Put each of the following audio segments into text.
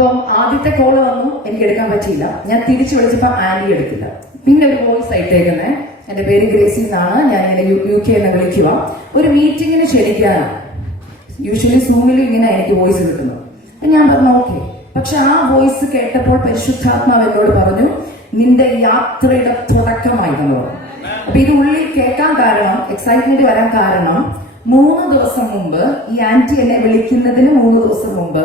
അപ്പം ആദ്യത്തെ കോള് വന്നു, എനിക്ക് എടുക്കാൻ പറ്റിയില്ല. ഞാൻ തിരിച്ചു വിളിച്ചപ്പോൾ ആന്റി എടുക്കില്ല. പിന്നെ ഒരു വോയിസ് അയച്ചേക്കുന്നത്, എന്റെ പേര് ഗ്രേസി എന്നാണ്, ഞാൻ ഇങ്ങനെ UK എന്ന് വിളിക്കുക. ഒരു മീറ്റിങ്ങിന് ക്ഷണിക്കാനാണ്. യൂഷ്വലി സൂമിൽ ഇങ്ങനെ എനിക്ക് വോയിസ് കിട്ടുന്നു. അപ്പൊ ഞാൻ പറഞ്ഞു ഓക്കെ. പക്ഷെ ആ വോയിസ് കേട്ടപ്പോൾ പരിശുദ്ധാത്മാവ് എന്നോട് പറഞ്ഞു, നിന്റെ യാത്രയുടെ തുടക്കമായിരുന്നു. അപ്പൊ ഇത് ഉള്ളിൽ കേൾക്കാൻ കാരണം, എക്സൈറ്റ്മെന്റ് വരാൻ കാരണം, 3 ദിവസം മുമ്പ് ഈ ആന്റി എന്നെ വിളിക്കുന്നതിന് 3 ദിവസം മുമ്പ്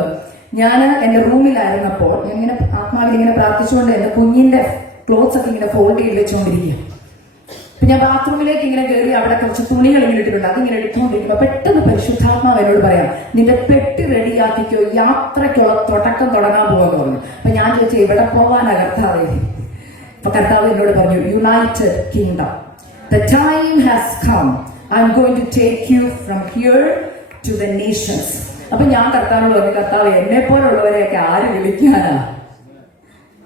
ഞാൻ എന്റെ റൂമിലായിരുന്നപ്പോൾ ഇങ്ങനെ ആത്മാവിൽ ഇങ്ങനെ പ്രാർത്ഥിച്ചുകൊണ്ട് എന്റെ കുഞ്ഞിന്റെ ക്ലോത്ത്സ് ഒക്കെ ഇങ്ങനെ ഫോൾഡ് ചെയ്ത് വെച്ചുകൊണ്ടിരിക്കുക. അപ്പൊ ഞാൻ ബാത്റൂമിലേക്ക് ഇങ്ങനെ കയറി അവിടെ കുറച്ച് തുണികൾ ഇങ്ങനെ ഇട്ടിട്ടുണ്ട്, അതിങ്ങനെ എടുത്തുകൊണ്ടിരിക്കുമ്പോ പെട്ടെന്ന് പരിശുദ്ധാത്മാവ് എന്നോട് പറയാം, നിന്റെ പെട്ടി റെഡിയാക്കിക്കോ, യാത്രയ്ക്കുള്ള തുടക്കം തുടങ്ങാൻ പോകാന്ന് പറഞ്ഞു. അപ്പൊ ഞാൻ ചോദിച്ചു ഇവിടെ പോവാനാ കർത്താവേ? അപ്പൊ കർത്താവ് എന്നോട് പറഞ്ഞു, United kingdom, the time has come, I'm going to take you from here to the nations. അപ്പൊ ഞാൻ കർത്താവിനോട് പറഞ്ഞു, കർത്താവ് എന്നെ പോലുള്ളവരെയൊക്കെ ആര് വിളിക്കാനാ?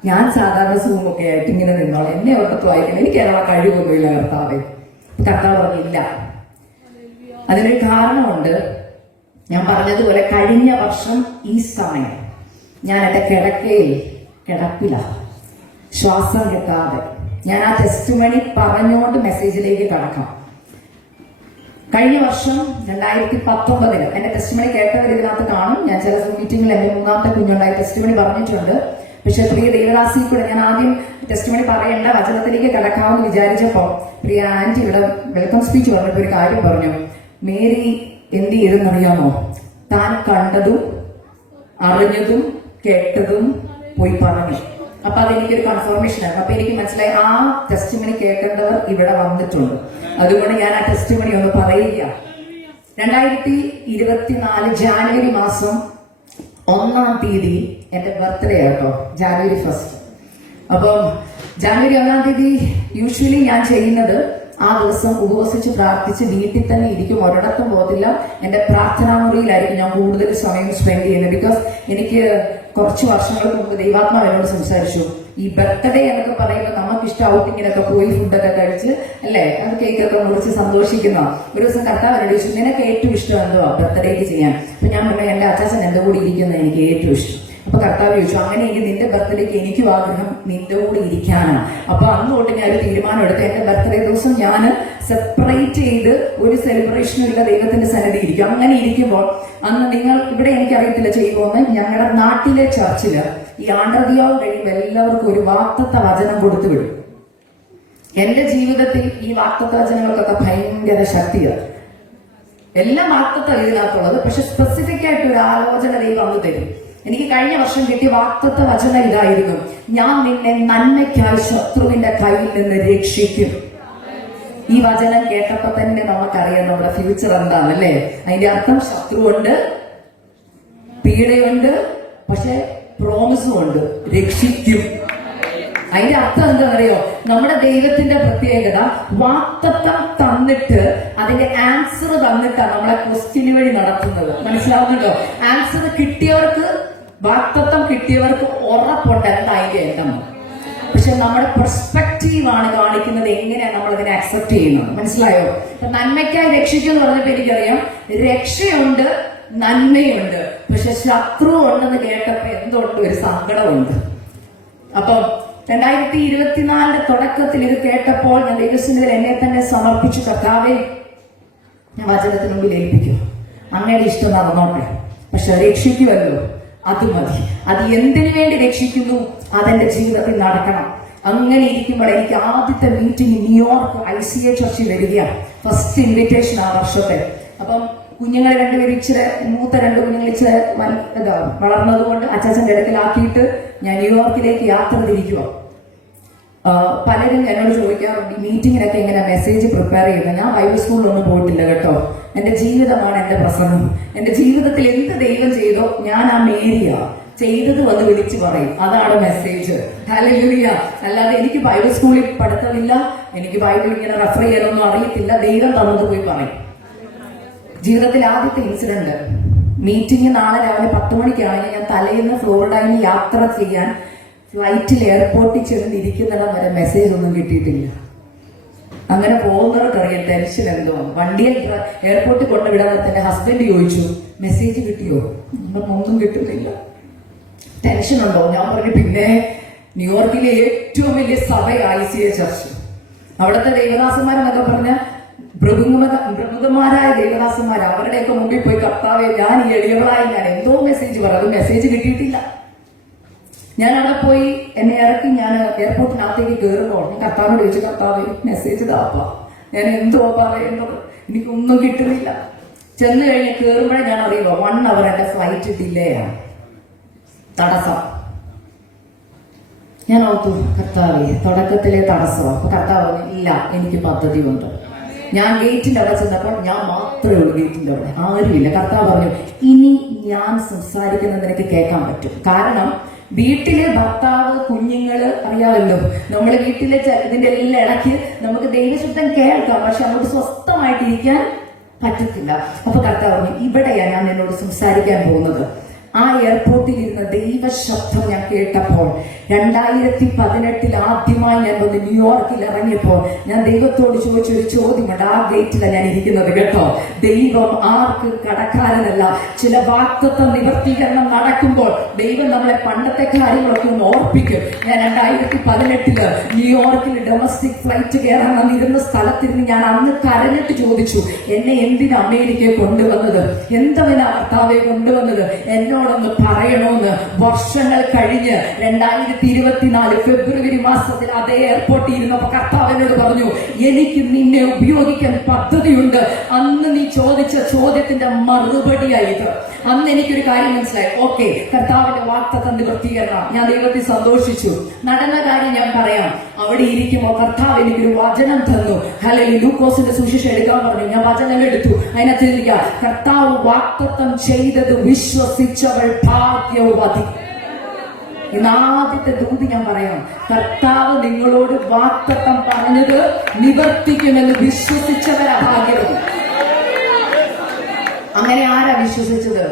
ഞാൻ സാധാരണ സൂമൊക്കെ ആയിട്ട് ഇങ്ങനെ നിന്നോളാം, എന്നെ ഒട്ടത്ത് വായിക്കണം, എനിക്ക് അതിനുള്ള കഴിവൊന്നുമില്ല കർത്താവെ. കർത്താവ് പറഞ്ഞില്ല. അതിനൊരു കാരണമുണ്ട്. ഞാൻ പറഞ്ഞതുപോലെ കഴിഞ്ഞ വർഷം ഈ സമയം ഞാൻ എന്റെ കിടപ്പിലാണ്, ശ്വാസം കിട്ടാതെ. ഞാൻ ആ ടെസ്റ്റിമണി പറഞ്ഞുകൊണ്ട് മെസ്സേജിലേക്ക് കടക്കാം. കഴിഞ്ഞ വർഷം 2019 എന്റെ ടെസ്റ്റിമണി കേട്ടവർ ഇതിനകത്ത് കാണും. ഞാൻ ചില മീറ്റിംഗിൽ എന്റെ 3ാമത്തെ കുഞ്ഞുണ്ടായി ടെസ്റ്റിമണി പറഞ്ഞിട്ടുണ്ട്. പക്ഷെ പ്രിയ ദേവദാസി കൂടെ ഞാൻ ആദ്യം ടെസ്റ്റിമണി പറയേണ്ട, വചനത്തിലേക്ക് കിടക്കാമെന്ന് വിചാരിച്ചപ്പോ പ്രിയ ആന്റി ഇവിടെ വെൽക്കം സ്പീച്ച് പറഞ്ഞപ്പോ ഒരു കാര്യം പറഞ്ഞു. മേരി എന്ത് ചെയ്തെന്നറിയാമോ? താൻ കണ്ടതും അറിഞ്ഞതും കേട്ടതും പോയി പറഞ്ഞു. അപ്പൊ അതെനിക്കൊരു കൺഫർമേഷൻ ആയിരുന്നു. അപ്പൊ എനിക്ക് മനസ്സിലായി ആ ടെസ്റ്റിമണി കേൾക്കേണ്ടവർ ഇവിടെ വന്നിട്ടുണ്ട്. അതുകൊണ്ട് ഞാൻ ആ ടെസ്റ്റിമണി ഒന്ന് പറയുക. 2024 ജാനുവരി മാസം 1-ാം തീയതി എന്റെ ബർത്ത്ഡേ ആട്ടോ, ജാനുവരി 1. അപ്പം ജാനുവരി 1-ാം തീയതി യൂഷ്വലി ഞാൻ ചെയ്യുന്നത് ആ ദിവസം ഉപവസിച്ച് പ്രാർത്ഥിച്ച് വീട്ടിൽ തന്നെ ഇരിക്കും, ഒരിടത്തും പോകത്തില്ല. എന്റെ പ്രാർത്ഥനാ മുറിയിലായിരിക്കും ഞാൻ കൂടുതൽ സമയം സ്പെൻഡ് ചെയ്യുന്നത്. ബിക്കോസ് എനിക്ക് കുറച്ച് വർഷങ്ങൾക്ക് മുമ്പ് ദൈവാത്മാവ് എന്നോട് സംസാരിച്ചു, ഈ ബർത്ത്ഡേ എന്നൊക്കെ പറയുമ്പോൾ നമുക്ക് ഇഷ്ടം ഔട്ടിങ്ങിനൊക്കെ പോയി ഫുഡൊക്കെ കഴിച്ച് അല്ലേ, അത് കേക്കൊക്കെ മുറിച്ച് സന്തോഷിക്കുന്ന. ഒരു ദിവസം കർത്താവ് എന്നോട് ചോദിച്ചു, നിനക്ക് ഏറ്റവും ഇഷ്ടം എന്തോ ബർത്ത്ഡേക്ക് ചെയ്യാൻ? അപ്പൊ ഞാൻ പറഞ്ഞു, എന്റെ അച്ചാച്ചൻ എന്റെ കൂടെ ഇരിക്കുന്നത് എനിക്ക് ഏറ്റവും ഇഷ്ടം. അപ്പൊ കർത്താവ് ചോദിച്ചു, അങ്ങനെയെങ്കിൽ നിന്റെ ബർത്ത്ഡേക്ക് എനിക്കും ആഗ്രഹം നിന്റെ കൂടെ ഇരിക്കാനാണ്. അപ്പൊ അന്ന് തൊട്ട് ഞാൻ ഒരു തീരുമാനം എടുത്ത് എന്റെ ബർത്ത്ഡേ ദിവസം ഞാൻ സെപ്പറേറ്റ് ചെയ്ത് ഒരു സെലിബ്രേഷനുള്ള ദൈവത്തിന്റെ സന്നിധി ഇരിക്കും. അങ്ങനെ ഇരിക്കുമ്പോൾ അന്ന് നിങ്ങൾ ഇവിടെ എനിക്കറിയത്തില്ല ചെയ്യുമ്പോൾ ഞങ്ങളുടെ നാട്ടിലെ ചർച്ചില് ഈ ആണ്ടർദിയാവ് കഴിയുമ്പോൾ എല്ലാവർക്കും ഒരു വാഗ്ദത്ത വചനം കൊടുത്തു വിടും. എന്റെ ജീവിതത്തിൽ ഈ വാഗ്ദത്ത വചനങ്ങൾക്കൊക്കെ ഭയങ്കര ശക്തിയാണ്. എല്ലാ വാഗ്ദത്ത ഇതിനകത്തുള്ളത്, പക്ഷെ സ്പെസിഫിക് ആയിട്ട് ഒരു ആലോചന ദൈവം അന്ന് തരും. എനിക്ക് കഴിഞ്ഞ വർഷം കിട്ടിയ വാഗ്ദത്ത വചനം ഇതായിരുന്നു, ഞാൻ നിന്നെ നന്മയ്ക്കായി ശത്രുവിന്റെ കയ്യിൽ നിന്ന് രക്ഷിക്കും. ഈ വചനം കേട്ടപ്പോ തന്നെ നമുക്കറിയാം നമ്മുടെ ഫ്യൂച്ചർ എന്താണല്ലേ. അതിന്റെ അർത്ഥം ശത്രുവുണ്ട്, പീഡയുണ്ട്, പക്ഷെ പ്രോമിസും ഉണ്ട്, രക്ഷിക്കും. അതിന്റെ അർത്ഥം എന്താണെന്നറിയോ? നമ്മുടെ ദൈവത്തിന്റെ പ്രത്യേകത വാഗ്ദത്തം തന്നിട്ട് അതിന്റെ ആൻസർ തന്നിട്ടാണ് നമ്മളെ ക്വസ്റ്റ്യന് വഴി നടത്തുന്നത്. മനസ്സിലാവുന്നുണ്ടോ? ആൻസർ കിട്ടിയവർക്ക്, വാഗ്ദത്തം കിട്ടിയവർക്ക് ഉറപ്പുണ്ട് എന്താ അതിന്റെ എണ്ണം. പക്ഷെ നമ്മുടെ പെർസ്പെക്റ്റീവാണ് കാണിക്കുന്നത് എങ്ങനെയാണ് നമ്മൾ അതിനെ അക്സെപ്റ്റ് ചെയ്യുന്നത്. മനസ്സിലായോ? നന്മയ്ക്കായി രക്ഷിക്കും എന്ന് പറഞ്ഞപ്പോ എനിക്കറിയാം രക്ഷയുണ്ട്, നന്മയുണ്ട്, പക്ഷെ ശത്രു ഉണ്ടെന്ന് കേട്ടപ്പോ എന്തുകൊണ്ട് ഒരു സങ്കടമുണ്ട്. അപ്പൊ 2024 തുടക്കത്തിൽ ഇത് കേട്ടപ്പോൾ ഞാൻ ദൈവസന്നിധിയിൽ എന്നെ തന്നെ സമർപ്പിച്ചു. കർത്താവേ, ഞാൻ വചനത്തിന് മുമ്പിൽ ഏൽപ്പിക്കും, അങ്ങയുടെ ഇഷ്ടം നടന്നോട്ടെ, പക്ഷെ രക്ഷിക്കുമല്ലോ, അത് മതി. അത് എന്തിനു വേണ്ടി രക്ഷിക്കുന്നു അതെന്റെ ജീവിതത്തിൽ നടക്കണം. അങ്ങനെ ഇരിക്കുമ്പോൾ എനിക്ക് ആദ്യത്തെ മീറ്റിംഗ് ന്യൂയോർക്ക് ICA ചർച്ചിൽ വരികയാണ്. ഫസ്റ്റ് ഇൻവിറ്റേഷൻ ആ വർഷത്തെ. അപ്പം കുഞ്ഞുങ്ങളെ രണ്ടുപേരും ഇച്ചിരി മൂത്ത 2 കുഞ്ഞുങ്ങൾ ഇച്ചിരി വളർന്നതുകൊണ്ട് അച്ചാച്ചന്റെ ഇടയ്ക്കിലാക്കിയിട്ട് ഞാൻ ന്യൂയോർക്കിലേക്ക് യാത്ര തിരിക്കുക. പലരും എന്നോട് ചോദിക്കാറുണ്ട്, ഈ മീറ്റിങ്ങിനൊക്കെ എങ്ങനെ മെസ്സേജ് പ്രിപ്പയർ ചെയ്യുന്നത്? ഞാൻ ബൈബിൾ സ്കൂളിലൊന്നും പോയിട്ടില്ല കേട്ടോ. എന്റെ ജീവിതമാണ് എന്റെ പ്രസംഗം. എന്റെ ജീവിതത്തിൽ എന്ത് ദൈവം ചെയ്തോ ഞാൻ ആ മേരിയ ചെയ്തത് വന്ന് വിളിച്ചു പറയും, അതാണ് മെസ്സേജ്. ഹല്ലേലൂയ. അല്ലാതെ എനിക്ക് ബൈബിൾ സ്കൂളിൽ പഠിത്തമില്ല, എനിക്ക് ബൈബിൾ ഇങ്ങനെ റെഫർ ചെയ്യാനൊന്നും അറിയത്തില്ല. ദൈവം തന്നത് പോയി പറയും. ജീവിതത്തിൽ ആദ്യത്തെ ഇൻസിഡന്റ്, മീറ്റിംഗ് നാളെ രാവിലെ 10 മണിക്കാണെങ്കിൽ ഞാൻ തലേന്ന് ഫ്ലോറിഡയിൽ യാത്ര ചെയ്യാൻ ഫ്ലൈറ്റിൽ എയർപോർട്ടിൽ ചെന്നിരിക്കുന്നിടം വരെ മെസ്സേജ് ഒന്നും കിട്ടിയിട്ടില്ല. അങ്ങനെ പോകുന്നവർക്കറിയാം ടെൻഷൻ എന്തോ. വണ്ടിയിൽ എയർപോർട്ടിൽ കൊണ്ടുവിടാൻ എന്റെ ഹസ്ബൻഡ് ചോദിച്ചു, മെസ്സേജ് കിട്ടിയോ? ഒന്നും കിട്ടുന്നില്ല. ടെൻഷൻ ഉണ്ടോ? ഞാൻ പറഞ്ഞു പിന്നെ ന്യൂയോർക്കിലെ ഏറ്റവും വലിയ സഭയായ ICA ചർച്ച്. അവിടുത്തെ ദൈവദാസന്മാരെന്നൊക്കെ പറഞ്ഞ പ്രമുഖന്മാരായ ദൈവദാസന്മാർ, അവരുടെയൊക്കെ മുമ്പിൽ പോയി കർത്താവെ ഞാൻ ഈ എളിയവളായി ഞാൻ എന്തോ മെസ്സേജ് പറയും, അത് മെസ്സേജ് കിട്ടിയിട്ടില്ല. ഞാൻ അവിടെ പോയി എന്നെ ഇറക്കി ഞാൻ എയർപോർട്ടിനകത്തേക്ക് കയറുമ്പോൾ കർത്താവിനോട് ചോദിച്ചു, കർത്താവ് മെസ്സേജ് താപ്പ, ഞാൻ എന്തോ പറയുന്നത്, എനിക്കൊന്നും കിട്ടുന്നില്ല. ചെന്ന് കഴിഞ്ഞ് കയറുമ്പോഴേ ഞാൻ അറിയുക 1 hour എന്റെ ഫ്ലൈറ്റ് ഡിലേ ആണ്, തടസ്സം. ഞാൻ ഓർത്തു കർത്താവെ തുടക്കത്തിലെ തടസ്സം. അപ്പൊ കർത്താവ് പറഞ്ഞു ഇല്ല, എനിക്ക് പദ്ധതി ഉണ്ട്. ഞാൻ ഗേറ്റിന്റെ അവിടെ ചെന്നപ്പോൾ ഞാൻ മാത്രമേ ഉള്ളൂ ഗേറ്റിന്റെ അവിടെ, ആരുമില്ല. കർത്താവ് പറഞ്ഞു ഇനി ഞാൻ സംസാരിക്കുന്നത് നിനക്ക് കേൾക്കാൻ പറ്റും. കാരണം വീട്ടിലെ ഭർത്താവ്, കുഞ്ഞുങ്ങള് അറിയാമല്ലോ, നമ്മള് വീട്ടിലെ ഇതിന്റെ എല്ലാം ഇടയ്ക്ക് നമുക്ക് ദൈവശബ്ദം കേൾക്കാം, പക്ഷെ നമുക്ക് സ്വസ്ഥമായിട്ടിരിക്കാൻ പറ്റത്തില്ല. അപ്പൊ കർത്താവ് പറഞ്ഞു ഇവിടെയാണ് ഞാൻ നിന്നോട് സംസാരിക്കാൻ പോകുന്നത്. ആ എയർപോർട്ടിൽ ഇരുന്ന ദൈവശബ്ദം ഞാൻ കേട്ടപ്പോൾ 2018 ആദ്യമായി ഞാൻ വന്ന് ന്യൂയോർക്കിൽ ഇറങ്ങിയപ്പോൾ ഞാൻ ദൈവത്തോട് ചോദിച്ചൊരു ചോദ്യമുണ്ട്. ആ ഗേറ്റിലാണ് ഞാൻ ഇരിക്കുന്നത് കേട്ടോ. ദൈവം ആർക്ക് കടക്കാരനല്ല. ചില വാഗ്ദത്ത നിവർത്തീകരണം നടക്കുമ്പോൾ ദൈവം നമ്മളെ പണ്ടത്തെ കാര്യങ്ങളൊക്കെ ഒന്ന് ഓർപ്പിക്കും. ഞാൻ 2018 ന്യൂയോർക്കിൽ ഡൊമസ്റ്റിക് ഫ്ലൈറ്റ് കയറാൻ വന്നിരുന്ന സ്ഥലത്തിരുന്ന് ഞാൻ അന്ന് കരഞ്ഞിട്ട് ചോദിച്ചു, എന്നെ എന്തിനാ അമേരിക്കയെ കൊണ്ടുവന്നത്, എന്തിനാ കർത്താവെ കൊണ്ടുവന്നത്, എന്നോടൊന്ന് പറയണോന്ന്. വർഷങ്ങൾ കഴിഞ്ഞ് 2024 ഫെബ്രുവരി മാസത്തിൽ അതേ എയർപോർട്ടിൽ ഇരുന്നപ്പോ കർത്താവിനോട് പറഞ്ഞു, എനിക്ക് നിന്നെ ഉപയോഗിക്കാൻ പദ്ധതിയുണ്ട്. അന്ന് നീ ചോദിച്ച ചോദ്യത്തിന്റെ മറുപടിയായത്. അന്ന് എനിക്കൊരു കാര്യം മനസ്സിലായി. ഓക്കെ, കർത്താവിന്റെ വാഗ്ദത്തം നിവർത്തീകരണം. ഞാൻ ദൈവത്തിൽ സന്തോഷിച്ചു. നടന്ന കാര്യം ഞാൻ പറയാം. അവിടെ ഇരിക്കുമ്പോൾ കർത്താവ് എനിക്കൊരു വചനം തന്നു. ഹല്ലേലൂയ. ലൂക്കോസിന്റെ സുവിശേഷം എടുക്കാൻ പറഞ്ഞു. ഞാൻ വചനം എടുത്തു. അതിനകത്ത് കർത്താവ് വാഗ്ദത്തം ചെയ്തത് വിശ്വസിച്ചവൾ ഭാഗ്യവതി. ഇന്നാദ്യത്തെ ദൂത് ഞാൻ പറയാം. കർത്താവ് നിങ്ങളോട് വാഗ്ദത്തം പറഞ്ഞത് നിവർത്തിക്കുമെന്ന് വിശ്വസിച്ചവരാ ഭാഗ്യവതി. അങ്ങനെ ആരാ വിശ്വസിച്ചത്?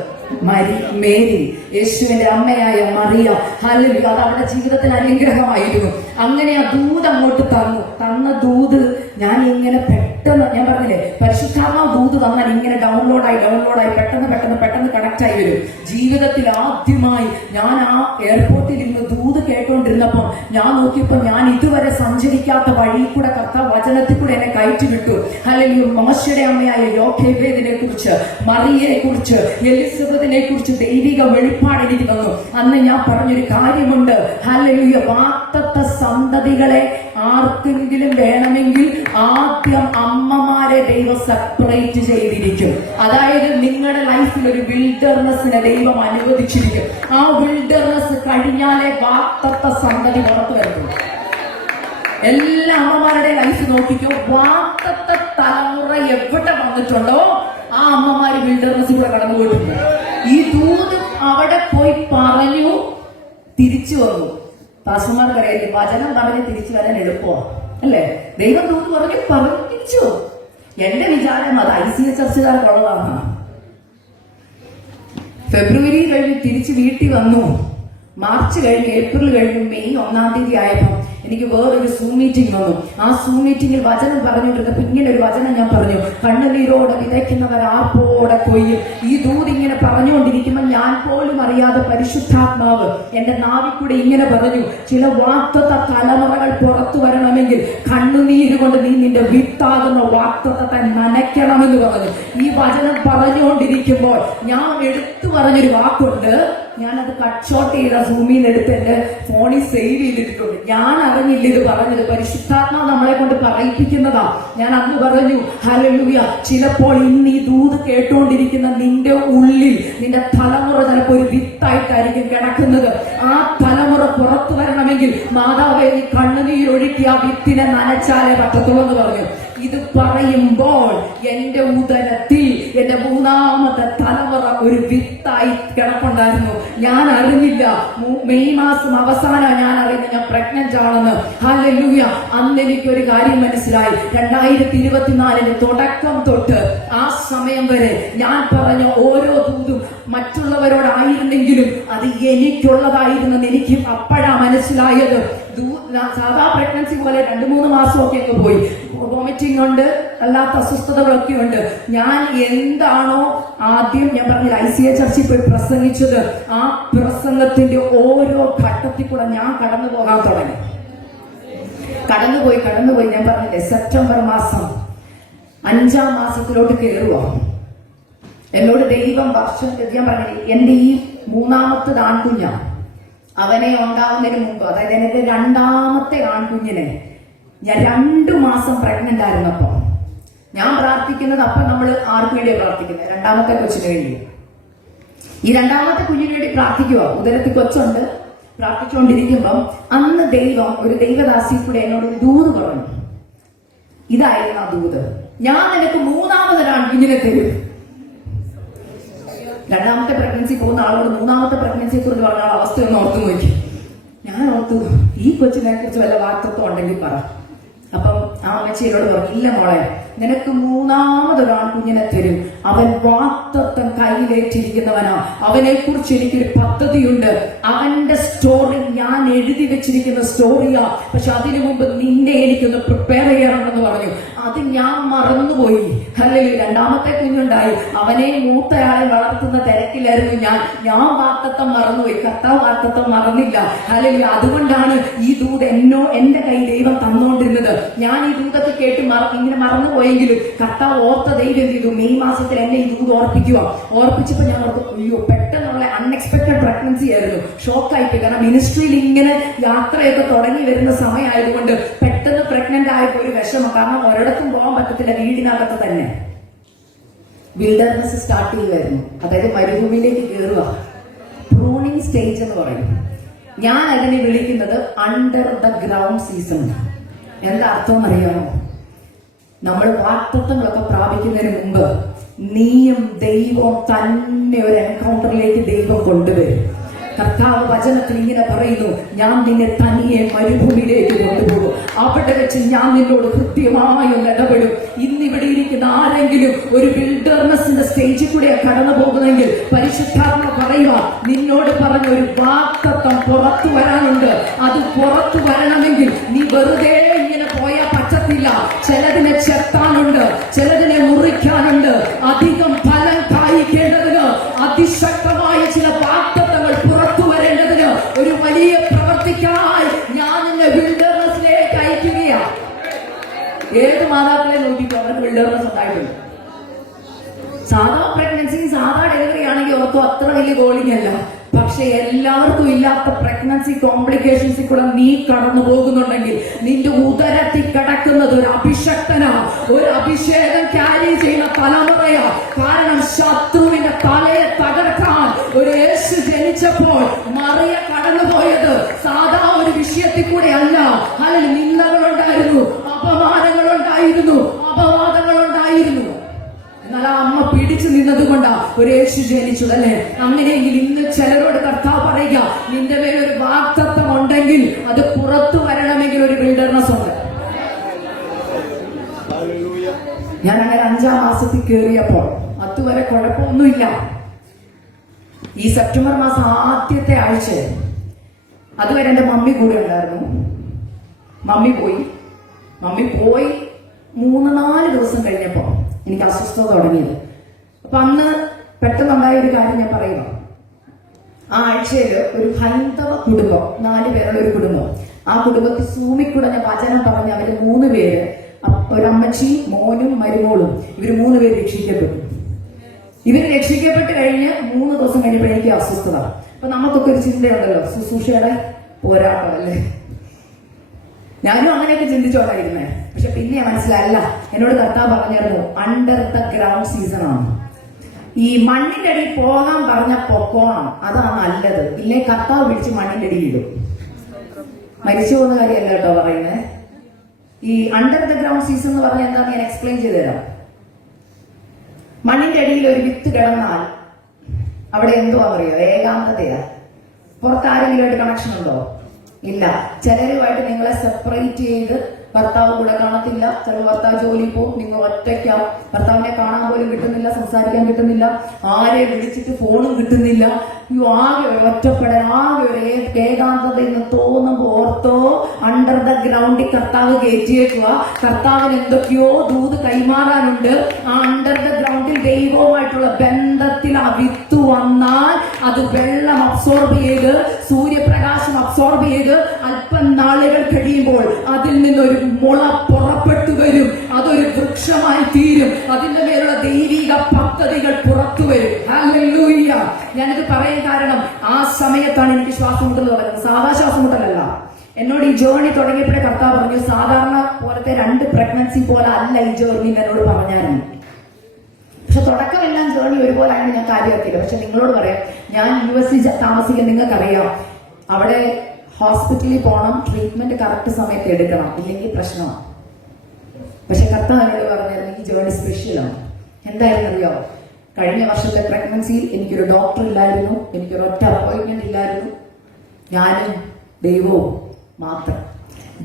മേരി, യേശുവിന്റെ അമ്മയായ മറിയ. ഹല്ലേലൂയ. അത് അവരുടെ ജീവിതത്തിൽ അനുഗ്രഹമായിരുന്നു. അങ്ങനെ ആ ദൂത് അങ്ങോട്ട് തന്ന ദൂത് ഞാൻ ഇങ്ങനെ പെട്ടെന്ന്, ഞാൻ പറഞ്ഞില്ലേ പരിശുദ്ധാത്മാവ് ദൂത് തന്നാൽ ഇങ്ങനെ ഡൗൺലോഡായി പെട്ടെന്ന് കണക്ട് ആയി വരും. ജീവിതത്തിൽ ആദ്യമായി ഞാൻ ആ എയർപോർട്ടിൽ ഇരുന്ന് ദൂത് കേട്ടോണ്ടിരുന്നപ്പോൾ ഞാൻ നോക്കിയപ്പോൾ ഞാൻ ഇതുവരെ സഞ്ചരിക്കാത്ത വഴി കൂടെ കർത്താവ് വചനത്തിൽ കൂടെ എന്നെ കയറ്റി വിട്ടു. ഹല്ലേലൂയ. മോശയുടെ അമ്മയായ യോഖേബേദിനെ കുറിച്ച്, മറിയയെ കുറിച്ച്, എലിസബത്തിനെ കുറിച്ച് ദൈവിക വെളിപ്പാട് എനിക്ക് തന്നു. അന്ന് ഞാൻ പറഞ്ഞൊരു കാര്യമുണ്ട്. ഹല്ലേലൂയ. വാഗ്ദത്ത സന്തതികളെ ആർക്കെങ്കിലും വേണമെങ്കിൽ ആദ്യം അമ്മമാരെ ദൈവം സെപ്പറേറ്റ് ചെയ്തിരിക്കും. അതായത് നിങ്ങളുടെ ലൈഫിൽ ഒരു വിൽഡർനെസ്സിനെ ദൈവം അനുവദിച്ചിരിക്കും. ആ വിൽഡർനെസ് കഴിഞ്ഞാലേ വാഗ്ദത്ത സന്തതി പുറത്തു വരുന്നു. എല്ലാ അമ്മമാരുടെ ലൈഫ് നോക്കിക്കോ. വാഗ്ദത്ത തലമുറ എവിടെ വന്നിട്ടുണ്ടോ ആ അമ്മമാര് വിൽഡർനെസ്സിലൂടെ കടന്നുപോയിട്ടുണ്ട്. ഈ ദൂതും അവിടെ പോയി പറഞ്ഞു, തിരിച്ചു വന്നു. പാസ്റ്റർമാർക്കറിയില്ലേ, വചനം പറഞ്ഞ് തിരിച്ചു വരാൻ എളുപ്പമാണ് അല്ലേ? ദൈവം ദൂത് പറഞ്ഞു തിരിച്ചു. എന്റെ വിചാരം അത് ICA ചർച്ചകാർക്കുള്ളതാണ്. ഫെബ്രുവരി കഴിഞ്ഞ് തിരിച്ച് വീട്ടിൽ വന്നു. മാർച്ച് കഴിഞ്ഞ് ഏപ്രിൽ കഴിഞ്ഞ് മെയ് 1-ാം തീയതി ആയപ്പോൾ എനിക്ക് വേറൊരു സൂം മീറ്റിംഗ് വന്നു. ആ സൂം മീറ്റിംഗിൽ വചനം പറഞ്ഞുകൊണ്ടിരുന്നപ്പോ ഇങ്ങനെ ഒരു വചനം ഞാൻ പറഞ്ഞു, കണ്ണുനീരോടെ വിതയ്ക്കുന്നവർ ആർപ്പോടെ കൊയ്യും. ഈ ദൂത് ഇങ്ങനെ പറഞ്ഞുകൊണ്ടിരിക്കുമ്പോൾ ഞാൻ പോലും അറിയാതെ പരിശുദ്ധാത്മാവ് എന്റെ നാവിൽ ഇങ്ങനെ പറഞ്ഞു, ചില വാഗ്ദത്ത തലമുറകൾ പുറത്തു വരണമെങ്കിൽ കണ്ണുനീര് കൊണ്ട് നീ നിന്റെ വിത്താകുന്ന വാഗ്ദത്തത്തെ നനയ്ക്കണമെന്ന് പറഞ്ഞു. ഈ വചനം പറഞ്ഞുകൊണ്ടിരിക്കുമ്പോൾ ഞാൻ എടുത്തു പറഞ്ഞൊരു വാക്കുണ്ട്. ഞാനത് കട്ട് ഷോട്ട് ചെയ്ത സൂമിൽ എടുത്ത് എന്റെ ഫോണിൽ സേവ് ചെയ്തിട്ടുണ്ട്. ഞാൻ അറിഞ്ഞില്ല ഇത് പറഞ്ഞത്. പരിശുദ്ധാത്മാവ് നമ്മളെ കൊണ്ട് പറയിപ്പിക്കുന്നതാ. ഞാൻ അന്ന് പറഞ്ഞു, ഹല്ലേലൂയ, ചിലപ്പോൾ ഇന്ന് ഈ ദൂത് കേട്ടുകൊണ്ടിരിക്കുന്ന നിന്റെ ഉള്ളിൽ നിന്റെ തലമുറ ചിലപ്പോൾ ഒരു വിത്തായിട്ടായിരിക്കും കിടക്കുന്നത്. ആ തലമുറ പുറത്തു വരണമെങ്കിൽ മാതാവേ നീ കണ്ണുനീരൊഴുക്കി ആ വിത്തിനെ നനച്ചാലേ പറ്റത്തുള്ളൂ എന്ന് പറഞ്ഞു. ഇത് പറയുമ്പോൾ എന്റെ ഉദരത്തിൽ എന്റെ 3ാമത്തെ തലമുറ ഒരു വിത്തായി കിടപ്പുണ്ടായിരുന്നു. ഞാൻ അറിഞ്ഞില്ല. മെയ് മാസം അവസാനം ഞാൻ അറിയുന്നത് ഞാൻ പ്രഗ്നന്റ് ആണെന്ന്. ഹല്ലേലൂയ. അന്ന് എനിക്കൊരു കാര്യം മനസ്സിലായി. 2024 തുടക്കം തൊട്ട് ആ സമയം വരെ ഞാൻ പറഞ്ഞ ഓരോ ദൂതും മറ്റുള്ളവരോടായിരുന്നെങ്കിലും അത് എനിക്കുള്ളതായിരുന്നെന്ന് എനിക്ക് അപ്പോഴാ മനസ്സിലായത്. സാധാ പ്രഗ്നൻസി പോലെ 2-3 മാസമൊക്കെ അങ്ങ് പോയി. വോമിറ്റിംഗ് ഉണ്ട്, അല്ലാത്ത അസ്വസ്ഥതകളൊക്കെ ഉണ്ട്. ഞാൻ എന്താണോ ആദ്യം ഞാൻ പറഞ്ഞ ICA ചർച്ചിൽ പോയി പ്രസംഗിച്ചത്, ആ പ്രസംഗത്തിന്റെ ഓരോ ഘട്ടത്തിൽ കൂടെ ഞാൻ കടന്നു പോകാൻ തുടങ്ങി. കടന്നുപോയി ഞാൻ പറഞ്ഞില്ലേ, സെപ്റ്റംബർ മാസം 5-ാം മാസത്തിലോട്ട് കയറുക. എന്നോട് ദൈവം വർഷം ഞാൻ പറഞ്ഞില്ലേ, എന്റെ ഈ 3ാമത്തെ ആൺകുഞ്ഞ, അവനെ ഉണ്ടാവുന്നതിന് മുമ്പ്, അതായത് എന്റെ 2ാമത്തെ ആൺകുഞ്ഞിനെ ഞാൻ 2 മാസം പ്രഗ്നന്റ് ആയിരുന്നപ്പോ ഞാൻ പ്രാർത്ഥിക്കുന്നത്, അപ്പൊ നമ്മൾ ആർക്ക് വേണ്ടിയാണ് പ്രാർത്ഥിക്കുന്നത്? 2ാമത്തെ കൊച്ചിന് വേണ്ടി. ഈ 2ാമത്തെ കുഞ്ഞിന് വേണ്ടി പ്രാർത്ഥിക്കുക. ഉദരത്തിൽ കൊച്ചുണ്ട്. പ്രാർത്ഥിച്ചുകൊണ്ടിരിക്കുമ്പം അന്ന് ദൈവം ഒരു ദൈവദാസി കൂടെ എന്നോട് ഒരു ദൂത് പറഞ്ഞു. ഇതായിരുന്നു ആ ദൂത്: ഞാൻ നിനക്ക് 3ാമതൊരു ആൺകുഞ്ഞിനെ തരും. 2ാമത്തെ പ്രഗ്നൻസി പോകുന്ന ആളോട് 3ാമത്തെ പ്രഗ്നൻസിയെ കുറിച്ച് പറഞ്ഞ അവസ്ഥയൊന്ന് ഓർത്തു നോക്കി. ഞാൻ ഓർത്തു, ഈ കൊച്ചിനെ കുറിച്ച് വല്ല വാർത്തത്വം ഉണ്ടെങ്കിൽ പറ. അപ്പം ആ അമ്മച്ചി എന്നോട് പറഞ്ഞു, ഇല്ല മോളെ, നിനക്ക് 3ാമതൊരു ആൺകുഞ്ഞിനെ തരും. അവൻ വാക്തത്വം കയ്യിലേറ്റിരിക്കുന്നവനാ. അവനെ കുറിച്ച് എനിക്കൊരു പദ്ധതിയുണ്ട്. അവന്റെ സ്റ്റോറി ഞാൻ എഴുതി വെച്ചിരിക്കുന്ന സ്റ്റോറിയാ. പക്ഷെ അതിനു മുമ്പ് നിന്നെ എനിക്കൊന്ന് പ്രിപ്പയർ ചെയ്യണമെന്ന് പറഞ്ഞു. അത് ഞാൻ മറന്നുപോയി. അല്ലെങ്കിൽ 2ാമത്തെ കുഞ്ഞുണ്ടായി. അവനെ മൂത്തയാളെ വളർത്തുന്ന തിരക്കിലായിരുന്നു ഞാൻ വാക്തത്വം മറന്നുപോയി. കർത്താവ് വാക്തത്വം മറന്നില്ല. അല്ലെങ്കിൽ അതുകൊണ്ടാണ് ഈ ദൂത് എന്റെ കൈ ദൈവം തന്നുകൊണ്ടിരുന്നത്. ഞാൻ ഈ ദൂതൊക്കെ കേട്ട് ഇങ്ങനെ മറന്നുപോയെങ്കിലും കർത്താവ് ഓർത്ത ദൈവം എന്ത് ചെയ്തു? മെയ് മാസത്തിൽ എന്നെ ഈ ദൂത് ഓർപ്പിച്ചപ്പോ ഞാൻ ഓർത്തു, അയ്യോ, പെട്ടെന്നുള്ള അൺഎക്സ്പെക്ടഡ് പ്രഗ്നൻസി ആയിരുന്നു. ഷോക്കായിപ്പോയി. കാരണം മിനിസ്ട്രിയിൽ ഇങ്ങനെ യാത്രയൊക്കെ തുടങ്ങി വരുന്ന സമയമായതുകൊണ്ട് പെട്ടെന്ന് പ്രഗ്നന്റ് ആയപ്പോ ഒരു വിഷമം. കാരണം ഒരിടത്തും പോകാൻ പറ്റത്തില്ല, വീടിനകത്ത് തന്നെ. വിൽഡർനെസ് സ്റ്റാർട്ട് ചെയ്യുമായിരുന്നു. അതായത് മരുഭൂമിയിലേക്ക് കയറുക. പ്രൂണിംഗ് സ്റ്റേജ് എന്ന് പറയും. ഞാൻ അതിനെ വിളിക്കുന്നത് അണ്ടർ ദ ഗ്രൗണ്ട് സീസൺ. എന്താ അർത്ഥം അറിയാമോ? നമ്മൾ വാക്തത്വങ്ങളൊക്കെ പ്രാപിക്കുന്നതിന് മുമ്പ് നീയും ദൈവം തന്നെ ഒരു എൻകൗണ്ടറിലേക്ക് ദൈവം കൊണ്ടുവരും. കർത്താവ് വചനത്തിൽ ഇങ്ങനെ പറയുന്നു, ഞാൻ നിന്നെ തനിയെ മരുഭൂമിയിലേക്ക് കൊണ്ടുപോകും. അവിടെ വെച്ച് ഞാൻ നിന്നോട് കൃത്യമായി ഒന്ന് ഇടപെടും. ഇന്നിവിടെ ഇരിക്കുന്ന ആരെങ്കിലും ഒരു വിൽഡർനെസിന്റെ സ്റ്റേജിൽ കൂടെ കടന്നു പോകുന്നെങ്കിൽ പരിശുദ്ധാത്മ പറയുക, നിന്നോട് പറഞ്ഞ ഒരു വാക്തത്വം പുറത്തു വരാനുണ്ട്. അത് പുറത്തു വരണമെങ്കിൽ നീ വെറുതെ ഇങ്ങനെ പോയാൽ പറ്റത്തില്ല. ചിലതിനെ ചെത്താനുണ്ട്, ചിലതിനെ മുറിക്കാനുണ്ട്. അധികം ഫലം കായ്ക്കേണ്ടതിന് അതിശക്തമായ ചില വാക്തത്വങ്ങൾ പുറത്തു വരേണ്ടതിന് ഒരു വലിയ പ്രവർത്തിക്കായി ഞാൻ നിന്നെ വിൽഡർനെസ്സിലേക്ക് അയക്കുകയാണ്. ഏത് മാതാക്കളെ നോക്കിയിട്ട് അവർക്ക് വിൽഡർനെസ് ഉണ്ടായിട്ടുണ്ട്. സാധാ പ്രഗ്നൻസി, സാധാ ഡെലിവറി ആണെങ്കിൽ ഓർത്തോ അത്ര വലിയ ഗോളിംഗ് അല്ല. പക്ഷെ എല്ലാവർക്കും ഇല്ലാത്ത പ്രഗ്നൻസി കോംപ്ലിക്കേഷൻസിൽ കൂടെ നീ കടന്നു പോകുന്നുണ്ടെങ്കിൽ നിന്റെ ഉദരത്തിൽ കിടക്കുന്നത് ഒരു അഭിഷക്തനാ, ഒരു അഭിഷേകം ക്യാരി ചെയ്യുന്ന തലമുറയാ. കാരണം ശത്രുവിന്റെ തലയെ തകർക്കാൻ ഒരു യേശു ജനിച്ചപ്പോൾ മറിയ കടന്നുപോയത് സാധാ ഒരു വിഷയത്തിൽ കൂടെ അല്ല. അതിൽ നിന്ദകളുണ്ടായിരുന്നു, അപവാദങ്ങളുണ്ടായിരുന്നു. എന്നാൽ ആ അമ്മ പിടിച്ചു നിന്നത് കൊണ്ടാ ഒരു യേശു ജനിച്ചത്, അല്ലെ? അങ്ങനെയെങ്കിൽ ഇന്ന് ചിലരോട് കർത്താവ് പറയുക, നിന്റെ മേലൊരു വാക്തത്വം ഉണ്ടെങ്കിൽ അത് പുറത്തു വരണമെങ്കിൽ ഒരു വിൽഡർനെസ് ഉണ്ട്. ഞാൻ അങ്ങനെ 5-ാം മാസത്തിൽ കയറിയപ്പോൾ അതുവരെ കുഴപ്പമൊന്നുമില്ല. ഈ സെപ്റ്റംബർ മാസം ആദ്യത്തെ ആഴ്ച അതുവരെ എന്റെ മമ്മി കൂടെ ഉണ്ടായിരുന്നു. മമ്മി പോയി 3-4 ദിവസം കഴിഞ്ഞപ്പോ എനിക്ക് അസ്വസ്ഥത തുടങ്ങിയത്. അപ്പൊ അന്ന് പെട്ടെന്നുണ്ടായ ഒരു കാര്യം ഞാൻ പറയുക. ആ ആഴ്ചയില് ഒരു ഹൈന്ദവ കുടുംബം, 4 പേരുള്ള ഒരു കുടുംബം. ആ കുടുംബത്തിൽ സൂമിക്കൂടെ ഞാൻ വചനം പറഞ്ഞ് അവര് 3 പേര്, ഒരമ്മച്ചി, മോനും മരുമോളും, ഇവര് 3 പേര് രക്ഷിക്കപ്പെട്ടു. ഇവര് രക്ഷിക്കപ്പെട്ട് കഴിഞ്ഞ് 3 ദിവസം കഴിഞ്ഞപ്പോൾ എനിക്ക് അസ്വസ്ഥത. അപ്പൊ നമുക്കൊക്കെ ഒരു ചിന്തയുണ്ടല്ലോ, ശുശ്രൂഷയുടെ പോരാട്ടം, അല്ലേ? ഞാനും അങ്ങനെയൊക്കെ ചിന്തിച്ചോണ്ടായിരുന്നേ. പക്ഷെ പിന്നെ മനസ്സിലായല്ല, എന്നോട് കർത്താവ് പറഞ്ഞിരുന്നു, അണ്ടർ ദ ഗ്രൗണ്ട് സീസൺ ആണ്. ഈ മണ്ണിന്റെ അടിയിൽ പോകാൻ പറഞ്ഞ പൊക്കോണം, അതാണ് നല്ലത്. ഇല്ലേ കർത്താവ് പിടിച്ച് മണ്ണിന്റെ അടിയിൽ ഇടും. മരിച്ചു പോകുന്ന കാര്യമല്ല കേട്ടോ പറയുന്നത്. ഈ അണ്ടർ ദ ഗ്രൗണ്ട് സീസൺ എന്ന് പറഞ്ഞാൽ എന്താ, ഞാൻ എക്സ്പ്ലെയിൻ ചെയ്തു തരാം. മണ്ണിന്റെ അടിയിൽ ഒരു വിത്ത് കിടന്നാൽ അവിടെ എന്തോ അറിയോ, ഏകാന്തതയാ. പുറത്താരെങ്കിലുമായിട്ട് കണക്ഷൻ ഉണ്ടോ? ഇല്ല. ചിലരുമായിട്ട് നിങ്ങളെ സെപ്പറേറ്റ് ചെയ്ത് ഭർത്താവ് കൂടെ കാണത്തില്ല. ചില ഭർത്താവ് ജോലി പോകും, നിങ്ങൾ ഒറ്റയ്ക്കാവും. ഭർത്താവിനെ കാണാൻ പോലും കിട്ടുന്നില്ല, സംസാരിക്കാൻ കിട്ടുന്നില്ല, ആരെ വിളിച്ചിട്ട് ഫോണും കിട്ടുന്നില്ല. ആകെ ഒരു ഒറ്റപ്പെടൽ, ആകെ ഒരു ഏകാന്തത എന്ന് തോന്നുമ്പോ ഓർത്തോ, അണ്ടർ ദ ഗ്രൗണ്ടിൽ കർത്താവ് കയറ്റിയേക്കുക. കർത്താവിന് എന്തൊക്കെയോ ദൂത് കൈമാറാനുണ്ട്. ആ അണ്ടർ ദ ഗ്രൗണ്ടിൽ ദൈവവുമായിട്ടുള്ള ബന്ധത്തിൽ ആ വിത്ത് വന്നാൽ അത് വെള്ളം അബ്സോർബ് ചെയ്ത്, സൂര്യപ്രകാശം അബ്സോർബ് ചെയ്ത് അല്പം നാളുകൾ കഴിയുമ്പോൾ അതിൽ നിന്നൊരു മുള പുറപ്പെട്ടു വരും. അതൊരു വൃക്ഷമായി തീരും. അതിന്റെ മേലുള്ള ദൈവിക പദ്ധതികൾ പുറത്തു വരും. ഹല്ലേലൂയ. ഞാനിത് പറയാൻ കാരണം ആ സമയത്താണ് എനിക്ക് ശ്വാസം മുട്ടൽ തുടങ്ങുന്നത്. സാധാ ശ്വാസം മുട്ടലല്ല. എന്നോട് ഈ ജേർണി തുടങ്ങിയപ്പോഴേ കർത്താവ് പറഞ്ഞു, സാധാരണ പോലത്തെ 2 പ്രഗ്നൻസി പോലെ അല്ല ഈ ജേർണി എന്നോട് പറഞ്ഞായിരുന്നു. പക്ഷെ തുടക്കമെല്ലാം ജേർണി ഒരുപോലെ ആയിരുന്നു, ഞാൻ കാര്യമാക്കിയില്ല. പക്ഷെ നിങ്ങളോട് പറയാം, ഞാൻ US താമസിക്കാൻ നിങ്ങൾക്കറിയാം, അവിടെ ഹോസ്പിറ്റലിൽ പോകണം, ട്രീറ്റ്മെന്റ് കറക്റ്റ് സമയത്ത് എടുക്കണം, ഇല്ലെങ്കിൽ പ്രശ്നമാണ്. പക്ഷെ കർത്താവ് എന്നോട് പറഞ്ഞായിരുന്നു ഈ ജേർണി സ്പെഷ്യലാണ്. എന്തായിരുന്നു അറിയോ? കഴിഞ്ഞ വർഷത്തെ പ്രഗ്നൻസിയിൽ എനിക്കൊരു ഡോക്ടർ ഇല്ലായിരുന്നു, എനിക്കൊരു ഒറ്റ അപ്പോയിന്റ്മെന്റ് ഇല്ലായിരുന്നു, ഞാനും ദൈവവും മാത്രം.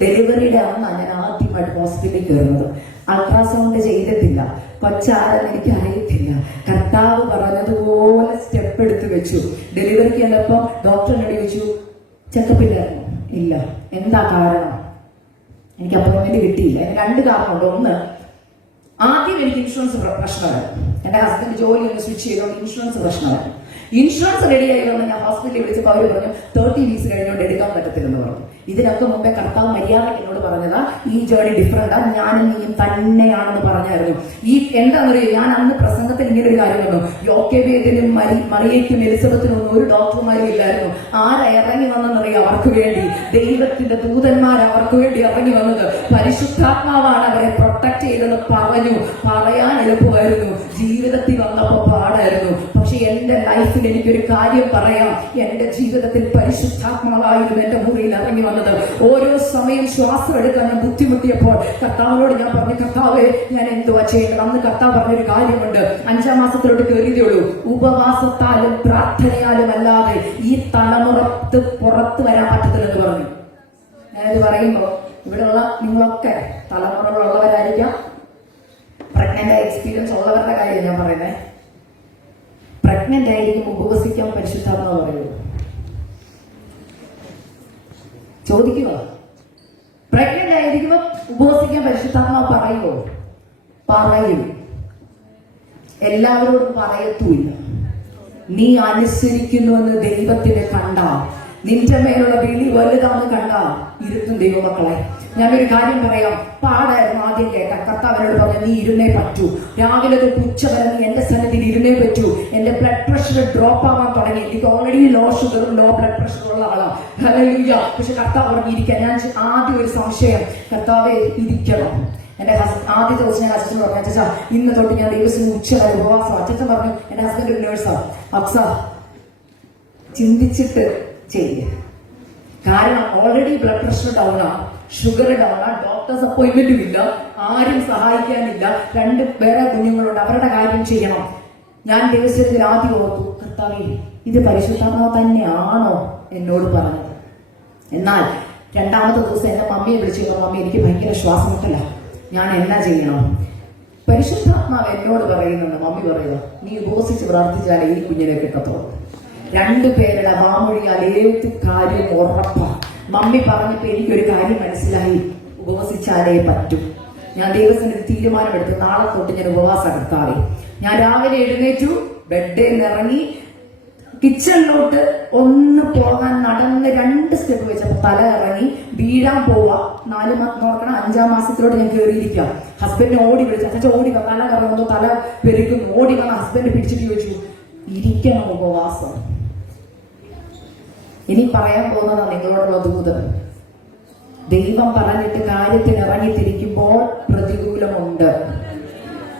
ഡെലിവറിയുടെ അന്നാണ് ഞാൻ ആദ്യമായിട്ട് ഹോസ്പിറ്റലിൽ കയറുന്നത്. അൾട്രാസൗണ്ട് ചെയ്തിട്ടില്ല, കൊച്ചാരെന്ന് എനിക്ക് അറിയത്തില്ല. കർത്താവ് പറഞ്ഞതുപോലെ സ്റ്റെപ്പ് എടുത്ത് വെച്ചു. ഡെലിവറിക്ക് ചെന്നപ്പോ ഡോക്ടർ എന്നോട് ചോദിച്ചു, ചെക്കപ്പ് ഇല്ലായിരുന്നു? ഇല്ല. എന്താ കാരണം? എനിക്ക് അപ്പോയിന്റ്മെന്റ് കിട്ടിയില്ല. അതിന് 2 കാരണമുണ്ട്. ഒന്ന്, ആദ്യം എനിക്ക് ഇൻഷുറൻസ് പ്രശ്നമായിരുന്നു. എന്റെ ഹസ്ബൻഡ് ജോലി ഒന്ന് സ്വിച്ച് ചെയ്തോണ്ട് ഇൻഷുറൻസ് പ്രശ്നമായിരുന്നു. ഇൻഷുറൻസ് റെഡി ആയതുകൊണ്ട് ഞാൻ ഹോസ്പിറ്റലിൽ വിളിച്ചപ്പോൾ അവർ പറഞ്ഞു 30 വീക്സ് കഴിഞ്ഞുകൊണ്ട് എടുക്കാൻ പറ്റത്തില്ലെന്ന് പറഞ്ഞു. ഇതിനൊക്കെ മുമ്പേ കർത്താവ് മര്യാദയ്ക്ക് എന്നോട് പറഞ്ഞതാ, ഈ ജേർണി ഡിഫറെന്റാ, ഞാനും നീയും തന്നെയാണെന്ന് പറഞ്ഞായിരുന്നു. ഈ എന്താണെന്ന് പറയുക, ഞാൻ അന്ന് പ്രസംഗത്തിൽ ഇങ്ങനെ ഒരു കാര്യം പറഞ്ഞു, യോക്കേബേദിനും മറിയയ്ക്കും എലിസബത്തിനും ഒന്നും ഒരു ഡോക്ടർമാരും ഇല്ലായിരുന്നു. ആരാ ഇറങ്ങി വന്നെന്നറിയാം അവർക്ക് വേണ്ടി? ദൈവത്തിന്റെ ദൂതന്മാർ അവർക്ക് വേണ്ടി ഇറങ്ങി വന്നത്. പരിശുദ്ധാത്മാവാണ് അവരെ പ്രൊട്ടക്ട് ചെയ്തെന്ന് പറഞ്ഞു. പറയാൻ എളുപ്പമായിരുന്നു, ജീവിതത്തിൽ വന്നപ്പോ പാടായിരുന്നു. പക്ഷെ എന്റെ ലൈഫിൽ എനിക്കൊരു കാര്യം പറയാം, എന്റെ ജീവിതത്തിൽ പരിശുദ്ധാത്മാവായിരുന്നു എന്റെ മുറിയിൽ ഇറങ്ങി വന്നത്. ഓരോ സമയം ശ്വാസം എടുക്കാൻ ഞാൻ ബുദ്ധിമുട്ടിയപ്പോൾ കർത്താവിനോട് ഞാൻ പറഞ്ഞു, കർത്താവേ ഞാൻ എന്തുവാ ചെയ്യേണ്ടത്? അന്ന് കർത്താവ് പറഞ്ഞൊരു കാര്യമുണ്ട്, 5ാം മാസത്തിലോട്ട് കയറിയതേ ഉള്ളൂ, ഉപവാസത്താലും പ്രാർത്ഥനയാലും അല്ലാതെ ഈ തലമുറത്ത് പുറത്ത് വരാൻ പറ്റത്തില്ലെന്ന് പറഞ്ഞു. ഞാനിത് പറയുമ്പോ ഇവിടെയുള്ള നിങ്ങളൊക്കെ തലമുറകളുള്ളവരായിരിക്കാം, പ്രഗ്നന്റ് എക്സ്പീരിയൻസ് ഉള്ളവരുടെ കാര്യം ഞാൻ പറയുന്നത്. പ്രഗ്നന്റ് ആയിരിക്കും ഉപവസിക്കാൻ പരിശുദ്ധാത്മാവ് പറയുള്ളൂ. ചോദിക്കുക, പ്രഗ്നന്റ് ആയിരിക്കുമ്പോ ഉപവസിക്കാൻ പരിശുദ്ധാത്മാവ് പറയുമോ? പറയും. എല്ലാവരോടും പറയത്തുമില്ല. നീ അനുസരിക്കുന്നുവെന്ന് ദൈവത്തിന് കണ്ടാൽ, നിന്റെ മേലുള്ള വിളി വലുതാന്ന് കണ്ടാൽ ഇരുത്തും ദൈവമക്കളെ. ഞാനൊരു കാര്യം പറയാം, പാടായിരുന്നു ആദ്യം കേട്ടാ. കർത്താവിനോട് പറഞ്ഞു, നീ ഇരുന്നേ പറ്റൂ. രാവിലെ തൊട്ട് ഉച്ച വരെ നീ എന്റെ സന്നിധിയിൽ ഇരുന്നേ പറ്റൂ. എന്റെ ബ്ലഡ് പ്രഷർ ഡ്രോപ്പ് ആവാൻ തുടങ്ങി. എനിക്ക് ഓൾറെഡി ലോ ഷുഗറും ലോ ബ്ലഡ് പ്രഷർ ഉള്ള ആളാണ്. ഹല്ലേലൂയ. പക്ഷെ കർത്താവ് പറഞ്ഞിരിക്കാൻ ഞാൻ ആദ്യം ഒരു സംശയം, കർത്താവെ ഇരിക്കണം. എന്റെ ആദ്യ ദിവസം ഞാൻ അച്ഛൻ പറഞ്ഞു, അച്ഛാ ഇന്ന് തൊട്ട് ഞാൻ ദിവസം ഉച്ച വരെ ഉപവാസം. അച്ഛൻ പറഞ്ഞു, എന്റെ ഹസ്ബൻഡ് ഒരു നേഴ്സാണ്, അക്സ ചിന്തിച്ചിട്ട് ചെയ്യേ. കാരണം ഓൾറെഡി ബ്ലഡ് പ്രഷർ ഡൗൺ ആണ്, ഷുഗർ ഡൗൺ ആണ്, ഡോക്ടേഴ്സ് അപ്പോയിന്റ്മെന്റും ഇല്ല, ആരും സഹായിക്കാനില്ല, 2 വേറെ കുഞ്ഞുങ്ങളുണ്ട്, അവരുടെ കാര്യം ചെയ്യണം. ഞാൻ ദിവസത്തിൽ ആദ്യം ഓർത്തു, കർത്താവേ ഇത് പരിശുദ്ധാത്മാവ് തന്നെയാണോ എന്നോട് പറഞ്ഞത്? എന്നാൽ 2ാമത്തെ ദിവസം എന്റെ മമ്മിയെ വിളിച്ചു, മമ്മി എനിക്ക് ഭയങ്കര ശ്വാസം മുട്ടല, ഞാൻ എന്നാ ചെയ്യണം? പരിശുദ്ധാത്മാവ് എന്നോട് പറയുന്നുണ്ട്, മമ്മി പറയുക, നീ ഉപവസിച്ച് പ്രാർത്ഥിച്ചാലേ ഈ കുഞ്ഞിനെ കിട്ടത്തുള്ളൂ. 2 പേരുടെ വാമൊഴിയാൽ ഏത് കാര്യം ഉറപ്പാണ്. മമ്മി പറഞ്ഞപ്പോ എനിക്കൊരു കാര്യം മനസ്സിലായി, ഉപവസിച്ചാലേ പറ്റും. ഞാൻ ദൈവത്തിന് ഒരു തീരുമാനമെടുത്തു, നാളെ തൊട്ട് ഞാൻ ഉപവാസം എടുക്കാതെ. ഞാൻ രാവിലെ എഴുന്നേറ്റു, ബെഡിൽ ഇറങ്ങി കിച്ചണിലോട്ട് ഒന്ന് പോകാൻ നടന്ന് 2 സ്റ്റെപ്പ് വെച്ചപ്പോ തല ഇറങ്ങി വീഴാൻ പോവാ. 4 നോക്കണം, 5ാം മാസത്തിലോട്ട് ഞാൻ കയറിയിരിക്കാം. ഹസ്ബൻഡിനെ ഓടി വിളിച്ചു, അച്ഛൻ ഓടി വന്ന തല കറങ്ങുന്നു, തല പെരുക്കുന്നു. ഓടി വന്ന ഹസ്ബൻഡ് പിടിച്ചിട്ട് ചോദിച്ചു, ഇരിക്കണം ഉപവാസം. ഇനി പറയാൻ പോകുന്നതാണ് നിങ്ങളോടുള്ള ദൂത്. ദൈവം പറഞ്ഞിട്ട് കാര്യത്തിന് ഇറങ്ങിത്തിരിക്കുമ്പോൾ പ്രതികൂലമുണ്ട്.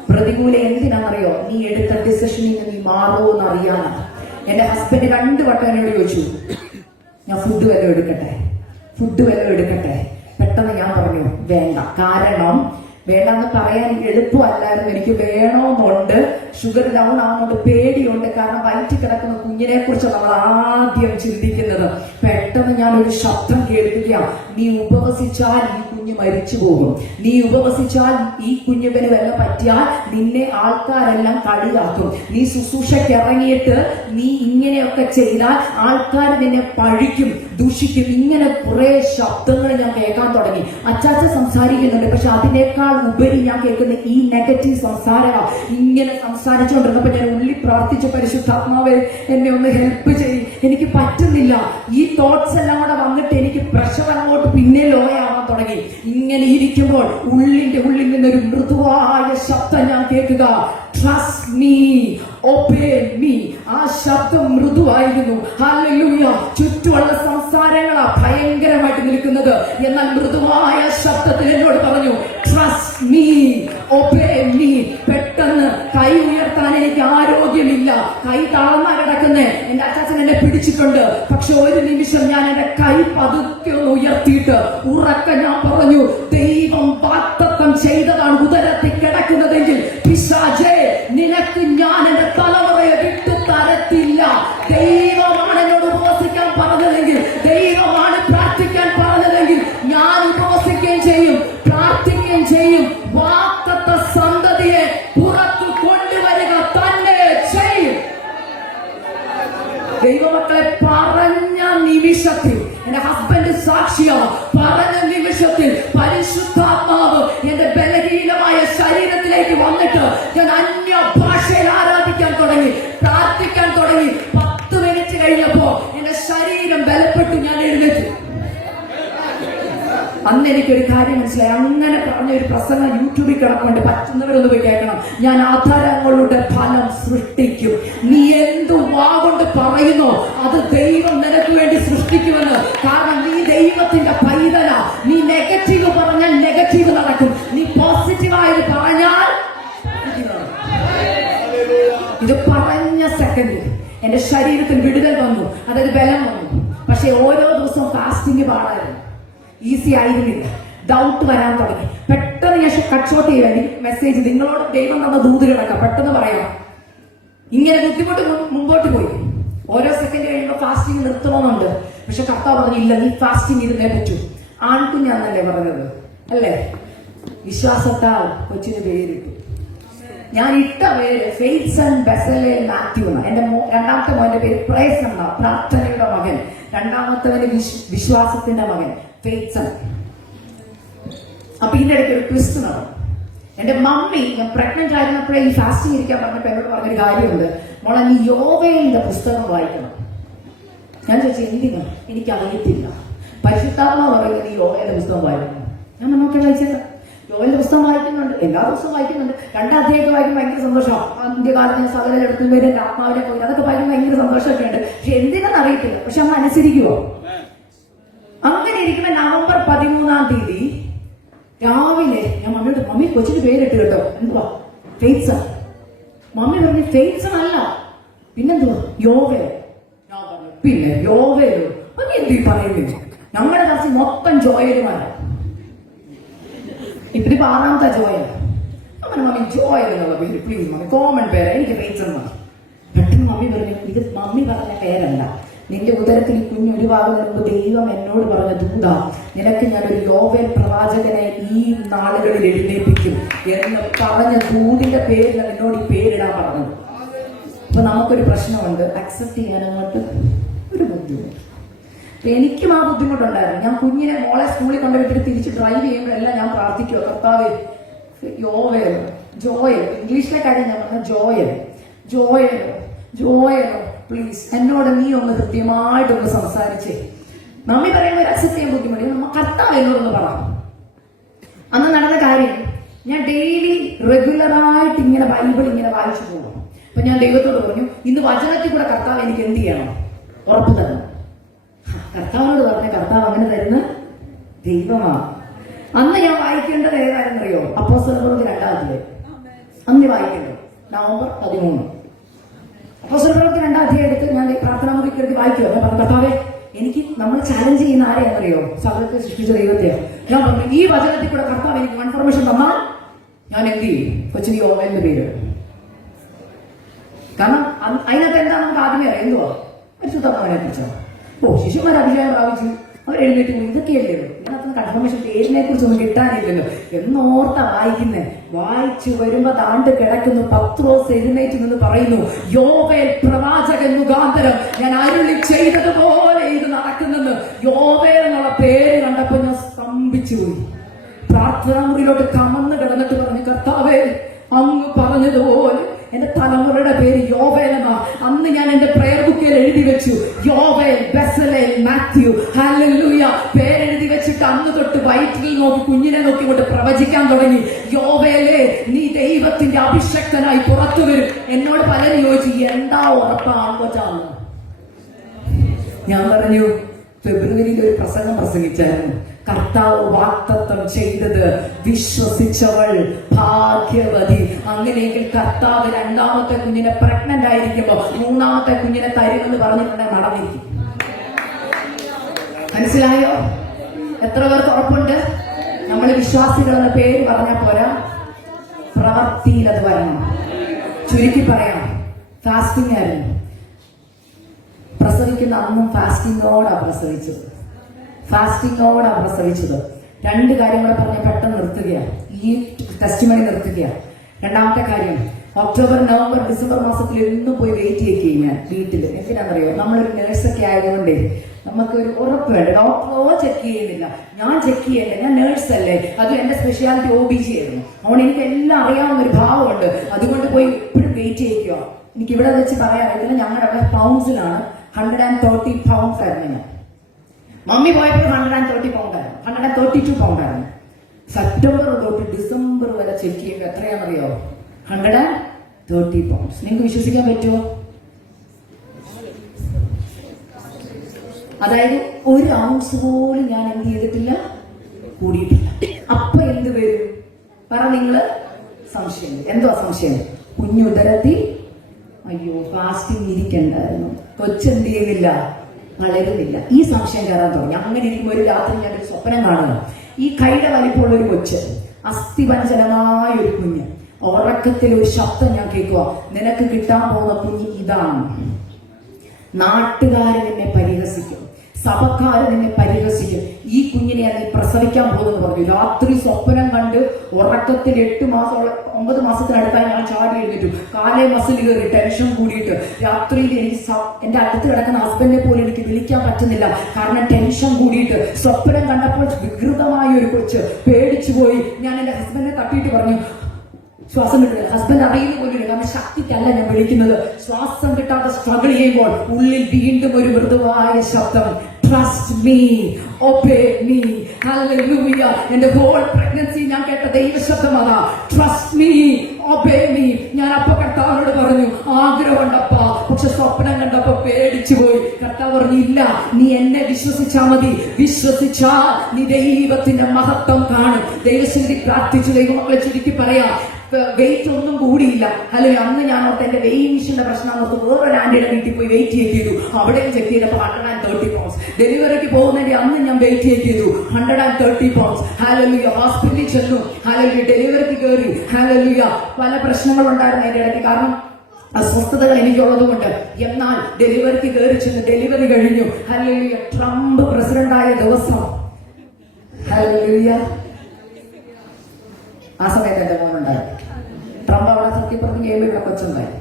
പ്രതികൂലം എന്തിനാണെന്നറിയോ? നീ എടുത്ത ഡിസിഷനിൽ നീ മാറുമോ എന്നറിയാനാണ്. എന്റെ ഹസ്ബൻഡ് 2 വട്ടം എന്നോട് ചോദിച്ചു, ഞാൻ ഫുഡ് വല്ലതും എടുക്കട്ടെ. പെട്ടെന്ന് ഞാൻ പറഞ്ഞു വേണ്ട. കാരണം വേണ്ടെന്ന് പറയാൻ എളുപ്പമല്ലായിരുന്നു, എനിക്ക് വേണമെന്നുണ്ട്. ഷുഗർ ഡൗൺ ആവുന്നുണ്ട്, പേടിയുണ്ട്. കാരണം വയറ്റിൽ കിടക്കുന്ന കുഞ്ഞിനെ കുറിച്ച് നമ്മൾ ആദ്യം ചിന്തിക്കുന്നത്. പെട്ടെന്ന് ഞാൻ ഒരു ശബ്ദം കേൾക്കുക, നീ ഉപവസിച്ചാൽ ഈ കുഞ്ഞ് മരിച്ചു പോകും. നീ ഉപവസിച്ചാൽ ഈ കുഞ്ഞിന് വല്ല പറ്റിയാൽ നിന്നെ ആൾക്കാരെല്ലാം കളിയാക്കും. നീ ശുശ്രൂഷയ്ക്ക് ഇറങ്ങിയിട്ട് നീ ഇങ്ങനെയൊക്കെ ചെയ്താൽ ആൾക്കാർ നിന്നെ പഴിക്കും. ദൂഷിക്കും. ഇങ്ങനെ കുറെ ശബ്ദങ്ങൾ ഞാൻ കേൾക്കാൻ തുടങ്ങി. അച്ചാച്ച സംസാരിക്കുന്നുണ്ട്, പക്ഷെ അതിനേക്കാൾ ഉപരി ഞാൻ കേൾക്കുന്ന ഈ നെഗറ്റീവ് സംസാരമാണ്. ഇങ്ങനെ സംസാരിച്ചുകൊണ്ടിരുന്നപ്പോ ഞാൻ ഉള്ളി പ്രാർത്ഥിച്ച, പരിശുദ്ധാത്മാവേ എന്നെ ഒന്ന് ഹെൽപ്പ് ചെയ്യും, എനിക്ക് പറ്റുന്നില്ല. ഈ തോട്ട്സ് എല്ലാം കൂടെ വന്നിട്ട് എനിക്ക് പ്രഷർ അങ്ങോട്ട് പിന്നെ ലോയാവാൻ തുടങ്ങി. ഇങ്ങനെ ഇരിക്കുമ്പോൾ ഉള്ളിന്റെ ഉള്ളിൽ നിന്നൊരു മൃദുവായ ശബ്ദം ഞാൻ കേൾക്കുക, ട്രസ്റ്റ് മീ, ഒബേ മീ. ആ ശബ്ദം മൃദുവായിരുന്നു. ഹല്ലേലൂയ. ചുറ്റുമുള്ള സംസാരങ്ങളാ ഭയങ്കരമായിട്ട് നിൽക്കുന്നത്, എന്നാൽ മൃദുവായ ശബ്ദത്തിൽ എന്നോട് പറഞ്ഞു, ട്രസ്റ്റ് മീ, ഒബേ മീ. പെട്ടെന്ന് കൈ ഉയർത്താൻ എനിക്ക് ആരോഗ്യമില്ല, കൈ താഴ്ന്നാ കിടക്കുന്നേ. എന്റെ അച്ചാച്ചൻ എന്നെ പിടിച്ചിട്ടുണ്ട്, പക്ഷെ ഒരു നിമിഷം ഞാൻ എന്റെ കൈ പതുക്കെ ഒന്ന് ഉയർത്തിയിട്ട് ഉറക്കെ ഞാൻ പറഞ്ഞു, ദൈവം വാഗ്ദത്തം ചെയ്തതാണ് ഉദരത്തിൽ കിടക്കുന്നതെങ്കിൽ പിശാചേ നിനക്ക് ഞാൻ എന്റെ തലമുറയെ വിട്ടു തരത്തില്ല. ദൈവമാണ് എന്നോട് ഉപവസിക്കാൻ പറഞ്ഞതെങ്കിൽ, ദൈവമാണ് പ്രാർത്ഥിക്കാൻ പറഞ്ഞതെങ്കിൽ ഞാൻ ഉപവസിക്കുകയും ചെയ്യും, പ്രാർത്ഥിക്കുകയും ചെയ്യും. വാഗ്ദത്ത സന്തതിയെ പുറത്തു കൊണ്ടുവരിക തന്നെ ചെയ്യും. ദൈവമക്കളെ, പറഞ്ഞ നിമിഷത്തിൽ എന്റെ ഹസ്ബൻഡ് സാക്ഷിയാണ്. പറഞ്ഞ നിമിഷത്തിൽ പരിശുദ്ധാത്മാവ് എന്റെ ബലഹീനമായ ശരീരത്തിലേക്ക് വന്നിട്ട് ഞാൻ അന്യ ഭാഷയിൽ ആരാധിക്കാൻ തുടങ്ങി, പ്രാർത്ഥിക്കാൻ തുടങ്ങി. 10 മിനിറ്റ് കഴിഞ്ഞപ്പോ എന്റെ ശരീരം ബലപ്പെട്ടു, ഞാൻ എഴുന്നേറ്റു. അന്ന് എനിക്കൊരു കാര്യം മനസ്സിലായി. അങ്ങനെ പറഞ്ഞ ഒരു പ്രസംഗം യൂട്യൂബിൽ കിടക്കുന്നുണ്ട്, പറ്റുന്നവരൊന്ന് പോയി കേൾക്കണം. ഞാൻ ആധാരങ്ങളുടെ ഫലം സൃഷ്ടിക്കും. നീ എന്ത് വാഗൊണ്ട് പറയുന്നോ അത് ദൈവം നിനക്ക് വേണ്ടി സൃഷ്ടിക്കുമെന്ന്. കാരണം നീ ദൈവത്തിന്റെ പൈതല. നീ നെഗറ്റീവ് പറഞ്ഞാൽ നെഗറ്റീവ് നടക്കും, നീ പോസിറ്റീവായത് പറഞ്ഞാൽ. ഇത് പറഞ്ഞ സെക്കൻഡിൽ എന്റെ ശരീരത്തിൽ വിടുതൽ വന്നു, അതായത് ബലം വന്നു. പക്ഷെ ഓരോ ദിവസവും ഫാസ്റ്റിംഗ് പാടായിരുന്നു, ഈസി ആയിരുന്നില്ല. ഡൗട്ട് വരാൻ തുടങ്ങി. പെട്ടെന്ന് ഞാൻ കട്ട് ഷോട്ട് ചെയ്യാൻ മെസ്സേജ്, നിങ്ങളോട് ദൈവം തന്ന ദൂത് കിടക്കാം, പെട്ടെന്ന് പറയാം. ഇങ്ങനെ ബുദ്ധിമുട്ട് മുമ്പോട്ട് പോയി. ഓരോ സെക്കൻഡ് കഴിയുമ്പോൾ ഫാസ്റ്റിംഗ് നിർത്തണമെന്നുണ്ട്. പക്ഷെ കർത്താവ് പറഞ്ഞില്ല, നീ ഫാസ്റ്റിംഗ് ഇരുന്നേ പറ്റൂ. ആൺകുഞ്ഞാന്നല്ലേ പറഞ്ഞത്, അല്ലേ? വിശ്വാസത്താൽ കൊച്ചിന് പേരിട്ടു. ഞാൻ ഇട്ട പേര് ഫെയ്ത്സൺ ബെസലേൽ മാത്യു എന്നാണ്. എന്റെ രണ്ടാമത്തെ മോന്റെ പേര് പ്രേസ് എന്ന, പ്രാർത്ഥനയുടെ മകൻ. രണ്ടാമത്തവന് വിശ്വാസത്തിന്റെ മകൻ, ഫെയ്ത്സൺ. അപ്പൊ ഇതിന്റെ ഇടയ്ക്ക് ഒരു ട്വിസ്റ്റ് നടന്നു. എന്റെ മമ്മി, ഞാൻ പ്രഗ്നന്റ് ആയിരുന്നപ്പോഴേ ഈ ഫാസ്റ്റിംഗ് ഇരിക്കാൻ പറഞ്ഞപ്പോ എന്നോട് പറഞ്ഞൊരു കാര്യമുണ്ട്, മോളെ നീ യോവേലിന്റെ പുസ്തകം വായിക്കണം. ഞാൻ ചോദിച്ചു എന്തിനാ? എനിക്ക് അറിയത്തില്ല. പരിശുദ്ധാത്മാവ് പറയുന്നത് നീ യോവേലിന്റെ പുസ്തകം വായിക്കണം. ഞാൻ നമുക്ക് വായിച്ചേക്കാം. യോവേലിന്റെ പുസ്തകം വായിക്കുന്നുണ്ട്, എല്ലാ ദിവസവും വായിക്കുന്നുണ്ട്. 2 അധ്യായം വായിക്കുമ്പോൾ ഭയങ്കര സന്തോഷമാണ്. അന്ത്യകാലത്ത് ഞാൻ സകല എടുത്തു വരും, എന്റെ ആത്മാവിനെ പോയി, അതൊക്കെ വായിക്കുമ്പോൾ ഭയങ്കര സന്തോഷമൊക്കെ ഉണ്ട്. പക്ഷെ എന്തിനാന്ന് അറിയത്തില്ല. പക്ഷെ അന്ന് അനുസരിക്കുവോ? അങ്ങനെ ഇരിക്കുന്ന നവംബർ 13 രാവിലെ ഞാൻ മമ്മിയോട്, മമ്മി കൊച്ചിന് പേരിട്ട് കേട്ടോ, എന്തുവാ? ഫെയ്ത്സൺ. മമ്മി പറഞ്ഞു ഫെയ്ത്സൺ അല്ല, പിന്നെന്തുവാ? യോവേൽ. ഞാൻ പറഞ്ഞു പിന്നെ യോവേലോ? മമ്മി എന്ത് പറയുന്നില്ല, ഞങ്ങളുടെ ക്ലാസ്സിൽ മൊത്തം ജോയലുമാരാണ്. ഇപ്പൊ 6ാമത്തെ ജോയൽ. അങ്ങനെ മമ്മി ജോയൽ എന്നുള്ള പേര് പ്ലീസ് മമ്മി, കോമൺ പേര്, എനിക്ക് ഫെയ്ത്സൺ മതി. പെട്ടെന്ന് മമ്മി പറഞ്ഞു, ഇത് മമ്മി പറഞ്ഞ പേരല്ല, നിന്റെ ഉദരത്തിൽ ഈ കുഞ്ഞ് ഒഴിവാകുന്നതിന് മുമ്പ് ദൈവം എന്നോട് പറഞ്ഞ ദൂതാ, നിനക്ക് ഞാനൊരു യോവേൽ പ്രവാചകനെ ഈ നാളുകളിൽ എഴുന്നേൽപ്പിക്കും എന്ന് പറഞ്ഞ ദൂതിന്റെ പേരിൽ എന്നോട് ഈ പേരിടാൻ പറഞ്ഞത്. അപ്പൊ നമുക്കൊരു പ്രശ്നമുണ്ട്, അക്സെപ്റ്റ് ചെയ്യാൻ അങ്ങോട്ട് ഒരു ബുദ്ധിമുട്ട്. എനിക്കും ആ ബുദ്ധിമുട്ടുണ്ടായിരുന്നു. ഞാൻ കുഞ്ഞിനെ മോളെ സ്കൂളിൽ കൊണ്ടുപോയിട്ട് തിരിച്ച് ഡ്രൈവ് ചെയ്യുമ്പോഴെല്ലാം ഞാൻ പ്രാർത്ഥിക്കുക, കർത്താവേ യോവേൽ, ജോയൽ, ഇംഗ്ലീഷിലെ കാര്യം ഞാൻ പറഞ്ഞ ജോയലോ പ്ലീസ് എന്നോട് നീ ഒന്ന് കൃത്യമായിട്ടൊന്ന് സംസാരിച്ചേ. മമ്മി പറയുമ്പോൾ അക്സെപ്റ്റ് ചെയ്യാൻ ബുദ്ധിമുട്ട്, നമ്മ കർത്താവ് എന്നോടൊന്ന് പറ. അന്ന് നടന്ന കാര്യം, ഞാൻ ഡെയിലി റെഗുലറായിട്ട് ഇങ്ങനെ ബൈബിൾ ഇങ്ങനെ വായിച്ചു പോകും. അപ്പൊ ഞാൻ ദൈവത്തോട് പറഞ്ഞു, ഇന്ന് വചനത്തിൽ കൂടെ കർത്താവ് എനിക്ക് എന്ത് ചെയ്യണം? ഉറപ്പ് തരണം. കർത്താവിനോട് പറഞ്ഞ കർത്താവ് അങ്ങനെ തരുന്ന ദൈവമാണ്. അന്ന് ഞാൻ വായിക്കേണ്ടത് ഏതായിരുന്നറിയോ? അപ്പോസ്തലപ്രവൃത്തി 2-ാം അധ്യായം. അന്ന് വായിക്കേണ്ടത് നവംബർ 13. അപ്പോസ്തലപ്രവൃത്തി 2-ാം അധ്യായം എടുത്ത് ഞാൻ പ്രാർത്ഥനാ മുറിക്ക് എടുത്ത് വായിക്കുമോ? ഞാൻ പറഞ്ഞു, കർത്താവേ എനിക്ക് നമ്മൾ ചാലഞ്ച് ചെയ്യുന്ന ആരെയാണെന്നറിയോ? സകലത്തെ സൃഷ്ടിച്ച ദൈവത്തെയോ. ഞാൻ പറഞ്ഞു, ഈ വചനത്തിൽ കൂടെ കർത്താവ് എനിക്ക് കൺഫർമേഷൻ തന്നാൽ ഞാൻ എന്ത് ചെയ്യും? കൊച്ചിന് യോവേലിന്റെ പേര്. കാരണം അതിനകത്ത് എന്താ നമുക്ക് ആദ്യമേ അറിയാം, എന്തുവാ? പരിശുദ്ധാത്മാവിനെ കുറിച്ചോ? ശിശുമാർ അഭിഷേകം പ്രാപിച്ചു, അവർ എഴുന്നേറ്റ് പോയി, ഇതൊക്കെയല്ലേ ഉള്ളൂ. ഇതിനകത്ത് കൺഫർമേഷൻ പേരിനെ കുറിച്ചൊന്നും കിട്ടാനില്ലല്ലോ എന്നോർത്താ വായിക്കുന്നേ. വായിച്ചു വരുമ്പോ താണ്ട് കിടക്കുന്നു. പത്രോസ് എഴുന്നേറ്റ് നിന്ന് പറയുന്നു, യോവേൽ പ്രവാചകൻ മുഖാന്തരം ഞാൻ അരുളി ചെയ്തതുപോലെ ഇത് നടക്കുന്നെന്ന്. യോവേൽ എന്നുള്ള പേര് കണ്ടപ്പോ ഞാൻ സ്തംഭിച്ചു പോയി. പ്രാർത്ഥനാ മുറിയിലോട്ട് കമന്ന് കിടന്നിട്ട് പറഞ്ഞു, കർത്താവേ, അങ്ങ് പറഞ്ഞതുപോലെ എന്റെ തലമുറയുടെ പേര് യോവേൽ എന്നാ. അന്ന് ഞാൻ എന്റെ പ്രയർ ബുക്കിൽ എഴുതി വെച്ചു, യോവേൽ, ബെസലേൽ, മാത്യു. ഹല്ലേലൂയ. പേരെഴുതി വെച്ചിട്ട് അന്ന് തൊട്ട് വയറ്റിൽ നോക്കി കുഞ്ഞിനെ നോക്കിക്കൊണ്ട് പ്രവചിക്കാൻ തുടങ്ങി. യോവേലേ, നീ ദൈവത്തിന്റെ അഭിഷക്തനായി പുറത്തു വരും. എന്നോട് പലരും ചോദിച്ചു, എന്താ ഉറപ്പാകുമ്പോഴാണ്? ഞാൻ പറഞ്ഞു, ഫെബ്രുവരിയിൽ ഒരു പ്രസംഗം പ്രസംഗിച്ചായിരുന്നു. കർത്താവ് വാഗ്ദത്തം ചെയ്തത് വിശ്വസിച്ചവൾ ഭാഗ്യവതി. അങ്ങനെയെങ്കിൽ കർത്താവ് രണ്ടാമത്തെ കുഞ്ഞിനെ പ്രഗ്നന്റ് ആയിരിക്കുമ്പോ മൂന്നാമത്തെ കുഞ്ഞിനെ തരുമെന്ന് പറഞ്ഞിട്ടുണ്ടെങ്കിൽ നടന്നിരിക്കും. മനസ്സിലായോ? എത്ര പേർക്ക് ഉറപ്പുണ്ട്? നമ്മൾ വിശ്വാസികൾ എന്ന പേര് പറഞ്ഞാൽ പോരാ, പ്രവർത്തിയിൽ അത് വരണം. ചുരുക്കി പറയാം, ഫാസ്റ്റിംഗ് ആയിരുന്നു. പ്രസവിക്കുന്ന അന്നും ഫാസ്റ്റിംഗോടാ പ്രസവിച്ചത്. രണ്ട് കാര്യങ്ങളെ പറഞ്ഞ് പെട്ടെന്ന് നിർത്തുകയാണ്, ഈ ടെസ്റ്റിമണി നിർത്തുകയാണ്. രണ്ടാമത്തെ കാര്യം, ഒക്ടോബർ, നവംബർ, ഡിസംബർ മാസത്തിൽ എന്നും പോയി വെയിറ്റ് ചെയ്യും ഞാൻ വീട്ടിൽ. എന്തിനാണെന്നറിയോ? നമ്മളൊരു നേഴ്സൊക്കെ ആയതുകൊണ്ടേ നമുക്കൊരു ഉറപ്പ് വേണ്ട. ഡോക്ടറോ ചെക്ക് ചെയ്യുന്നില്ല, ഞാൻ ചെക്ക് ചെയ്യണ്ടേ, ഞാൻ നേഴ്സ് അല്ലേ. അത് എന്റെ സ്പെഷ്യാലിറ്റി OBG ആയിരുന്നു. അതുകൊണ്ട് എനിക്ക് എല്ലാം അറിയാവുന്ന ഒരു ഭാവമുണ്ട്. അതുകൊണ്ട് പോയി എപ്പോഴും വെയിറ്റ് ചെയ്യിക്കുക. എനിക്ക് ഇവിടെ വെച്ച് പറയാൻ അറിയത്തില്ല, ഞങ്ങളുടെ അവിടെ പൗണ്ട്സിലാണ്. 130 pounds ആയിരുന്നു ഞാൻ. മമ്മി പോയപ്പോൾ 130 pound ആയിരുന്നു, 132 pound ആയിരുന്നു. സെപ്റ്റംബർ തൊട്ട് ഡിസംബർ വരെ ചെക്ക് ചെയ്യുമ്പോൾ എത്രയാണെന്നറിയോ? 130 pounds. നിങ്ങൾക്ക് വിശ്വസിക്കാൻ പറ്റുമോ? അതായത് 1 ounce പോലും ഞാൻ എന്ത് ചെയ്തിട്ടില്ല, കൂടിയിട്ടില്ല. അപ്പൊ എന്ത് വരും പറ നിങ്ങള്? സംശയം. എന്തോ സംശയം? കുഞ്ഞുദരത്തിൽ അയ്യോ ഫാസ്റ്റിംഗ് ഇരിക്കണ്ടായിരുന്നു, കൊച്ചെന്ത് ചെയ്യുന്നില്ല, വളരുന്നില്ല. ഈ സംശയം കയറാൻ തുടങ്ങി. അങ്ങനെ ഇരിക്കുമ്പോൾ ഒരു രാത്രി ഞാനൊരു സ്വപ്നം കാണുന്നു. ഈ കൈയുടെ വലിപ്പമുള്ള ഒരു കൊച്ച്, അസ്ഥിപഞ്ചനമായ ഒരു കുഞ്ഞ്. ഉറക്കത്തിൽ ഒരു ശബ്ദം ഞാൻ കേൾക്കുക, നിനക്ക് കിട്ടാൻ പോകുന്ന കുഞ്ഞ് ഇതാണ്. നാട്ടുകാരൻ എന്നെ പരിഹസിക്കും, സഭക്കാരൻ എന്നെ പരിഹസിക്കും, ഈ കുഞ്ഞിനെ നീ പ്രസവിക്കാൻ പോകുന്നു പറഞ്ഞു. രാത്രി സ്വപ്നം കണ്ട് ഉറക്കത്തിൽ 8 മാസം 9 മാസത്തിനടുത്തായി ഞാൻ ചാടി എഴുന്നേറ്റു. കാലേ മസിൽ കയറി, ടെൻഷൻ കൂടിയിട്ട് രാത്രിയിൽ എനിക്ക് എന്റെ അടുത്ത് കിടക്കുന്ന ഹസ്ബൻഡിനെ പോലും എനിക്ക് വിളിക്കാൻ പറ്റുന്നില്ല. കാരണം ടെൻഷൻ കൂടിയിട്ട് സ്വപ്നം കണ്ടപ്പോൾ വികൃതമായ ഒരു കൊച്ച്. പേടിച്ചു പോയി. ഞാൻ എന്റെ ഹസ്ബൻഡിനെ തട്ടിയിട്ട് പറഞ്ഞു, ശ്വാസം കിട്ടുന്നില്ല. ഹസ്ബൻഡ് അറിയുന്ന പോലും, കാരണം ശക്തിക്കല്ല ഞാൻ വിളിക്കുന്നത്. ശ്വാസം കിട്ടാതെ സ്ട്രഗിൾ ചെയ്യുമ്പോൾ ഉള്ളിൽ വീണ്ടും ഒരു മൃദുവായ ശബ്ദം, trust me, obey me. Hallelujah. എന്റെ ഹോൾ പ്രഗ്നൻസി ഞാൻ കേട്ട ദൈവശബ്ദം അതാ, ട്രസ്റ്റ് മീ, ഒബേ മീ. ഞാൻ അപ്പൊ കർത്താവിനോട് പറഞ്ഞു, ആഗ്രഹമുണ്ടപ്പ, പക്ഷെ സ്വപ്നം കണ്ടപ്പോ പേടിച്ചു പോയി. കർത്താവ് പറഞ്ഞു, ഇല്ല, നീ എന്നെ വിശ്വസിച്ചാ മതി. വിശ്വസിച്ചാ നീ ദൈവത്തിന്റെ മഹത്വം കാണും. ദൈവശക്തി പ്രാർത്ഥിച്ചു. ദൈവമക്കളെ ചുരുക്കി പറയാം, വെയിറ്റ് ഒന്നും കൂടിയില്ല. അല്ലെങ്കിൽ അന്ന് ഞാൻ ഓർത്ത് എന്റെ വെയിറ്റിന്റെ പ്രശ്നം ഓർത്ത് വേറൊരു ആന്റിയുടെ വീട്ടിൽ പോയി വെയിറ്റ് ചെയ്തു. അവിടെയും ചെക്ക് ചെയ്തപ്പോൾ 130 pounds. ഡെലിവറിക്ക് പോകുന്നതിന്റെ അന്ന് ഞാൻ വെയിറ്റ് ചെയ്തു 130 pounds. ഹല്ലേലൂയ. ഹോസ്പിറ്റലിൽ ചെന്നു. ഹല്ലേലൂയ. ഡെലിവറിക്ക് കയറി. ഹല്ലേലൂയ. പല പ്രശ്നങ്ങളുണ്ടായിരുന്നു അതിന്റെ ഇടയ്ക്ക്, കാരണം അസ്വസ്ഥതകൾ എനിക്കുള്ളത് കൊണ്ട്. എന്നാൽ ഡെലിവറിക്ക് കയറി ചെന്ന് ഡെലിവറി കഴിഞ്ഞു. ഹല്ലേലൂയ. ട്രംപ് പ്രസിഡന്റായ ദിവസം. ഹല്ലേലൂയ. ആ സമയത്ത് എന്റെ മോനുണ്ടായി. ട്രംപ് അവിടെ സത്യപ്പുറത്ത് ഗെയിമിലുള്ള കൊച്ചുണ്ടായി,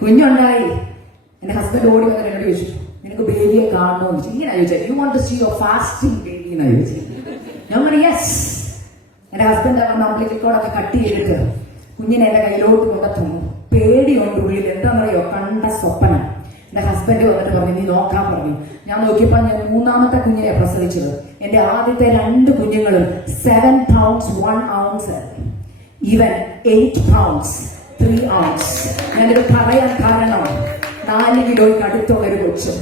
കുഞ്ഞുണ്ടായി. എന്റെ ഹസ്ബൻഡ് ഓടി വന്ന് എന്നോട് ചോദിച്ചു, നിനക്ക് ബേബിയെ കാണണമെന്ന് ചോദിച്ചു. ഇങ്ങനെ ചോദിച്ചാൽ, you want to see your fasting baby എന്ന് ചോദിച്ചു. ഞാൻ പറഞ്ഞു യെസ്. എന്റെ ഹസ്ബൻഡ് അവൻ അമ്പ്ലിക്കോടൊക്കെ കട്ട് ചെയ്തിട്ട് കുഞ്ഞിനെ എന്റെ കയ്യിലോട്ട് കൊണ്ടെത്തുന്നു. പേടിയുണ്ട് ഉള്ളിൽ. എന്താണെന്നറിയോ? കണ്ട സ്വപ്നം. എന്റെ ഹസ്ബൻഡ് വന്നിട്ട് പറഞ്ഞു, നീ നോക്കാൻ പറഞ്ഞു. ഞാൻ നോക്കിയപ്പോ ഞാൻ 3ാമത്തെ കുഞ്ഞിനെ പ്രസവിച്ചത്. എന്റെ ആദ്യത്തെ 2 കുഞ്ഞുങ്ങളും 7 pounds 1 ounce, even 8 pounds 3 ounce. ഞാനിത് പറയാൻ കാരണം 4 കിലോയ്ക്ക് അടുത്തുള്ള ഒരു കൊച്ചു.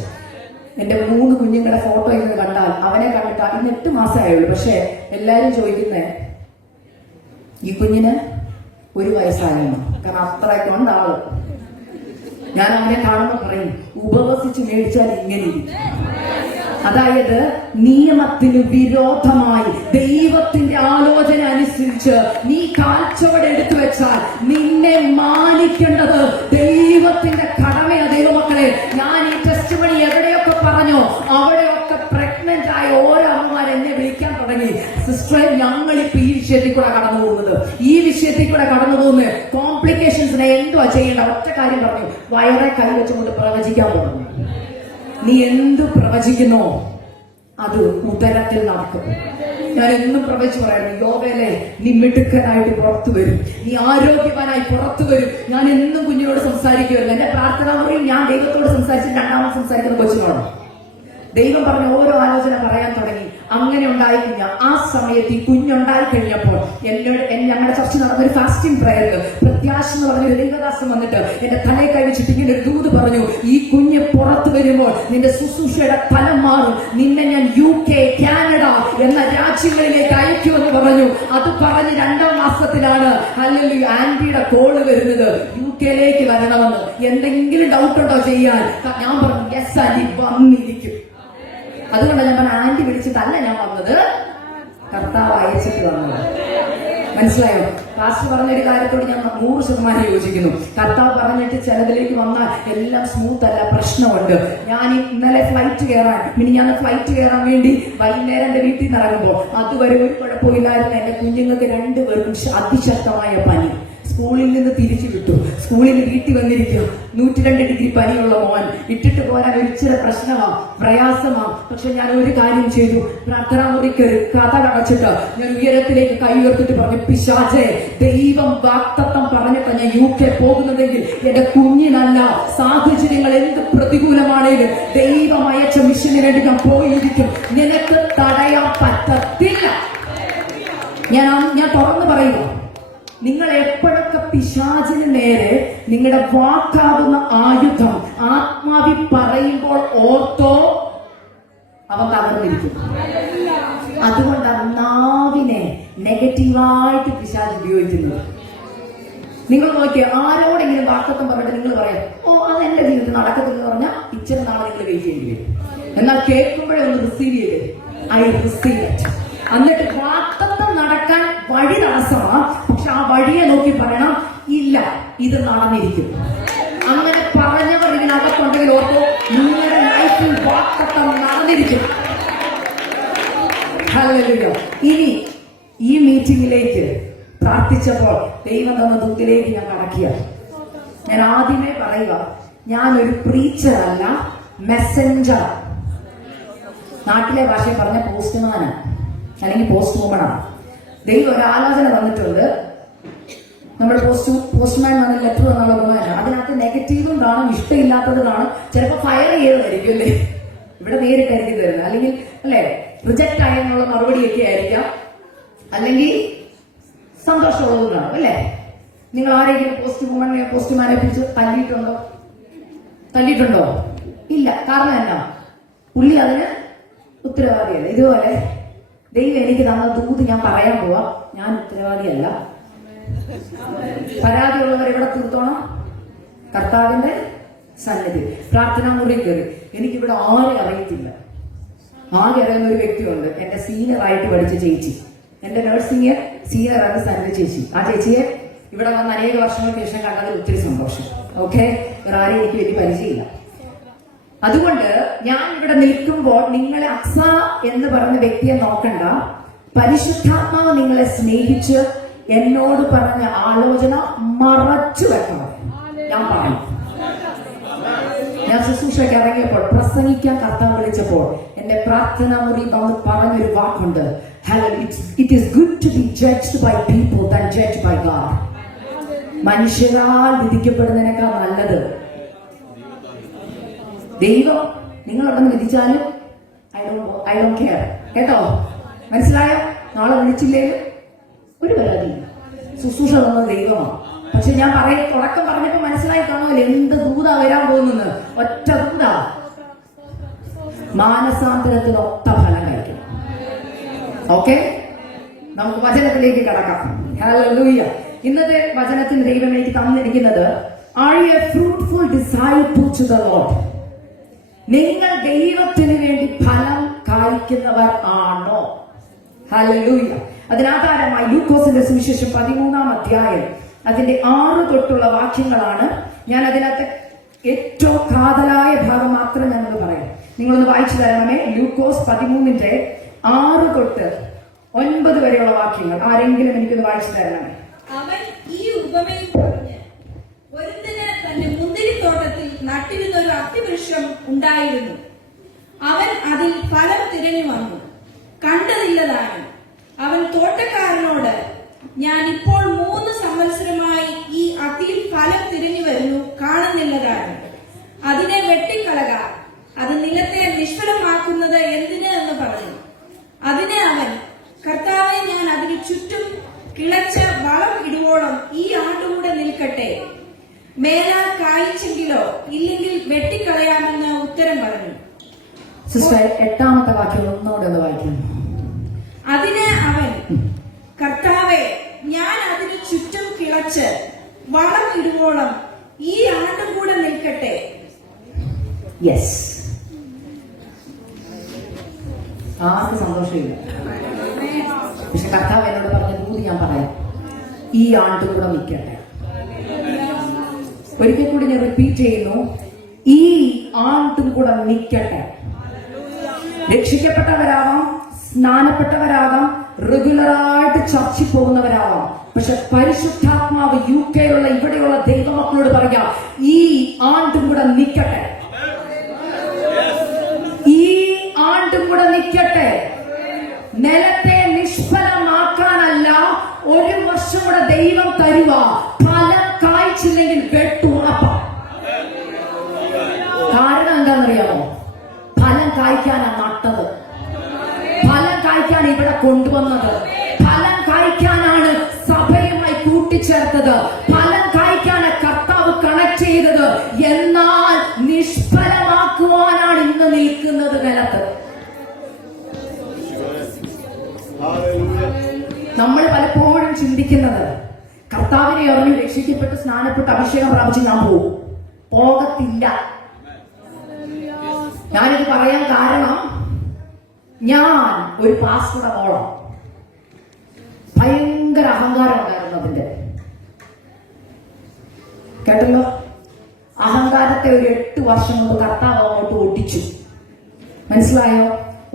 എന്റെ 3 കുഞ്ഞുങ്ങളുടെ ഫോട്ടോ ഇന്ന് കണ്ടാൽ അവനെ കണ്ടിട്ട് ഇന്ന് 8 മാസമായുള്ളൂ. പക്ഷെ എല്ലാരും ചോദിക്കുന്നേ, ഈ കുഞ്ഞിന് 1 വയസ്സായിരുന്നു. കാരണം അത്രയൊക്കെ ഉണ്ട് ആള്. ഞാൻ അവനെ കാണുമ്പോൾ പറയും, ഉപവസിച്ച് മേടിച്ചാൽ ഇങ്ങനെ ഇരിക്കും. അതായത് നിയമത്തിന് വിരോധമായി ദൈവത്തിന്റെ ആലോചന അനുസരിച്ച് നീ കാഴ്ചവടെ എടുത്തു വെച്ചാൽ നിന്നെ മാനിക്കേണ്ടത് ദൈവത്തിന്റെ കടമയാ. ദൈവമക്കളെ, ഞാൻ ഈ ടെസ്റ്റിമണി എവിടെയൊക്കെ പറഞ്ഞോ അവിടെയൊക്കെ വിഷയത്തിൽ കൂടെ കടന്നു പോകുന്നത്. ഈ വിഷയത്തിൽ കൂടെ കടന്നു പോകുന്ന കോംപ്ലിക്കേഷൻസിനെ എന്തുവാ ചെയ്യേണ്ട? ഒറ്റ കാര്യം പറഞ്ഞു, വയറെ കൈവച്ചുകൊണ്ട് പ്രവചിക്കാൻ പോകുന്നു. നീ എന്തു പ്രവചിക്കുന്നോ അത് ഉദരത്തിൽ നടക്കും. ഞാൻ എന്നും പ്രവചിച്ചു പറയുന്നു, യോഗയിലെ നീ മിടുക്കനായിട്ട് പുറത്തു വരും, നീ ആരോഗ്യവാനായി പുറത്തു വരും. ഞാൻ എന്നും കുഞ്ഞിനോട് സംസാരിക്കുമല്ലോ. എന്റെ പ്രാർത്ഥന മുറിയിൽ ഞാൻ ദൈവത്തോട് സംസാരിച്ച് രണ്ടാമത് സംസാരിക്കുന്ന കൊച്ചുമാണ്. ദൈവം പറഞ്ഞ ഓരോ ആലോചന പറയാൻ തുടങ്ങി. അങ്ങനെ ഉണ്ടായിക്കഴിഞ്ഞ ആ സമയത്ത് ഈ കുഞ്ഞുണ്ടായി കഴിഞ്ഞപ്പോൾ എന്നോട് ഞങ്ങളുടെ ചർച്ച നടന്നൊരു ഫാസ്റ്റിംഗ് പ്രയറിൽ പ്രത്യാശ എന്ന് പറഞ്ഞൊരു ദൈവദാസം വന്നിട്ട് എന്റെ തലയെ കഴിച്ചിട്ട് ഇങ്ങനെ ഒരു ദൂത് പറഞ്ഞു, ഈ കുഞ്ഞ് പുറത്തു വരുമ്പോൾ നിന്റെ ശുശ്രൂഷയുടെ ഫലം മാറും, നിന്നെ ഞാൻ UK, കാനഡ എന്ന രാജ്യങ്ങളിലേക്ക് അയക്കുമെന്ന് പറഞ്ഞു. അത് പറഞ്ഞ് 2ാം മാസത്തിലാണ് അല്ലെങ്കിൽ ആന്റിയുടെ കോള് വരുന്നത്, UK വരണമെന്ന്. എന്തെങ്കിലും ഡൗട്ട് ഉണ്ടോ ചെയ്യാൻ? ഞാൻ പറഞ്ഞു യെസ് ആന്റി, വന്നിരിക്കും. അതുകൊണ്ട് ഞാൻ പറഞ്ഞ ആന്റി വിളിച്ചിട്ടല്ല ഞാൻ വന്നത്, കർത്താവ് അയച്ചിട്ട് വന്നത്. മനസ്സിലായോ? പാസ്റ്റർ പറഞ്ഞൊരു കാര്യത്തോട് ഞാൻ 100% യോജിക്കുന്നു. കർത്താവ് പറഞ്ഞിട്ട് ചിലതിലേക്ക് വന്നാൽ എല്ലാം സ്മൂത്ത് അല്ല, പ്രശ്നമുണ്ട്. ഞാൻ ഇന്നലെ ഫ്ലൈറ്റ് കയറാൻ വേണ്ടി വൈകുന്നേരം എന്റെ വീട്ടിൽ നിന്ന് ഇറങ്ങുമ്പോൾ അതുവരെ ഒരു കുഴപ്പമില്ലായിരുന്നു. എന്റെ കുഞ്ഞുങ്ങൾക്ക് 2 പേർക്കും അതിശക്തമായ പനി. സ്കൂളിൽ നിന്ന് തിരിച്ചു വിട്ടു. സ്കൂളിൽ വീട്ടിൽ വന്നിരിക്കും. 102 ഡിഗ്രി പനിയുള്ള മോൻ. ഇട്ടിട്ട് പോരാൻ ഒരിച്ചിരി പ്രശ്നമാണ്, പ്രയാസമാണ്. പക്ഷെ ഞാൻ ഒരു കാര്യം ചെയ്തു. പ്രാർത്ഥനാ മുറിക്ക് കഥ അടച്ചിട്ട് ഞാൻ ഉയരത്തിലേക്ക് കൈ ഉയർത്തിട്ട് പറഞ്ഞു, പിശാചേ, ദൈവം വാഗ്ദത്തം പറഞ്ഞിട്ട് ഞാൻ UK പോകുന്നതെങ്കിൽ എന്റെ കുഞ്ഞിനല്ല, സാഹചര്യങ്ങൾ എന്ത് പ്രതികൂലമാണേലും ദൈവം അയച്ച മിഷന് വേണ്ടി ഞാൻ പോയിരിക്കും. നിനക്ക് തടയാൻ പറ്റത്തില്ല. ഞാൻ തുറന്നു പറയുക, നിങ്ങൾ എപ്പോഴൊക്കെ പിശാചിന് നേരെ നിങ്ങളുടെ വാക്കാവുന്ന ആയുധം ആത്മാവി പറയുമ്പോൾ ഓർത്തോ, അവൻ തകർന്നിരിക്കും. അതുകൊണ്ടാണ് നാവിനെ നെഗറ്റീവായിട്ട് പിശാച് ഉപയോഗിക്കുന്നത്. നിങ്ങൾ നോക്കിയ ആരോടെങ്കിലും വാക്കത്വം പറഞ്ഞിട്ട് നിങ്ങൾ പറയാം, ഓ അത് എന്റെ ജീവിതത്തിൽ നടക്കത്തില്ലെന്ന് പറഞ്ഞാൽ ഇച്ചിരി നാളെ നിങ്ങൾ വെയിറ്റ് ചെയ്യേണ്ടി വരും. എന്നാൽ കേൾക്കുമ്പോഴേ ഒന്ന് റിസീവ് ചെയ്ത് ഐ റിസീവ് ഇറ്റ്. എന്നിട്ട് വാക്തത്വം നടക്കാൻ വഴി തടസ്സമാണ്, പക്ഷെ ആ വഴിയെ നോക്കി പറയണം, ഇല്ല ഇത് നടന്നിരിക്കും. അങ്ങനെ പറഞ്ഞവർ ഇതിനകത്തുണ്ടെങ്കിൽ ഓർത്തോ, നിങ്ങളുടെ ലൈഫിൽ വാക്തത്വം നടന്നിരിക്കും. ഹല്ലേലൂയ. ഇനി ഈ മീറ്റിംഗിലേക്ക് പ്രാർത്ഥിച്ചപ്പോൾ ദൈവം തന്ന ദൂതിലേക്ക് ഞാൻ കടക്കുക. ഞാൻ ആദ്യമേ പറയുക, ഞാനൊരു പ്രീച്ചർ അല്ല, മെസ്സഞ്ചർ. നാട്ടിലെ ഭാഷയിൽ പറഞ്ഞ പോസ്റ്റ്മാനാണ്, അല്ലെങ്കിൽ പോസ്റ്റ് വുമണാണ്. ദൈവം ഒരു ആലോചന തന്നിട്ടുണ്ട്. നമ്മൾ പോസ്റ്റ്മാൻ വന്ന ലെറ്റർ എന്നുള്ള ഗുണമല്ല, അതിനകത്ത് നെഗറ്റീവും കാണും, ഇഷ്ടമില്ലാത്തത് കാണും. ചിലപ്പോൾ ഫയർ ചെയ്തതായിരിക്കും അല്ലേ, ഇവിടെ നേരിട്ടായിരിക്കും തരുന്നത്. അല്ലെങ്കിൽ അല്ലെ റിജക്റ്റ് ആയെന്നുള്ള മറുപടിയൊക്കെ ആയിരിക്കാം, അല്ലെങ്കിൽ സന്തോഷമുള്ളതും കാണും അല്ലേ. നിങ്ങൾ ആരെങ്കിലും പോസ്റ്റ്മാനെ കുറിച്ച് തല്ലിയിട്ടുണ്ടോ? ഇല്ല. കാരണം എന്നാ? പുള്ളി അതിന് ഉത്തരവാദിയല്ല. ഇതുപോലെ ദൈവം എനിക്ക് തന്ന ദൂത് ഞാൻ പറയാൻ പോവാ, ഞാൻ ഉത്തരവാദിയല്ല. പരാതിയുള്ളവർ ഇവിടെ തീർത്തോണം, കർത്താവിന്റെ സന്നിധി. പ്രാർത്ഥനാ മുറി കയറി. എനിക്കിവിടെ ആരെ അറിയത്തില്ല. ആകെ അറിയുന്ന ഒരു വ്യക്തിയുണ്ട്, എന്റെ സീനിയറായിട്ട് പഠിച്ച ചേച്ചി, എന്റെ നഴ്സിംഗ് സീനിയറാണ് സന്നിധ ചേച്ചി. ആ ചേച്ചിയെ ഇവിടെ വന്ന് അനേക വർഷങ്ങൾക്ക് ശേഷം കണ്ടതിൽ ഒത്തിരി സന്തോഷം. ഓക്കെ, വേറെ ആരെയും എനിക്ക് വലിയ പരിചയമില്ല. അതുകൊണ്ട് ഞാൻ ഇവിടെ നിൽക്കുമ്പോൾ നിങ്ങളെ അക്സ എന്ന് പറഞ്ഞ വ്യക്തിയെ നോക്കണ്ട. പരിശുദ്ധാത്മാവ് നിങ്ങളെ സ്നേഹിച്ച് എന്നോട് പറഞ്ഞ ആലോചന മറച്ചു വെക്കണം. ഞാൻ പറഞ്ഞു, ഞാൻ ശുശ്രൂഷയ്ക്ക് ഇറങ്ങിയപ്പോൾ, പ്രസംഗിക്കാൻ കർത്താവ് വിളിച്ചപ്പോൾ എന്റെ പ്രാർത്ഥന മുറി വന്ന് പറഞ്ഞൊരു വാക്കുണ്ട്, it is good to be judged by people than judged by God. മനുഷ്യരാൽ വിധിക്കപ്പെടുന്നതിനേക്കാൾ നല്ലത് ദൈവം നിങ്ങളോടൊന്ന് വിധിച്ചാലും ഐ ഡോണ്ട് കെയർ. കേട്ടോ? മനസ്സിലായോ? നാളെ വിളിച്ചില്ലേലും ഒരു പരാതിയില്ല. ശുശ്രൂഷ തന്നത് ദൈവമാണ്. പക്ഷെ ഞാൻ തുടക്കം പറഞ്ഞപ്പോ മനസ്സിലായി കാണുമല്ലോ എന്ത് ദൂതാ വരാൻ പോകുന്നത്. ഒറ്റ ദൂതാ, മാനസാന്തരത്തിനൊത്ത ഫലം കഴിക്കണം. ഓക്കെ, നമുക്ക് വചനത്തിലേക്ക് കടക്കാം. ഹല്ലേലൂയ. ഇന്നത്തെ വചനത്തിന് ദൈവം എനിക്ക് തന്നിരിക്കുന്നത്, are you a fruitful disciple to the Lord? നിങ്ങൾ ദൈവത്തിന് വേണ്ടി ഫലം കായ്ക്കുന്നവർ ആണോ? ഹല്ലേലൂയ. അതിനാധാരമായി ലൂക്കോസിന്റെ സുവിശേഷം 13-ാം അധ്യായം അതിന്റെ 6 തൊട്ടുള്ള വാക്യങ്ങളാണ്. ഞാൻ അതിനകത്ത് ഏറ്റവും കാതലായ ഭാഗം മാത്രം ഞാനൊന്ന് പറയാം. നിങ്ങളൊന്ന് വായിച്ചു തരണമേ. ലൂക്കോസ് 13-ന്റെ 6 തൊട്ട് 9 വരെയുള്ള വാക്യങ്ങൾ ആരെങ്കിലും എനിക്കൊന്ന് വായിച്ചു തരണമേ. അവൻ ഈ ഉപമയും പറഞ്ഞ്, ഒരുത്തന് തന്റെ മുന്തിരിത്തോട്ടത്തിൽ നട്ടിരുന്ന ഒരു അത്തിവൃക്ഷം ഉണ്ടായിരുന്നു. അവൻ അതിൽ ഫലം തിരഞ്ഞു വന്നു, കണ്ടതില്ലതാനും. അവൻ തോട്ടക്കാരനോട്, ഞാൻ ഇപ്പോൾ 3 സംവത്സരമായി ഈ അത്തിയിൽ ഫലം തിരഞ്ഞു വരുന്നു, കാണുന്നില്ലതാനും. അതിനെ വെട്ടിക്കളക, അത് നിലത്തെ നിഷ്ഫലമാക്കുന്നത് എന്തിന് എന്ന് പറഞ്ഞു. അതിന് അവൻ, കർത്താവെ, ഞാൻ അതിന് ചുറ്റും കിളച്ച വളം ഇടുവോളം ഈ ആണ്ടുകൂടെ നിൽക്കട്ടെ, മേലാൽ കായ്ച്ചെങ്കിലോ ഇല്ലെങ്കിൽ വെട്ടിക്കളയാമെന്ന് ഉത്തരം പറഞ്ഞു. സിസ്റ്റർ 8ാമത്തെ വാക്യം ഒന്നുകൂടെ വായിക്കുന്നു. അതിന് അവൻ, കർത്താവെ, ഞാൻ അതിന് ചുറ്റും കിളച്ച് വളം ഇടുവോളം ഈ ആണ്ടും കൂടെ നിൽക്കട്ടെ. യെസ്, ആർക്ക് സന്തോഷമില്ല. പക്ഷെ കർത്താവ് എന്നോട് പറഞ്ഞ കൂടി ഞാൻ പറയാം, ഈ ആണ്ടും കൂടെ നിൽക്കട്ടെ. ഒരിക്കൽ കൂടി ഞാൻ റിപ്പീറ്റ് ചെയ്യുന്നു, ഈ ആണ്ടും കൂടെ നിൽക്കട്ടെ. രക്ഷിക്കപ്പെട്ടവരാവാം, സ്നാനപ്പെട്ടവരാകാം, റെഗുലറായിട്ട് ചർച്ചിൽ പോകുന്നവരാവാം. പക്ഷെ പരിശുദ്ധാത്മാവ് UK ഇവിടെയുള്ള ദൈവമക്കളോട് പറയാം, ഈ ആണ്ടും കൂടെ നിൽക്കട്ടെ. ഈ ആണ്ടും കൂടെ നിൽക്കട്ടെ. നിലത്തെ നിഷ്ഫലമാക്കാനല്ല, 1 വർഷം കൂടെ ദൈവം തരുക. ഫലം കായ്ച്ചില്ലെങ്കിൽ വെട്ടുറപ്പാ. കാരണം എന്താണെന്നറിയാമോ? ഫലം കായ്ക്കാനാണ് നട്ടത്, ഫലം കായ്ക്കാൻ ഇവിടെ കൊണ്ടുവന്നത്, ഫലം കായ്ക്കാനാണ് സഭയുമായി കൂട്ടിച്ചേർത്തത്, ഫലം കായ്ക്കാണ് കർത്താവ് കണക്ട് ചെയ്തത്. എന്നാൽ നിഷ്ഫലമാക്കുവാനാണ് ഇന്ന് നിൽക്കുന്നത് നിലത്ത്. നമ്മൾ പലപ്പോഴും ചിന്തിക്കുന്നത്, കർത്താവിനെ അറിഞ്ഞു രക്ഷിക്കപ്പെട്ട് സ്നാനപ്പെട്ട് അഭിഷേകം പ്രാപിച്ച് ഞാൻ പോകത്തില്ല. ഞാനിത് പറയാൻ കാരണം, ഞാൻ ഒരു പാസ്റ്ററുടെ മോളാ. ഭയങ്കര അഹങ്കാരം ഉണ്ടായിരുന്നു അതിന്റെ. കേട്ടല്ലോ, അഹങ്കാരത്തെ ഒരു 8 വർഷം മുമ്പ് കർത്താവ് അങ്ങോട്ട് ഒട്ടിച്ചു. മനസ്സിലായോ?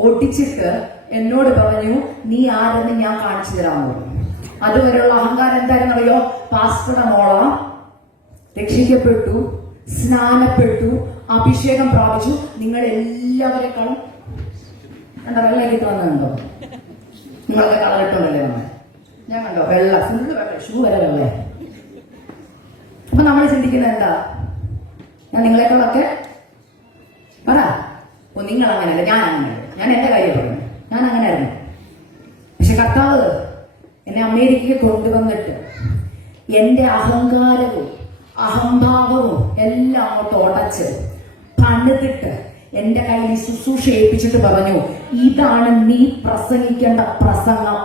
ഒട്ടിച്ചിട്ട് എന്നോട് പറഞ്ഞു, നീ ആരെന്ന് ഞാൻ കാണിച്ചു തരാമെന്ന് പറഞ്ഞു. അതുവരെയുള്ള അഹങ്കാരം എന്തായിരുന്നറിയോ? പാസ്റ്ററുടെ മോള, രക്ഷിക്കപ്പെട്ടു, സ്നാനപ്പെട്ടു, അഭിഷേകം പ്രാപിച്ചു. നിങ്ങൾ എല്ലാവരെക്കാളും എന്താ വെള്ളയിട്ട് വന്നുണ്ടോ? നിങ്ങളൊക്കെ കളറിട്ടോണ്ടല്ലേ വന്നത്? ഞാൻ കണ്ടോ വെള്ള, ഫുള്ള് വെള്ള, ഷൂ വരെ വെള്ളേ. അപ്പൊ നമ്മൾ ചിന്തിക്കുന്നത് എന്താ? ഞാൻ നിങ്ങളെക്കാളൊക്കെ പറ, നിങ്ങൾ അങ്ങനെയല്ല, ഞാൻ അങ്ങനെയല്ല. ഞാൻ എന്റെ കാര്യം പറഞ്ഞു, ഞാൻ അങ്ങനെ ആയിരുന്നു. പക്ഷെ കർത്താവ് എന്നെ അമേരിക്കയിൽ കൊണ്ടുവന്നിട്ട് എന്റെ അഹങ്കാരവും അഹംഭാവവും എല്ലാം അങ്ങോട്ട് ഉടച്ച് പണിതിട്ട് എന്റെ കയ്യിൽ ശുശ്രൂഷ ഏൽപ്പിച്ചിട്ട് പറഞ്ഞു, ഇതാണ് നീ പ്രസംഗിക്കേണ്ട പ്രസംഗം.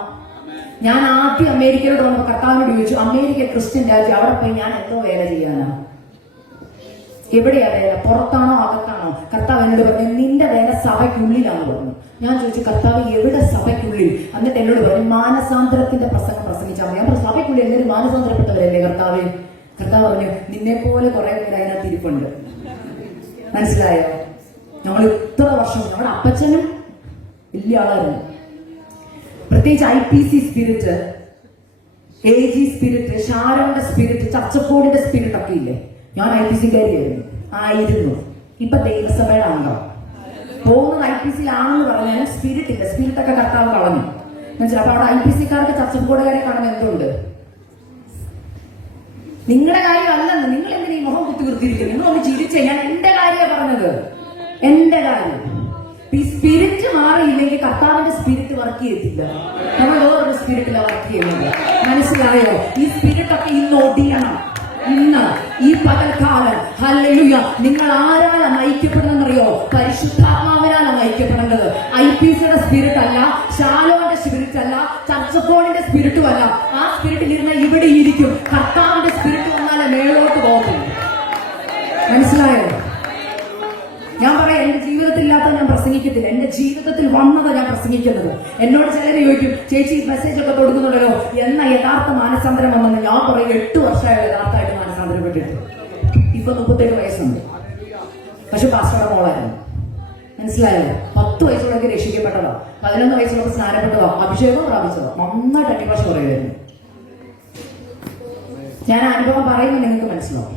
ഞാൻ ആദ്യം അമേരിക്കയിലോട്ട് വന്നപ്പോൾ കർത്താവിനോട് ചോദിച്ചു, അമേരിക്ക ക്രിസ്ത്യൻ രാജ്യം, അവിടെ പോയി ഞാൻ എന്തോ വേല ചെയ്യാനാ? എവിടെയാ വേല? പുറത്താണോ അകത്താണോ? കർത്താവ് എന്നോട് പറഞ്ഞു, നിന്റെ വേല സഭയ്ക്കുള്ളിലാന്ന് പറഞ്ഞു. ഞാൻ ചോദിച്ചു, കർത്താവ് എവിടെ സഭയ്ക്കുള്ളിൽ? എന്നിട്ട് എന്നോട് പറഞ്ഞു, മാനസാന്തരത്തിന്റെ പ്രസംഗം പ്രസംഗിച്ചാൽ മതി. ഞാൻ സഭയ്ക്കുള്ളിൽ എല്ലാവരും മാനസാന്തരപ്പെട്ടവരല്ലേ കർത്താവ്? കർത്താവ് പറഞ്ഞു, നിന്നെ പോലെ കുറെ പേര് അതിനകത്ത് ഇരിപ്പുണ്ട്. മനസ്സിലായോ? ഞങ്ങൾ ഇത്ര വർഷം, നമ്മുടെ അപ്പച്ചനും വലിയ ആളായിരുന്നു. പ്രത്യേകിച്ച് IPC സ്പിരിറ്റ്, AG സ്പിരിറ്റ്, ഷാരോന്റെ സ്പിരിറ്റ്, ചർച്ചപ്പോടിന്റെ സ്പിരിറ്റ് ഒക്കെ ഇല്ലേ? ഞാൻ IPC-കാരിയായിരുന്നു. ഇപ്പൊ ദൈവസഭയുടെ അംഗം. പോകുന്നത് IPC-ലാണെന്ന് പറഞ്ഞാൽ സ്പിരിറ്റ് ഇല്ല. സ്പിരിറ്റ് ഒക്കെ കർത്താവ് കളഞ്ഞു. മനസ്സിലായി? അപ്പൊ അവിടെ IPC-കാർക്ക് ചർച്ചപ്പോടുകാരെ കാണുന്ന എന്തുണ്ട്? നിങ്ങളുടെ കാര്യം അല്ലെന്ന്. നിങ്ങൾ എന്തിനാ ഈ മുഖം കുത്തി നിർത്തിയിരിക്കുന്നത്? നിങ്ങളൊന്ന് ചിരിച്ചേ. ഞാൻ എന്റെ കാര്യമാണ് പറഞ്ഞത്, എന്റെ കാര്യം. ഈ സ്പിരിറ്റ് മാറിയില്ലെങ്കിൽ കർത്താവിന്റെ സ്പിരിറ്റ് വർക്ക് ചെയ്യത്തില്ല. നമ്മൾ വേറൊരു സ്പിരിറ്റിലാണ് വർക്ക് ചെയ്യുന്നത്. മനസ്സിലായോ? ഈ സ്പിരിറ്റ് ഒക്കെ ഇന്ന് ഒടിയണം. ഇന്ന് ഈ പകൽക്കാലം ഹല്ലേലൂയ. നിങ്ങൾ ആരാലാണ് നയിക്കപ്പെടുന്നറിയോ? പരിശുദ്ധാത്മാവിനാണ് നയിക്കപ്പെടുന്നത്. IPC-യുടെ സ്പിരിറ്റ് അല്ല, ഷാലോന്റെ സ്പിരിറ്റ് അല്ല, ചർച്ചപ്പോളിന്റെ സ്പിരിറ്റും അല്ല. ആ സ്പിരിറ്റിൽ ഇരുന്ന ഇവിടെ ഇരിക്കും. കർത്താവിന്റെ സ്പിരിറ്റ് വന്നാലേ മേളോട്ട് പോകും. മനസ്സിലായോ? ഞാൻ പറയാം, എന്റെ ജീവിതത്തിൽ ഇല്ലാത്ത ഞാൻ പ്രസംഗിക്കത്തില്ല. എന്റെ ജീവിതത്തിൽ വന്നതാണ് ഞാൻ പ്രസംഗിക്കുന്നത്. എന്നോട് ചിലര് ചോദിക്കും, ചേച്ചി മെസ്സേജ് ഒക്കെ കൊടുക്കുന്നുണ്ടല്ലോ, എന്ന യഥാർത്ഥ മാനസാന്തരം വന്നെന്ന്. ഞാൻ പറയും, 8 വർഷമായിട്ട് യഥാർത്ഥമായിട്ട് മാനസാന്തരപ്പെട്ടിട്ട്. ഇപ്പൊ 37 വയസ്സുണ്ട്. പക്ഷെ പാസ്റ്ററുടെ മോളായിരുന്നു. മനസ്സിലായല്ലോ? 10 വയസ്സുള്ളൊക്കെ രക്ഷിക്കപ്പെട്ടതോ, 11 വയസ്സുള്ളൊക്കെ സ്നാനപ്പെട്ടതോ, അഭിഷേകം പ്രാപിച്ചതോ, നന്നായിട്ട് അന്യഭാഷ പറയുമായിരുന്നു. ഞാൻ അനുഭവം പറയുമ്പോൾ നിങ്ങൾക്ക് മനസ്സിലാവും.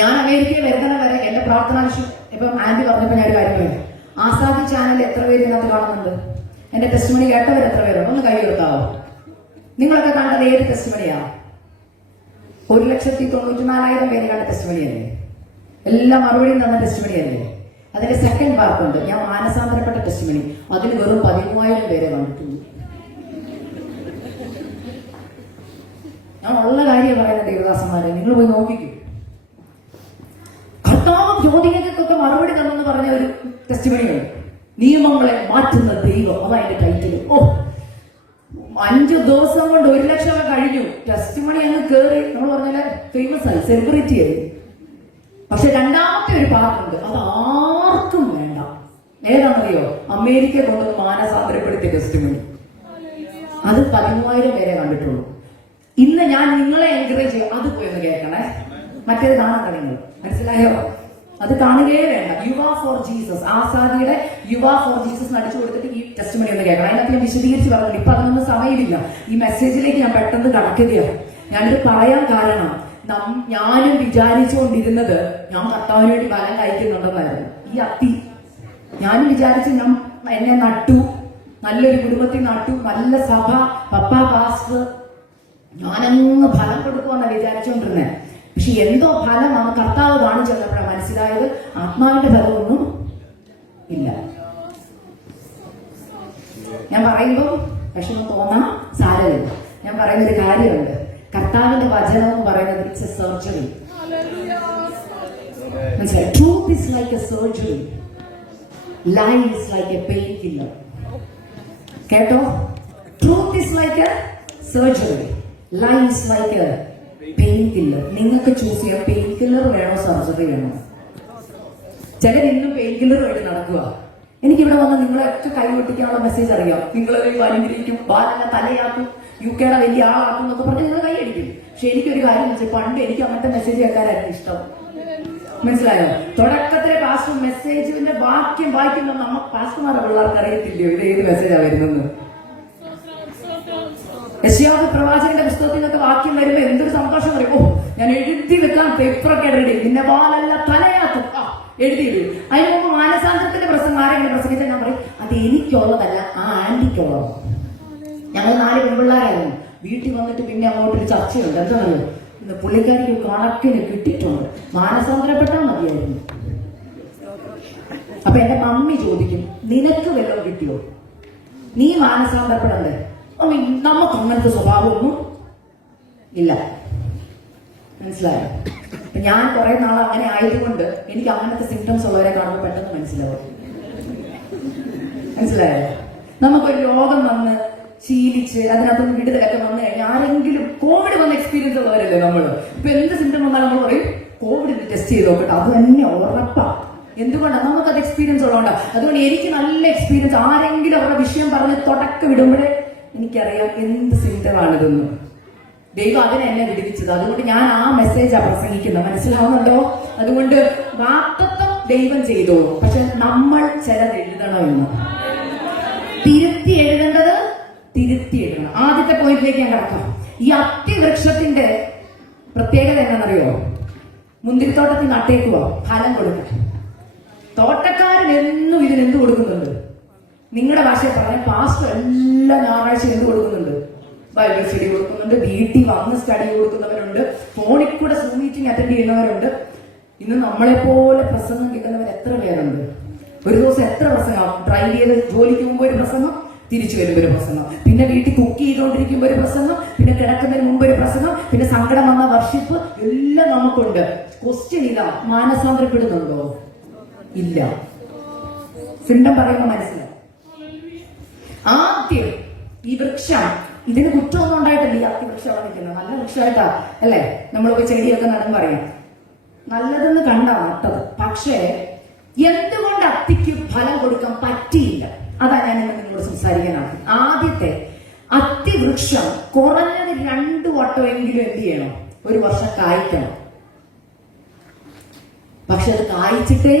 ഞാൻ അമേരിക്കയിൽ വരുന്ന വരെ എന്റെ പ്രാർത്ഥന വിഷയം ഇപ്പം ആന്റി പറഞ്ഞപ്പോ ഞാൻ ഒരു കാര്യം പറയാം. ആസാദി ചാനൽ എത്ര പേര് ഇതിനകത്ത് കാണുന്നുണ്ട്? എന്റെ ടെസ്റ്റിമണി കേട്ടവർ എത്ര പേരുണ്ട്? ഒന്ന് കൈ ഉയർത്താവോ? നിങ്ങളൊക്കെ കണ്ടത് ഏത് ടെസ്റ്റിമണിയാ? 1,94,000 പേര് കണ്ട ടെസ്റ്റിമണിയല്ലേ? എല്ലാം മറുപടിയും തന്ന ടെസ്റ്റിമണിയല്ലേ? അതിന്റെ സെക്കൻഡ് പാർട്ടുണ്ട്, ഞാൻ മാനസാന്തരപ്പെട്ട ടെസ്റ്റിമണി. അതിൽ വെറും 13,000 പേരെ കണ്ടിട്ടുള്ളൂ. ഞാൻ ഉള്ള കാര്യം പറയുന്ന ദേവദാസന്മാരെ, നിങ്ങൾ പോയി നോക്കിക്കൂ. കർത്താവ് ചോദ്യങ്ങൾക്കൊക്കെ മറുപടി തന്നെന്ന് പറഞ്ഞ ഒരു ടെസ്റ്റിമണിയുണ്ട്, നിയമങ്ങളെ മാറ്റുന്ന ദൈവം. അതാ അതിന്റെ ടൈറ്റിൽ. 5 ദിവസം കൊണ്ട് 1 ലക്ഷം കഴിഞ്ഞു. ടെസ്റ്റിമണി അങ്ങ് കേറി നമ്മൾ പറഞ്ഞാല് ഫേമസ് ആയി, സെലിബ്രിറ്റി ആയി. പക്ഷെ രണ്ടാമത്തെ ഒരു പാർട്ടുണ്ട്, അത് ആർക്കും വേണ്ട. ഏതാണെന്നറിയോ? അമേരിക്ക കൊണ്ടുവന്ന് മാനസാന്തരപ്പെടുത്തിയ ടെസ്റ്റിമണി. അത് 13,000 പേരെ കണ്ടിട്ടുള്ളൂ. ഇന്ന് ഞാൻ നിങ്ങളെ എൻകറേജ് ചെയ്യും, അത് പോയി ഒന്ന് കേൾക്കണേ. മറ്റേത് കാണാൻ നിങ്ങൾ മനസ്സിലായോ? അത് കാണുകയേ വേണ്ട. യുവ ഫോർ ജീസസ്, ആസാദിയുടെ യുവ ഫോർ ജീസസ് നടിച്ചു കൊടുത്തിട്ട് ഈ ടെസ്റ്റിമണി ഒന്ന് കേൾക്കണം. അതിനകത്ത് ഞാൻ വിശദീകരിച്ച് പറഞ്ഞു. ഇപ്പൊ അതിനൊന്നും സമയമില്ല. ഈ മെസ്സേജിലേക്ക് ഞാൻ പെട്ടെന്ന് കടക്കുകയാണ്. ഞാനിത് പറയാൻ കാരണം, ഞാനും വിചാരിച്ചുകൊണ്ടിരുന്നത് ഞാൻ കർത്താവിന് വേണ്ടി ഫലം കഴിക്കുന്നുണ്ടെന്നായിരുന്നു. ഈ അത്തി ഞാനും വിചാരിച്ചു, ഞാൻ എന്നെ നട്ടു, നല്ലൊരു കുടുംബത്തിൽ നട്ടു, നല്ല സഭ, പപ്പ പാസ്റ്റർ, ഞാനങ്ങ് ഫലം കൊടുക്കുമെന്നാണ് വിചാരിച്ചുകൊണ്ടിരുന്നത്. പക്ഷെ എന്തോ ഫലമാണ് കർത്താവ് കാണിച്ചു തന്നപ്പോഴാണ് മനസ്സിലായത്, ആത്മാവിന്റെ ഫലമൊന്നും ഇല്ല. ഞാൻ പറയുമ്പോൾ വിഷമം തോന്നാം, സാരമില്ല. ഞാൻ പറയുന്നൊരു കാര്യമുണ്ട്, കർത്താവിന്റെ വചനം എന്ന് പറയുന്നത് ഇറ്റ്സ് എ സർജറി. മനസ്സിലായി? Truth is like a surgery, lie is like a pain killer. കേട്ടോ? Truth is like a surgery, lie is like a pain killer. നിങ്ങൾക്ക് ചൂസ് ചെയ്യാം, പെയിൻ കില്ലർ വേണോ സർജറി വേണോ? ചിലർ ഇന്നും പെയിൻ കില്ലർ വേണ്ടി നടക്കുക. എനിക്കിവിടെ വന്ന് നിങ്ങളെയൊക്കെ കൈകൊട്ടിക്കാനുള്ള മെസ്സേജ് അറിയാം. നിങ്ങളെ അനുഗ്രഹിക്കും, ബാലനെ തലയാക്കും, UK വലിയ ആളാക്കും എന്നൊക്കെ പറഞ്ഞ് നിങ്ങൾ കൈയടിക്കും. പക്ഷെ എനിക്കൊരു കാര്യം വെച്ചാൽ, പണ്ട് എനിക്ക് അങ്ങനത്തെ മെസ്സേജ് കേൾക്കാനായിരുന്നു ഇഷ്ടം. മനസ്സിലായോ? തുടക്കത്തിലെ പാസ്റ്റർ മെസ്സേജിന്റെ വാക്യം വായിക്കുന്ന നമ്മ പാസ്റ്റർമാരുടെ പിള്ളേർക്ക് അറിയത്തില്ലയോ ഇത് ഏത് മെസ്സേജാ വരുന്നത്? യെശയ്യാവ് പ്രവാചകന്റെ പുസ്തകത്തിൽ നിന്നൊക്കെ വാക്യം വരുമ്പോ എന്തൊരു സന്തോഷം പറയും. ഞാൻ എഴുതി വെക്കാൻ പേപ്പറൊക്കെ റെഡി, നിന്നെ വാലല്ല തലയാക്കും, എഴുതിയിടും. അതിന് മുമ്പ് മാനസാന്തരത്തിന്റെ പ്രസംഗം ആരെങ്കിലും പ്രസംഗിച്ചാൽ ഞാൻ പറയും, അത് എനിക്കുള്ളതല്ല, ആ ആന്റിക്കുള്ളത്. ഞങ്ങൾ 4 പെൺപിള്ളേരായിരുന്നു. വീട്ടിൽ വന്നിട്ട് പിന്നെ അങ്ങോട്ടൊരു ചർച്ചയുണ്ട്. എന്താണല്ലോ, ഇന്ന് പുള്ളിക്കാരിക്ക് കണക്കിന് കിട്ടിയിട്ടുണ്ട്, മാനസാന്തരപ്പെട്ടാൽ മതിയായിരുന്നു. അപ്പൊ എന്റെ മമ്മി ചോദിക്കും, നിനക്ക് വല്ലതും കിട്ടിയോ? നീ മാനസാന്തരപ്പെടണ്ടേ? നമുക്ക് അങ്ങനത്തെ സ്വഭാവമൊന്നും ഇല്ല. മനസ്സിലായോ? ഞാൻ കുറെ നാൾ അങ്ങനെ ആയതുകൊണ്ട് എനിക്ക് അങ്ങനത്തെ സിംറ്റംസ് ഉള്ളവരെ കാണുമ്പോൾ പെട്ടെന്ന് മനസ്സിലാവും. മനസ്സിലായോ? നമുക്കൊരു രോഗം വന്ന് ശീലിച്ച് അതിനകത്തൊന്ന് വിടുതലൊക്കെ വന്നു കഴിഞ്ഞാൽ, ആരെങ്കിലും കോവിഡ് വന്ന എക്സ്പീരിയൻസ് ഉള്ളവരല്ലേ നമ്മള്. ഇപ്പൊ എന്ത് സിംറ്റം വന്നാലും നമ്മൾ പറയും കോവിഡ് ടെസ്റ്റ് ചെയ്ത് നോക്കട്ടെ, അത് തന്നെ ഉറപ്പാ. എന്തുകൊണ്ടാണ്? നമുക്കത് എക്സ്പീരിയൻസ് ഉള്ളതുകൊണ്ടാണ്. അതുകൊണ്ട് എനിക്ക് നല്ല എക്സ്പീരിയൻസ്. ആരെങ്കിലും അവരുടെ വിഷയം പറഞ്ഞ് തുടക്കം വിടുമ്പോഴേ എനിക്കറിയാം എന്ത് സിംറ്റമാണിതെന്ന്. ദൈവം അതിനെ എന്നെ വിടുവിച്ചത്. അതുകൊണ്ട് ഞാൻ ആ മെസ്സേജാ പ്രസംഗിക്കുന്നത്. മനസ്സിലാവുന്നുണ്ടോ? അതുകൊണ്ട് വാഗ്ദത്തം ദൈവം ചെയ്തോ, പക്ഷെ നമ്മൾ ചിലത് എഴുതണമെന്ന്. തിരുത്തി എഴുതേണ്ടത് തിരുത്തി എഴുതണം. ആദ്യത്തെ പോയിന്റിലേക്ക് ഞാൻ കിടക്കാം. ഈ അത്തിവൃക്ഷത്തിന്റെ പ്രത്യേകത എന്താണെന്നറിയോ? മുന്തിരിത്തോട്ടത്തിൽ നട്ടേക്കുക, ഫലം കൊടുക്കാൻ. തോട്ടക്കാരൻ എന്നും ഇതിനെന്ത് കൊടുക്കുന്നുണ്ട്? നിങ്ങളുടെ ഭാഷയിൽ പറഞ്ഞ പാസ്റ്റർ എല്ലാ ഞായറാഴ്ച എന്ത് കൊടുക്കുന്നുണ്ട്? ബൈബിൾ സ്റ്റഡി കൊടുക്കുന്നുണ്ട്. വീട്ടിൽ വന്ന് സ്റ്റഡി കൊടുക്കുന്നവരുണ്ട്. ഫോണിൽ കൂടെ സൂം മീറ്റിംഗ് അറ്റൻഡ് ചെയ്യുന്നവരുണ്ട്. ഇന്ന് നമ്മളെപ്പോലെ പ്രസംഗം കേൾക്കുന്നവർ എത്ര പേരുണ്ട്? ഒരു ദിവസം എത്ര പ്രസംഗം? ഡ്രൈവ് ചെയ്ത് ജോലിക്ക് മുമ്പ് ഒരു പ്രസംഗം, തിരിച്ചു വരുമ്പോ ഒരു പ്രസംഗം, പിന്നെ വീട്ടിൽ കുക്ക് ചെയ്തുകൊണ്ടിരിക്കുമ്പോ ഒരു പ്രസംഗം, പിന്നെ കിടക്കുന്നതിന് മുമ്പ് ഒരു പ്രസംഗം, പിന്നെ സങ്കടം വന്ന വർഷിപ്പ്, എല്ലാം നമുക്കുണ്ട്. ക്വസ്റ്റ്യൻ ഇല്ല, മാനസാന്തരപ്പെടുന്നുണ്ടോ? ഇല്ല. സിംറ്റം പറയുമ്പോൾ മനസ്സിലാവും. ആദ്യം ഈ വൃക്ഷം, ഇതിന് കുറ്റമൊന്നും ഉണ്ടായിട്ടില്ല. ഈ അത്തിവൃക്ഷം നിൽക്കുന്നത് നല്ല വൃക്ഷമായിട്ടാ അല്ലേ? നമ്മളിപ്പോ ചെടിയൊക്കെ നടും പറയാം, നല്ലതെന്ന് കണ്ടാ നട്ടത്. പക്ഷേ എന്തുകൊണ്ട് അത്തിക്ക് ഫലം കൊടുക്കാൻ പറ്റിയില്ല? അതാ ഞാൻ നിങ്ങളോട് സംസാരിക്കാനാണ്. ആദ്യത്തെ, അത്തിവൃക്ഷം കുറഞ്ഞത് 2 വട്ടമെങ്കിലും എന്ത് ചെയ്യണം? ഒരു വർഷം കായ്ക്കണം. പക്ഷെ അത് കായ്ച്ചിട്ടേ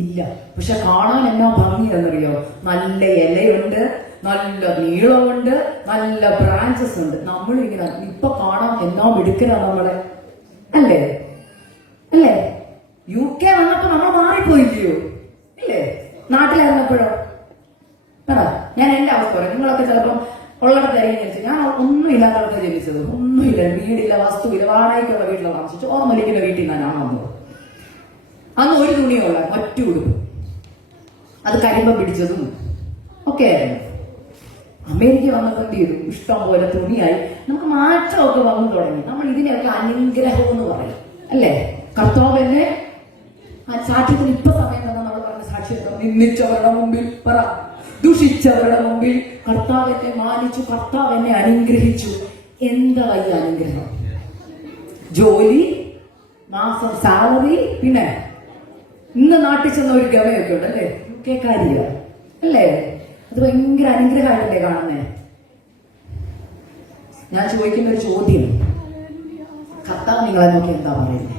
ഇല്ല. പക്ഷെ കാണാൻ എന്നാ ഭംഗിയെന്നറിയോ? നല്ല ഇലയുണ്ട്, നല്ല നീളമുണ്ട്, നല്ല ബ്രാഞ്ചസ് ഉണ്ട്. നമ്മളിങ്ങനെ ഇപ്പൊ കാണാൻ എന്നാ മിടുക്കലാ നമ്മളെ, അല്ലേ? അല്ലേ? UK വന്നപ്പോ നമ്മൾ മാറിപ്പോയില്ലയോ? ഇല്ലേ? നാട്ടിലായിരുന്നപ്പോഴോ? പറ, ഞാൻ എന്റെ അവസ്ഥ പറയാം. നിങ്ങളൊക്കെ ചിലപ്പം ഉള്ളിടത്തായിരിക്കും ജനിച്ചത്. ഞാൻ ഒന്നും ഇല്ലാത്തടത്ത് ജനിച്ചത്. ഒന്നുമില്ല, വീടില്ല, വസ്തുവില്ല, വാടകയ്ക്കുള്ള വീട്ടിലാണ് താമസിച്ചു. ഓർമ്മലിക്കുന്ന വീട്ടിൽ നിന്നാണ് വന്നത്. അന്ന് ഒരു തുണിയുള്ള ഒറ്റ ഉടുപ്പ്, അത് കരിമ്പം പിടിച്ചതും ഒക്കെ ആയിരുന്നു. അമേരിക്ക വന്നപ്പോൾ എന്ത് ചെയ്തു? ഇഷ്ടം പോലെ തുണിയായി, നമുക്ക് മാറ്റമൊക്കെ വന്നു തുടങ്ങി. നമ്മൾ ഇതിനെയൊക്കെ അനുഗ്രഹം എന്ന് പറയും, അല്ലേ? കർത്താവിനെ ആ സാക്ഷ്യത്തിന് ഇപ്പൊ സമയം തന്നെ നമ്മൾ പറഞ്ഞ സാക്ഷ്യത്വം, നിന്ദിച്ചവരുടെ മുമ്പിൽ പറ, ദുഷിച്ചവരുടെ മുമ്പിൽ കർത്താവിനെ മാനിച്ചു, കർത്താവിനെ അനുഗ്രഹിച്ചു. എന്തായി അനുഗ്രഹം? ജോലി, മാസം സാലറി, പിന്നെ ഇന്ന് നാട്ടിൽ ചെന്ന ഒരു ഗവയൊക്കെ ഉണ്ട്, അല്ലേ? UK കാരിയ, അല്ലേ? അത് ഭയങ്കര അനുഗ്രഹമായിട്ടല്ലേ കാണുന്നേ? ഞാൻ ചോദിക്കുന്ന ഒരു ചോദ്യം, കർത്താവ് നിങ്ങളെ നോക്കി എന്താ പറയുന്നേ?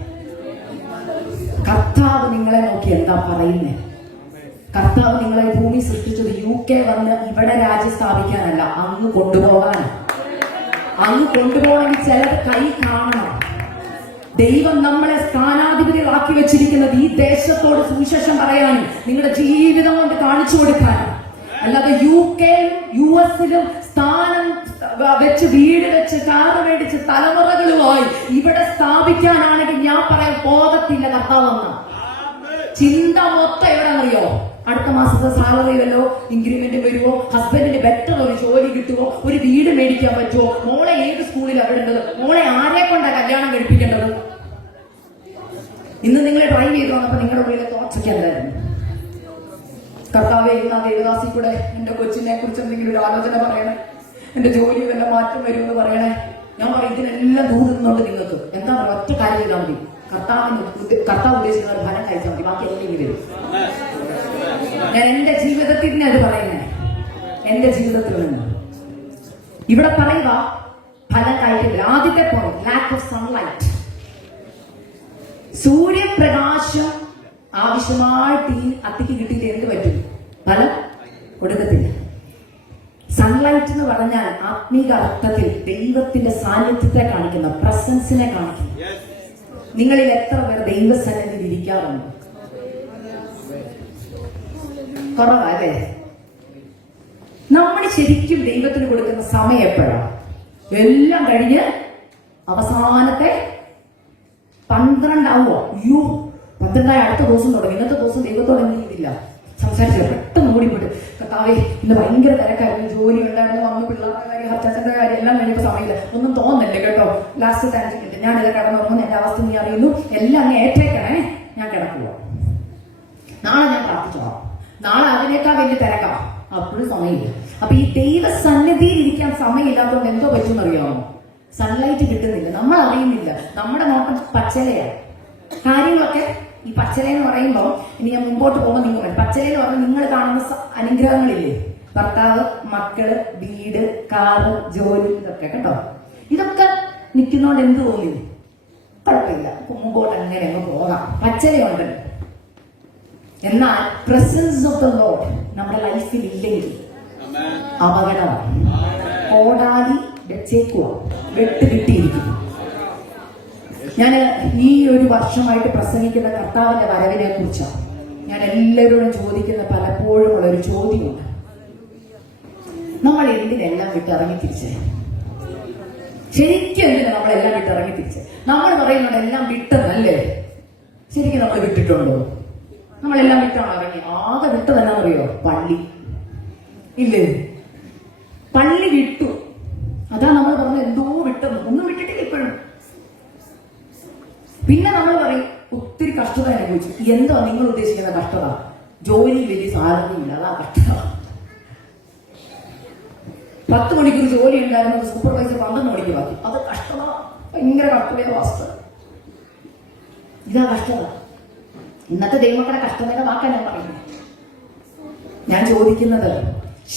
കർത്താവ് നിങ്ങളെ നോക്കി എന്താ പറയുന്നേ? കർത്താവ് നിങ്ങളെ ഭൂമി സൃഷ്ടിച്ചത് UK വന്ന് ഇവിടെ രാജ്യം സ്ഥാപിക്കാനല്ല, അങ്ങ് കൊണ്ടുപോകാനാണ്. അങ്ങ് കൊണ്ടുപോകണമെങ്കിൽ ചിലത് കൈ കാണണം. ദൈവം നമ്മളെ സ്ഥാനാധിപതികളാക്കി വെച്ചിരിക്കുന്നത് ഈ ദേശത്തോട് സുവിശേഷം പറയാനും നിങ്ങളുടെ ജീവിതം കൊണ്ട് കാണിച്ചു കൊടുക്കാനും. അല്ലാതെ UK US സ്ഥാനം വെച്ച്, വീട് വെച്ച്, കാറ് മേടിച്ച് തലമുറകളുമായി ഇവിടെ സ്ഥാപിക്കാനാണെങ്കിൽ ഞാൻ പറയാൻ പോകത്തില്ല കർത്താവെന്ന ചിന്ത മൊത്തം എവിടെന്നറിയോ? അടുത്ത മാസത്തെ സാലറി വല്ലോ ഇൻക്രിമെന്റ് വരുമോ, ഹസ്ബൻഡിന് ബെറ്റർ ഒരു ജോലി കിട്ടുമോ, ഒരു വീട് മേടിക്കാൻ പറ്റുമോ, മോളെ ഏത് സ്കൂളിൽ വിടേണ്ടത്, മോളെ ആരെ കൊണ്ടാ കല്യാണം കഴിപ്പിക്കേണ്ടത്? ഇന്ന് നിങ്ങളെ ഡ്രൈവ് ചെയ്ത് വന്നപ്പോ നിങ്ങളുടെ ഉള്ളിലെ തോച്ചയ്ക്ക് എന്തായിരുന്നു? കർത്താവെ, ഇന്ന് ആ ദേവദാസി കൂടെ എന്റെ കൊച്ചിനെ കുറിച്ച് എന്തെങ്കിലും ഒരു ആലോചന പറയണേ, എന്റെ ജോലി വല്ല മാറ്റം വരുമെന്ന് പറയണേ. ഞാൻ പറയും, ഇതിനെല്ലാം ദൂരുന്നുണ്ട് നിങ്ങൾക്ക്. എന്താ പറയുക? ഒറ്റ കാര്യം ചെയ്താൽ മതി, കർത്താവ് ഉദ്ദേശിക്കുന്ന ഒരു ഫലം കഴിച്ചാൽ മതി, ബാക്കി എല്ലാം വരും. ഞാൻ എന്റെ ജീവിതത്തിൽ തന്നെ അത് പറയുന്നേ, എന്റെ ജീവിതത്തിൽ നിന്ന് ഇവിടെ പറയുക ഫലം കഴിക്കില്ല. ആദ്യത്തെ പോയിന്റ്, ലാക്ക് ഓഫ് സൺലൈറ്റ്. സൂര്യപ്രകാശം ആവശ്യമായിട്ട് ഈ അത്തിക്ക് കിട്ടിയിട്ട് എന്ത് പറ്റും? ഫലം കൊടുക്കത്തില്ല. സൺലൈറ്റ് എന്ന് പറഞ്ഞാൽ ആത്മീക അർത്ഥത്തിൽ ദൈവത്തിന്റെ സാന്നിധ്യത്തെ കാണിക്കുന്ന, പ്രസൻസിനെ കാണിക്കുന്ന. നിങ്ങളിൽ എത്ര പേർ ദൈവസന്നിധിയിൽ ഇരിക്കാറുണ്ട്? കുറവല്ലേ? നമ്മൾ ശരിക്കും ദൈവത്തിന് കൊടുക്കുന്ന സമയം എപ്പോഴാണ്? എല്ലാം കഴിഞ്ഞ് അവസാനത്തെ 12 ആവുമോ? 12 അടുത്ത ദിവസം തുടങ്ങി. ഇന്നത്തെ ദിവസം ദൈവത്തോടെ ഇല്ല സംസാരിച്ചില്ല, പെട്ടെന്ന് ഓടിപ്പോട്ട്, കർത്താവേ ഇന്ന് ഭയങ്കര തിരക്കായിരുന്നു, ജോലി ഉണ്ടായിരുന്നു, വന്ന് പിള്ളേരുടെ കാര്യം, അച്ഛൻ്റെ കാര്യം എല്ലാം കഴിഞ്ഞപ്പോൾ സമയമില്ല, ഒന്നും തോന്നുന്നില്ല കേട്ടോ. ലാസ്റ്റ് 5 മിനിറ്റ് ഞാനിത് കിടന്നുറങ്ങുന്നു, എന്റെ അവസ്ഥ നീ അറിയുന്നു, എല്ലാം നീ ഏറ്റേക്കണേ, ഞാൻ കിടക്കുക, നാളെ ഞാൻ പ്രാർത്ഥിച്ചോളാം, നാളെ അതിനേക്കാൾ വലിയ തിരക്കാം, അപ്പോഴും സമയമില്ല. അപ്പൊ ഈ ദൈവ സന്നിധിയിൽ ഇരിക്കാൻ സമയമില്ലാത്തതുകൊണ്ട് എന്തോ പറ്റുമെന്നറിയാമോ? സൺലൈറ്റ് കിട്ടുന്നില്ല, നമ്മൾ അറിയുന്നില്ല. നമ്മുടെ നോട്ടം പച്ചലയാണ്. കാര്യങ്ങളൊക്കെ ഈ പച്ചലെന്ന് പറയുമ്പോൾ, ഇനി ഞാൻ മുമ്പോട്ട് പോകുമ്പോൾ നിങ്ങൾ പച്ചലെന്ന് പറഞ്ഞാൽ നിങ്ങൾ കാണുന്ന അനുഗ്രഹങ്ങളില്ലേ? ഭർത്താവ്, മക്കള്, വീട്, കാറ്, ജോലി, ഇതൊക്കെ കേട്ടോ. ഇതൊക്കെ നിൽക്കുന്നോണ്ട് എന്ത് തോന്നി? കുഴപ്പമില്ല, മുമ്പോട്ട് അങ്ങനെ അങ്ങ് പോകാം, പച്ചലയുണ്ട്. എന്നാൽ പ്രസൻസ് ഓഫ് ദ ലോർഡ് നമ്മുടെ ലൈഫിൽ ഇല്ലെങ്കിൽ അപകടമാണ്. കോടാലി വെച്ചേക്കുക, വെട്ട് കിട്ടിയിരിക്കുന്നു. ഞാൻ ഈ ഒരു വർഷമായിട്ട് പ്രസംഗിക്കുന്ന കർത്താവിന്റെ വരവിനെ കുറിച്ചാണ് ഞാൻ എല്ലാവരോടും ചോദിക്കുന്ന പലപ്പോഴും ഉള്ള ഒരു ചോദ്യമുണ്ട്. നമ്മൾ എന്തിനെല്ലാം വിട്ടിറങ്ങി തിരിച്ചേ? ശരിക്കും എന്തിനാ നമ്മളെല്ലാം വിട്ടിറങ്ങി തിരിച്ചേ? നമ്മൾ പറയുന്നത് എല്ലാം വിട്ടെന്നല്ലേ? ശരിക്കും നമ്മൾ വിട്ടിട്ടുണ്ടോ? നമ്മളെല്ലാം വിട്ടാണോ ഇറങ്ങി? ആകെ വിട്ടതെല്ലാം അറിയോ? പള്ളി ഇല്ലേ? പള്ളി വിട്ടു, അതാ നമ്മൾ പറഞ്ഞ എന്തോ വിട്ടെന്ന്. ഒന്നും വിട്ടിട്ടില്ല ഇപ്പോഴും. പിന്നെ നമ്മൾ പറയും ഒത്തിരി കഷ്ടത അനുഭവിച്ചു. എന്തോ നിങ്ങൾ ഉദ്ദേശിക്കുന്ന കഷ്ടത? ജോലി വലിയ സാധനമില്ല, അതാ കഷ്ടത. 10 മണിക്കൂർ ജോലി ഉണ്ടായിരുന്നത് സൂപ്പർവൈസർ 12 മണിക്ക് ബാക്കി, അത് കഷ്ടത. ഭയങ്കര കഷ്ടതയ വാസ്ത. ഇതാ കഷ്ടത. ഇന്നത്തെ ദൈവമക്കളുടെ കഷ്ടതയുടെ വാക്കാണ് ഞാൻ പറയുന്നത്. ഞാൻ ചോദിക്കുന്നത്,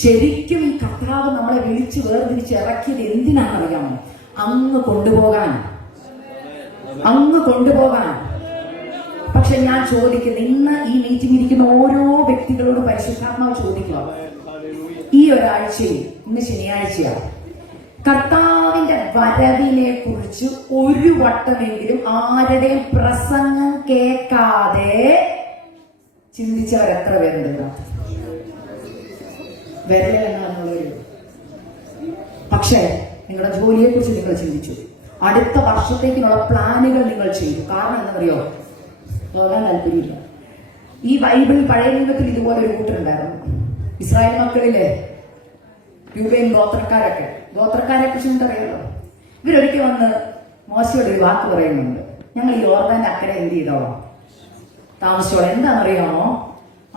ശരിക്കും ഈ കർത്താവ് നമ്മളെ വിളിച്ച് വേർതിരിച്ച് ഇറക്കിയത് എന്തിനാണെന്നറിയാമോ? അങ്ങ് കൊണ്ടുപോകാൻ. പക്ഷെ പക്ഷെ ഞാൻ ചോദിക്കുന്നു, ഇന്ന് ഈ മീറ്റിംഗ് ഇരിക്കുന്ന ഓരോ വ്യക്തികളോട് പരിശുദ്ധാത്മാവ് ചോദിക്കുക, ഈ ഒരാഴ്ചയിൽ, ഇന്ന് ശനിയാഴ്ചയാണ്, കർത്താവിന്റെ വരവിനെ കുറിച്ച് ഒരു വട്ടമെങ്കിലും ആരുടെയും പ്രസംഗം കേൾക്കാതെ ചിന്തിച്ചവർ എത്ര പേരുണ്ട്? വരലെന്നുള്ളവര്. പക്ഷേ നിങ്ങളുടെ ജോലിയെ കുറിച്ച് നിങ്ങൾ ചിന്തിച്ചു, അടുത്ത വർഷത്തേക്കിനുള്ള പ്ലാനുകൾ നിങ്ങൾ ചെയ്തു. കാരണം എന്താണെന്നറിയോ? പോകാൻ താല്പര്യമില്ല. ഈ ബൈബിൾ പഴയ നിയമത്തിൽ ഇതുപോലെ ഒരു കൂട്ടരുണ്ടായിരുന്നു. ഇസ്രായേൽ മക്കളിലെ രൂപയും ഗോത്രക്കാരെ കുറിച്ച് നിങ്ങൾക്കറിയാലോ. ഇവരൊരിക്കൽ വന്ന് മോശയോട് ഒരു വാക്ക് പറയുന്നുണ്ട്, ഞങ്ങൾ ഈ യോർദാന്റെ അക്കരെ എന്ത് ചെയ്തോളാം, താമസിച്ചോളാം. എന്താണെന്നറിയാമോ?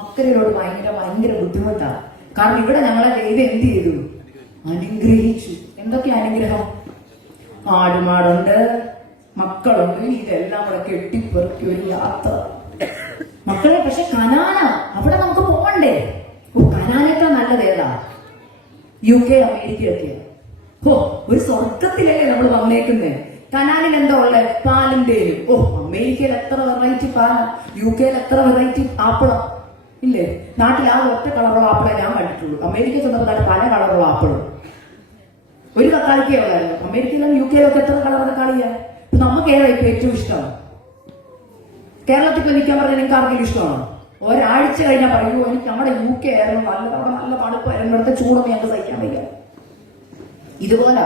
അക്കരയോട് ഭയങ്കര ബുദ്ധിമുട്ടാണ്. കാരണം ഇവിടെ ഞങ്ങളെ ദൈവം എന്ത് ചെയ്തു? അനുഗ്രഹിച്ചു. എന്തൊക്കെ അനുഗ്രഹം? ആടുമാടുണ്ട്, മക്കളുണ്ട്, ഇതെല്ലാം കൂടെ കെട്ടിപ്പെറുക്കി ഒരു യാത്ര. മക്കളെ, പക്ഷെ കനാന, അവിടെ നമുക്ക് പോകണ്ടേ? കനാനേക്കാൾ നല്ലത് ഏതാ? UK, അമേരിക്കയൊക്കെ. ഒരു സ്വർഗത്തിലല്ലേ നമ്മൾ വന്നേക്കുന്നേ. കനാനിൽ എന്താ ഉള്ളത്? പാലും തേനും. അമേരിക്കയിൽ എത്ര വെറൈറ്റി പാല, UK എത്ര വെറൈറ്റി ആപ്പിളാ ഇല്ലേ? നാട്ടിൽ ആ ഒറ്റ കളറുള്ള ആപ്പിളെ ഞാൻ കണ്ടിട്ടുള്ളൂ. അമേരിക്ക ചെന്നപ്പോൾ പല കളറുള്ള ആപ്പിളും. ഒരു തക്കാളിക്കേ ഉള്ളായിരുന്നു. അമേരിക്കയിലും UK എത്ര കളർ തക്കാളിയാ? നമുക്ക് ഏതാ ഇപ്പൊ ഏറ്റവും ഇഷ്ടം? കേരളത്തിൽ ഇപ്പൊ നിൽക്കാൻ പറഞ്ഞാൽ നിങ്ങൾക്ക് ആർക്കെങ്കിലും ഇഷ്ടമാണോ? ഒരാഴ്ച കഴിഞ്ഞാൽ പറയുമോ, എനിക്ക് നമ്മുടെ UK ആയിരുന്നു നല്ല തണുപ്പായിരുന്നു, ഇവിടുത്തെ ചൂടൊന്നും ഞങ്ങൾക്ക് സഹിക്കാൻ വയ്യ. ഇതുപോലെ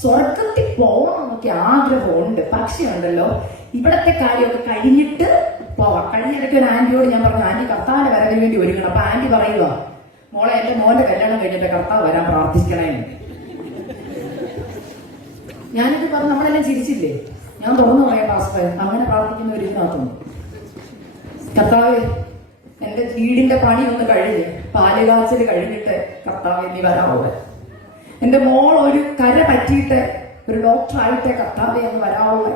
സ്വർഗത്തിൽ പോകണമെന്നൊക്കെ ആഗ്രഹമുണ്ട്. പക്ഷേ ഉണ്ടല്ലോ, ഇവിടത്തെ കാര്യമൊക്കെ കഴിഞ്ഞിട്ട് പോവാം. കഴിഞ്ഞിടയ്ക്ക് ഒരു ആന്റിയോട് ഞാൻ പറഞ്ഞു, ആന്റി കർത്താവിന്റെ വരവിന് വേണ്ടി ഒരുങ്ങണം. അപ്പൊ ആന്റി പറയുക, മോളെ എന്റെ മോന്റെ കല്യാണം കഴിഞ്ഞിട്ട് കർത്താവ് വരാൻ പ്രാർത്ഥിക്കണേ. ഞാനിത് പറഞ്ഞു, നമ്മളെല്ലാം ചിരിച്ചില്ലേ? ഞാൻ തുറന്നു പറയാം, പാസ്റ്റർ, അങ്ങനെ പ്രാർത്ഥിക്കുന്ന ഒരു ഇതിനകത്തുണ്ട്. കർത്താവ്, എന്റെ വീടിന്റെ പണി ഒന്ന് കഴിഞ്ഞ് പാലുകാച്ചൽ കഴിഞ്ഞിട്ട് കർത്താവ് നീ വരാവോ? എന്റെ മോൾ ഒരു കര പറ്റിയിട്ട് ഒരു ഡോക്ടറായിട്ട് കർത്താവെ എന്ന് വരാവോ?